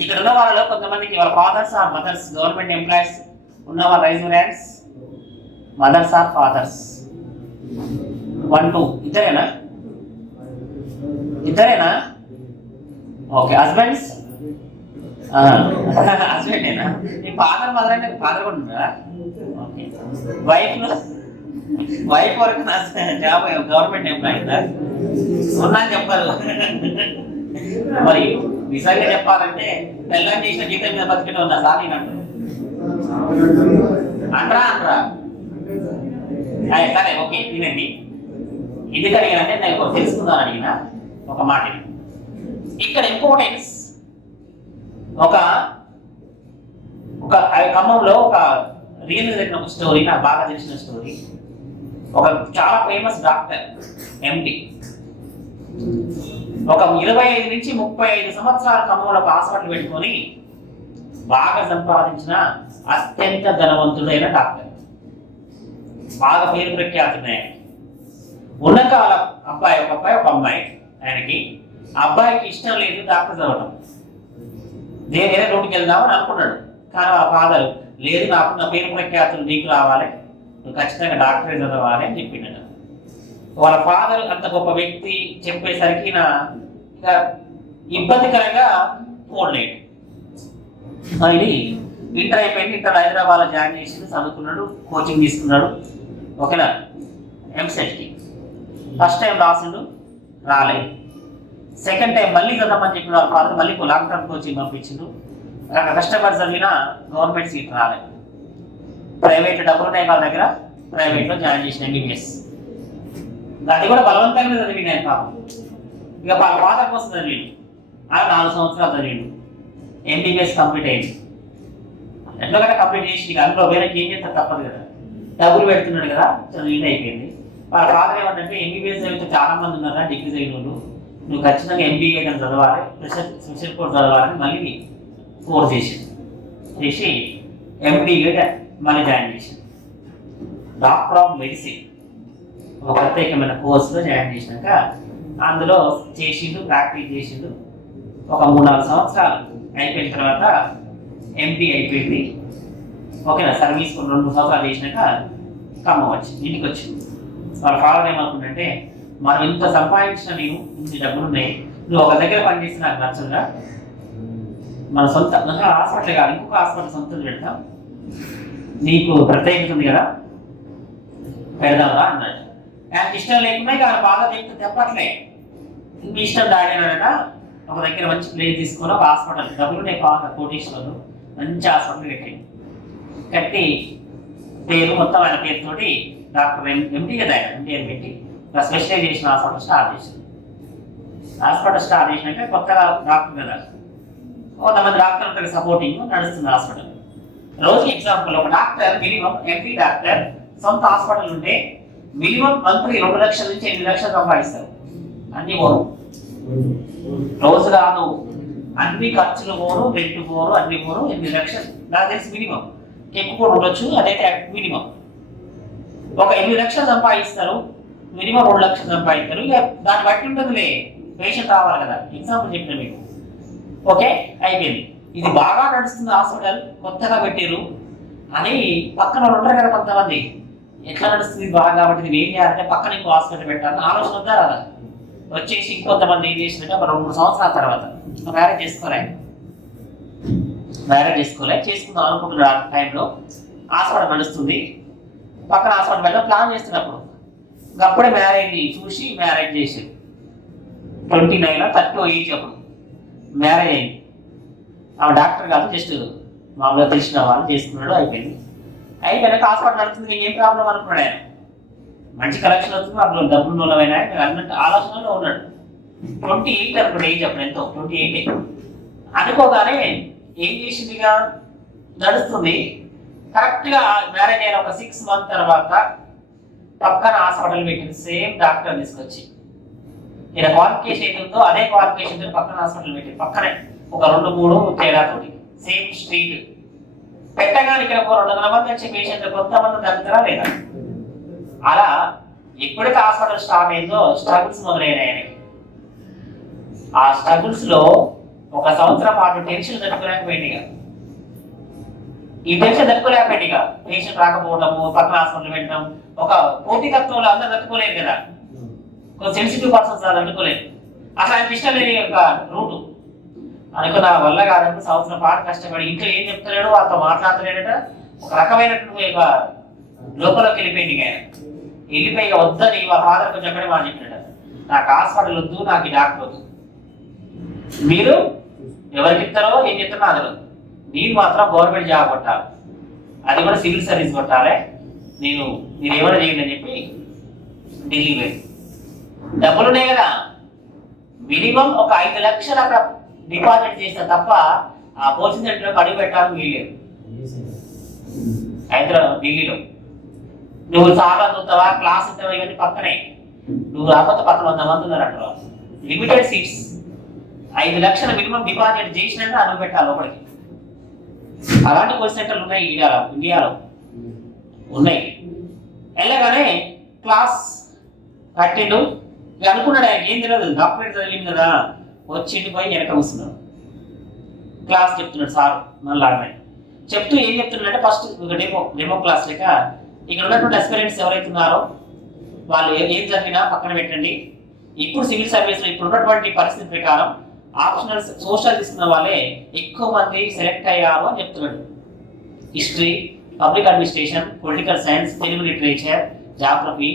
ఇక్కడ ఉన్న వాళ్ళలో కొంతమందికి వాళ్ళ fathers or mothers government employees ఉన్న వాళ్ళ raise hands. Mothers or fathers 1 2 ఇద్దరేనా? ఇద్దరేనా? ఓకే. హస్బెండ్స్ హస్బెండేనా? మీ ఫాదర్ మదర్ అంటే ఫాదర్ కూడా ఉన్నారా? ఓకే. వైఫ్ వరకు జాబ్ గవర్నమెంట్ ఎంప్లాయీ ఉన్నా చెప్పారు. మరి నిజంగా చెప్పాలంటే తెల్లని చేసిన జీతం మీద బతికేట ఉన్నా సార్ నేను అంటారా? సరే ఓకే. వినండి, ఎందుకు అడిగానంటే నేను తెలుసుకుందాను అడిగిన ఒక మాట. ఇక్కడ ఇంపార్టెన్స్ ఒక ఖమ్మంలో ఒక రియల్ జరిగిన ఒక స్టోరీ, నాకు బాగా తెలిసిన స్టోరీ. ఒక చాలా ఫేమస్ డాక్టర్ ఎండి ఒక 25 నుంచి 35 సంవత్సరాల ఖమ్మంలో ఒక హాస్పిటల్ పెట్టుకొని బాగా సంపాదించిన అత్యంత ధనవంతుడైన డాక్టర్, బాగా పేరు ప్రఖ్యాతున్నాయి. ఉన్నక వాళ్ళ అబ్బాయి ఒక అమ్మాయి, ఆయనకి అబ్బాయికి ఇష్టం లేదు డాక్టర్ చదవడం, వేరే రోడ్డుకి వెళ్దామని అనుకున్నాడు. కానీ వాళ్ళ ఫాదర్ లేదు, నాకు నా పేరు ప్రఖ్యాతులు నీకు రావాలి, నువ్వు ఖచ్చితంగా డాక్టరే చదవాలి అని చెప్పిండట. వాళ్ళ ఫాదర్ అంత గొప్ప వ్యక్తి చెప్పేసరికి నా ఇక ఇబ్బందికరంగా పోలేడు. ఇది ఇంటర్ అయిపోయింది. ఇంటర్ హైదరాబాద్లో జాయిన్ చేసి చదువుకున్నాడు, కోచింగ్ తీసుకున్నాడు. ఓకేనా? ఎంసెట్కి ఫస్ట్ టైం రాసిండు, రాలేదు. సెకండ్ టైం మళ్ళీ చదవమని చెప్పిన వాళ్ళ ఫాదర్ మళ్ళీ లాంగ్ టర్మ్ కోచింగ్ పంపించిండు. అక్కడ కష్టపడి చదివిన గవర్నమెంట్ సీట్ రాలేదు. ప్రైవేట్ డబ్బులు ఉన్నాయి వాళ్ళ దగ్గర, ప్రైవేట్లో జాయిన్ చేసిన ఎంబీబీఎస్. అది కూడా బలవంతంగా చదివిండు ఆయన పాపం. ఇక వాళ్ళ ఫాదర్ కోసం చదివిండు. అలా 4 సంవత్సరాలు చదివిండు. ఎంబీబీఎస్ కంప్లీట్ అయింది. ఎట్లకైనా కంప్లీట్ చేసి ఇక అందులో వేరే ఏం చేస్తే తప్పదు కదా, డబ్బులు పెడుతున్నాడు కదా, చదివి అయిపోయింది. వాళ్ళ ఫాదర్ ఏమంటే ఎంబీబీఎస్ చదివితే చాలా మంది ఉన్నారా డిగ్రీ చదివిన వాళ్ళు, నువ్వు ఖచ్చితంగా ఎంబీఏ కానీ చదవాలి, స్పెషల్ కోర్స్ చదవాలని మళ్ళీ కోర్స్ చేసి ఎంబీఏగా మళ్ళీ జాయిన్ చేసి డాక్టర్ ఆఫ్ మెడిసిన్ ఒక ప్రత్యేకమైన కోర్సులో జాయిన్ చేసినాక అందులో చేసిండు, ప్రాక్టీస్ చేసిండు. ఒక 3-4 సంవత్సరాలు అయిపోయిన తర్వాత ఎంపీ అయిపోయింది. ఓకేనా? సర్వీస్ 2-3 సంవత్సరాలు చేసినాక ఖమ్మం ఇంటికి వచ్చింది. వాళ్ళ ఫాదర్ ఏమనుకుంటే, మనం ఇంత సంపాదించిన నేను ఇన్ని డబ్బులు ఉన్నాయి, నువ్వు ఒక దగ్గర పనిచేస్తే నాకు నచ్చదుగా, మన సొంత హాస్పిటల్ కాదు ఇంకొక హాస్పిటల్ సొంతం పెడతాం, నీకు ప్రత్యేకత ఉంది కదా, పెడదాంరా అన్నాడు. ఆయనకి ఇష్టం లేకుండా ఇక ఆయన బాగా చెప్తే చెప్పట్లే, మీ ఇష్టం డాడీ అన్నాడట. ఒక దగ్గర మంచి ప్లేస్ తీసుకొని ఒక హాస్పిటల్, డబ్బులు నేను బాగా కోటేశ్వరులు మంచి హాస్పిటల్ కట్టి పేరు మొత్తం ఆయన పేరుతోటి డాక్టర్ ఎండి కదా, ఆయన ఎండిఎం పెట్టి స్పెషలైజేషన్ హాస్పిటల్ స్టార్ట్ చేసింది. హాస్పిటల్ స్టార్ట్ చేసినాక కొత్తగా డాక్టర్ కదా, కొంతమంది డాక్టర్లకు సపోర్టింగ్ నడుస్తుంది హాస్పిటల్. రోజు ఎగ్జాంపుల్ ఒక డాక్టర్ మినిమం ఎంపీ డాక్టర్ సొంత హాస్పిటల్ ఉంటే మినిమం మంత్లీ 2 లక్షల నుంచి 8 లక్షలు సంపాదిస్తారు. అన్ని పోను, రోజు కాదు, అన్ని ఖర్చులు పోను, రెంట్ పోను, అన్ని పోను, 8 లక్షలు నాకు తెలిసి మినిమం. ఎక్కువ కూడా ఉండొచ్చు, అదైతే మినిమం ఒక 8 లక్షలు సంపాదిస్తారు, మినిమం 2 లక్షలు సంపాదిస్తారు. ఇక దాన్ని బట్టి ఉంటుందిలే, పేషెంట్ రావాలి కదా. ఎగ్జాంపుల్ చెప్పిన మీకు. ఓకే, అయిపోయింది. ఇది బాగా నడుస్తుంది హాస్పిటల్, కొత్తగా పెట్టారు అని పక్కన ఉంటారు కదా కొంతమంది, ఎట్లా నడుస్తుంది బాగా కాబట్టి నేను ఏం చేయాలంటే పక్కన ఇంకో హాస్పిటల్ పెట్టాలని ఆలోచన ఉందా రాదా? వచ్చేసి ఇంకొంతమంది ఏం చేసిందంటే ఒక 2-3 సంవత్సరాల తర్వాత మ్యారేజ్ చేసుకుందాం అనుకుంటున్న టైంలో హాస్పిటల్ నడుస్తుంది, పక్కన హాస్పిటల్ వెళ్ళి ప్లాన్ చేస్తున్నప్పుడు అప్పుడే మ్యారేజ్ చూసి మ్యారేజ్ చేసారు. 29 30 ఏజ్ అప్పుడు మ్యారేజ్ అయింది. ఆమె డాక్టర్ కాదు, జస్ట్ మామూలుగా తెలిసిన వాళ్ళు చేసుకున్నాడు. అయిపోయినాక హాస్పిటల్ నడుస్తుంది, ఏం ప్రాబ్లం అనుకున్నాడు. ఆయన మంచి కలెక్షన్ వస్తుంది, అందులో డబ్బులు నూలమైనా అన్నట్టు ఆలోచనలో ఉన్నాడు. 28 అనుకుంటే ఏజ్ అప్పుడు ఎంతో 28 అనుకోగానే ఏం చేసిందిగా నడుస్తుంది. కరెక్ట్ గా మ్యారేజ్ అయిన ఒక 6 months తర్వాత పక్కన హాస్పిటల్ పెట్టింది సేమ్ డాక్టర్ తీసుకొచ్చి. ఈయన క్వాలిఫికేషన్ ఏదో అదే క్వాలిఫికేషన్ పక్కన హాస్పిటల్ పెట్టింది, పక్కనే ఒక 2-3 తేడాతోటి సేమ్ స్ట్రీట్ పెట్టగానే ఇక్కడ ఒక 200 మంది వచ్చే పేషెంట్లు కొంతమంది తగ్గుతారా లేదా. అలా ఎప్పుడైతే హాస్పిటల్ స్టార్ట్ అయిందో స్ట్రగుల్స్ మొదలైనాయి ఆయనకి. ఆ స్ట్రగుల్స్ లో 1 సంవత్సరం పాటు టెన్షన్ తట్టుకోలేకపోయిందిగా. ఈ టెన్షన్ తట్టుకోలేకపోయిందిగా, పేషెంట్ రాకపోవడము, పక్కన హాస్పిటల్ పెట్టడం, ఒక పోటీతత్వంలో అందరూ తట్టుకోలేదు కదా, కొంచెం సెన్సిటివ్ పర్సన్స్ తట్టుకోలేదు. అసలు ఆయనకి ఇష్టం లేని ఒక రూటు అనుకో, నా వల్ల కాదని సంవత్సరం పాటు కష్టపడి ఇంట్లో ఏం చెప్తలేడు, వాళ్ళతో మాట్లాడలేడట, ఒక రకమైనటువంటి లోపలికి వెళ్ళిపోయింది. ఆయన వెళ్ళిపోయి వద్దని వాళ్ళ ఫాదర్ కొంచెం అక్కడే మాట చెప్పినట, నాకు హాస్పిటల్ వద్దు, నాకు ఈ డాక్టర్ వద్దు, మీరు ఎవరికి ఇస్తారో ఏం చెప్తారో నాకు, నేను మాత్రం గవర్నమెంట్ జాబ్ కొట్టాలి, అది కూడా సివిల్ సర్వీస్ కొట్టాలి, మీరు ఏమైనా చేయండి అని చెప్పి ఢిల్లీ పోయి. డబ్బులు ఉన్నాయి కదా, మినిమం ఒక 5 లక్షలు అక్కడ డిపాజిట్ చేస్తే తప్ప ఆ కోచింగ్ సెంటర్లో అడుగు పెట్టాలని వీల్లేదు. హైదరాబాద్ ఢిల్లీలో నువ్వు చాలా చూస్తావా, క్లాస్ ఇస్తావా, ఇవన్నీ పక్కనే, నువ్వు రాకపోతే పక్కన 100 మంది ఉన్నారు అక్కడ, లిమిటెడ్ సీట్స్, 5 లక్షల మినిమం డిపాజిట్ చేసినాక అడుగు పెట్టాలి లోపలికి. అలాంటి కోచింగ్ సెంటర్లు ఉన్నాయి ఇండియాలో ఉన్నాయి. వెళ్ళగానే క్లాస్ కట్టిండు, అనుకున్నాడు ఆయన ఏం తెలియదు, డాక్టరేట్ చదివింది కదా, వచ్చిండి పోయి వెనక కూర్చున్నాడు, క్లాస్ చెప్తున్నాడు సార్ మళ్ళీ చెప్తూ ఏం చెప్తున్నాడంటే ఫస్ట్ ఒక డెమో క్లాస్ లేక ఇక్కడ ఉన్నటువంటి ఎక్స్పీరియన్స్ ఎవరైతే ఉన్నారో వాళ్ళు ఏం జరిగినా పక్కన పెట్టండి, ఇప్పుడు సివిల్ సర్వీస్ లో ఇప్పుడు ఉన్నటువంటి పరిస్థితి ప్రకారం ఆప్షనల్ సోషల్ తీసుకున్న వాళ్ళే ఎక్కువ మంది సెలెక్ట్ అయ్యారు అని చెప్తున్నాడు. History, public administration, political science, Telugu literature, geography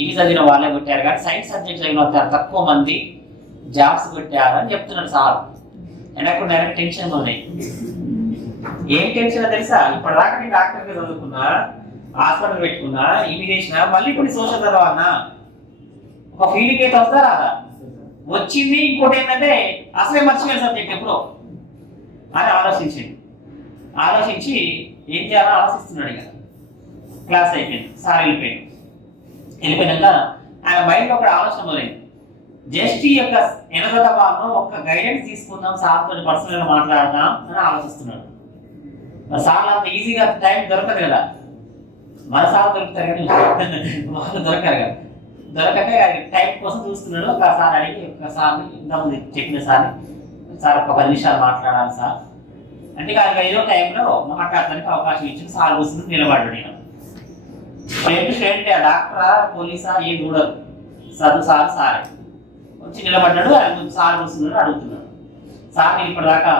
ఇవి చదివిన వాళ్ళే కొట్టారు, కానీ సైన్స్ సబ్జెక్ట్ చదివిన తక్కువ మంది జాబ్స్ కొట్టారు అని చెప్తున్నాడు సార్. వెనకుండా టెన్షన్ ఉన్నాయి. ఏం టెన్షన్ తెలుసా, ఇప్పుడు దాకా నేను డాక్టర్గా చదువుకున్నా, హాస్పిటల్ పెట్టుకున్నా, ఇవి చేసినా, మళ్ళీ ఇప్పుడు సోషల్ చదవాలన్నా ఒక ఫీలింగ్ అయితే వస్తారా, వచ్చింది. ఇంకోటి ఏంటంటే అసలే మర్చిపోయిన సబ్జెక్ట్ ఎప్పుడో అని ఆలోచించి ఏం చేయాలో ఆలోచిస్తున్నాడు. ఇక క్లాస్ అయిపోయింది, సార్ వెళ్ళిపోయినాక ఆయన మైండ్లో ఒక ఆలోచన మొదలైంది, జస్ట్ ఈ యొక్క ఎనగత భాగంలో ఒక గైడెన్స్ తీసుకుందాం, సార్తో పర్సనల్గా మాట్లాడదాం అని ఆలోచిస్తున్నాడు. సార్లు అంత ఈజీగా టైం దొరకదు కదా, మన సార్ దొరుకుతారు కానీ వాళ్ళు దొరకరు కదా, దొరకక టైం కోసం చూస్తున్నాడు. ఒకసారి అడిగి ఒకసారి ఇంతకుముందు చెప్పిన సార్ ఒక 10 నిమిషాలు మాట్లాడాలి సార్ అంటే, ఏదో టైంలో మాట్లాడటానికి అవకాశం ఇచ్చి సార్ కూర్చుని నిలబడ్డాడు. నేను స్టూడెంట్ ఆ డాక్టరా పోలీసా ఏం చూడరు, చదువు సార్ వచ్చి నిలబడ్డాడు. సార్ కూర్చున్నాడు, అడుగుతున్నాడు, సార్ నేను ఇప్పటిదాకా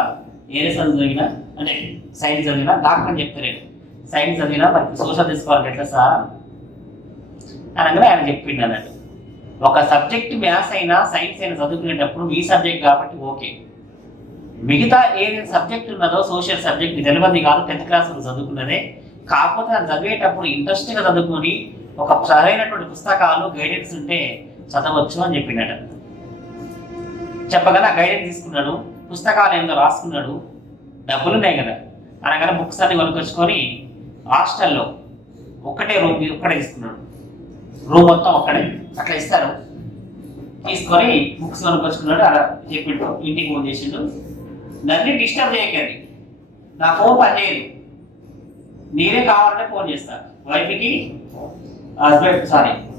ఏరే చదువు చదివినా అంటే సైన్స్ చదివినా, డాక్టర్ అని చెప్తలేదు, సైన్స్ చదివినా మరి సోషల్ తీసుకోవాలి ఎట్లా సార్ అనగానే ఆయన చెప్పిండు అన్నట్టు, ఒక సబ్జెక్ట్ మ్యాథ్స్ అయినా సైన్స్ అయినా చదువుకునేటప్పుడు మీ సబ్జెక్ట్ కాబట్టి ఓకే, మిగతా ఏదైతే సబ్జెక్ట్ ఉన్నదో సోషల్ సబ్జెక్ట్ తెలియదు కాదు, 10th క్లాస్ చదువుకున్నదే, కాకపోతే అది చదివేటప్పుడు ఇంట్రెస్ట్గా చదువుకొని ఒక సరైనటువంటి పుస్తకాలు గైడెన్స్ ఉంటే చదవచ్చు అని చెప్పిండట. చెప్పగానే గైడెన్స్ తీసుకున్నాడు, పుస్తకాలు ఏందో రాసుకున్నాడు, డబ్బులు ఉన్నాయి కదా అనగానే బుక్స్ అన్ని కొనుకొచ్చుకొని హాస్టల్లో ఒక్కటే తీసుకున్నాడు, రూమ్ మొత్తం ఒక్కడే అట్లా ఇస్తారు, తీసుకొని బుక్స్ కొనుకొచ్చుకున్నాడు. అలా చెప్పిండు, ఇంటికి ఫోన్ చేసిండు, నన్ను డిస్టర్బ్ చేయకండి, నా ఫోన్ పనిచేయదు, నేనే కావాలంటే ఫోన్ చేస్తాను, వైఫ్కి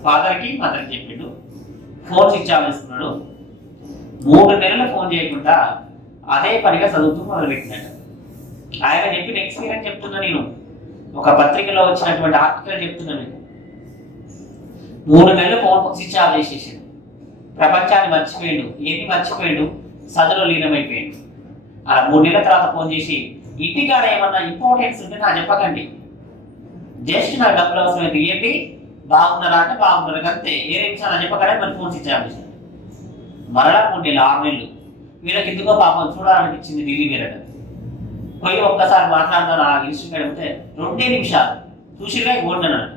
ఫాదర్కి మదర్కి చెప్పిండు. ఫోన్ స్విచ్ ఆఫ్ చేసుకున్నాడు. 3 నెలలు ఫోన్ చేయకుండా అదే పనిగా చదువుతూ మొదలుపెట్టినాడు. ఆయన చెప్పిన ఎక్స్పీరియన్స్ చెప్తున్నా, నేను ఒక పత్రికలో వచ్చినటువంటి ఆర్టికల్ చెప్తున్నా. నేను 3 నెలలు ఫోన్ స్విచ్ ఆఫ్ చేసేసాడు, ప్రపంచాన్ని మర్చిపోయాడు, ఏంటి మర్చిపోయాడు, చదువులో లీనమైపోయాడు. అలా 3 నెలల తర్వాత ఫోన్ చేసి, ఇంటికాడ ఏమన్నా ఇంపార్టెన్స్ ఉంటే నాకు చెప్పకండి, జస్ట్ నాకు డబ్బులు అవసరమైతే ఏంటి, బాగున్నారా అంటే బాగున్నారు అంతే, ఏ విషయాలు చెప్పగానే మరి ఫోన్ స్విచ్ ఆఫ్ చేశాడు. మరలా 3 నెలలు 6 నెలలు వీళ్ళకి ఎందుకో పాపం చూడాలనిపించింది, ఢిల్లీ మీరట పోయి ఒక్కసారి మాట్లాడదాం ఆ ఇన్స్టిట్యూట్ అడిగితే 2 నిమిషాలు చూసిగా ఓడినాడు.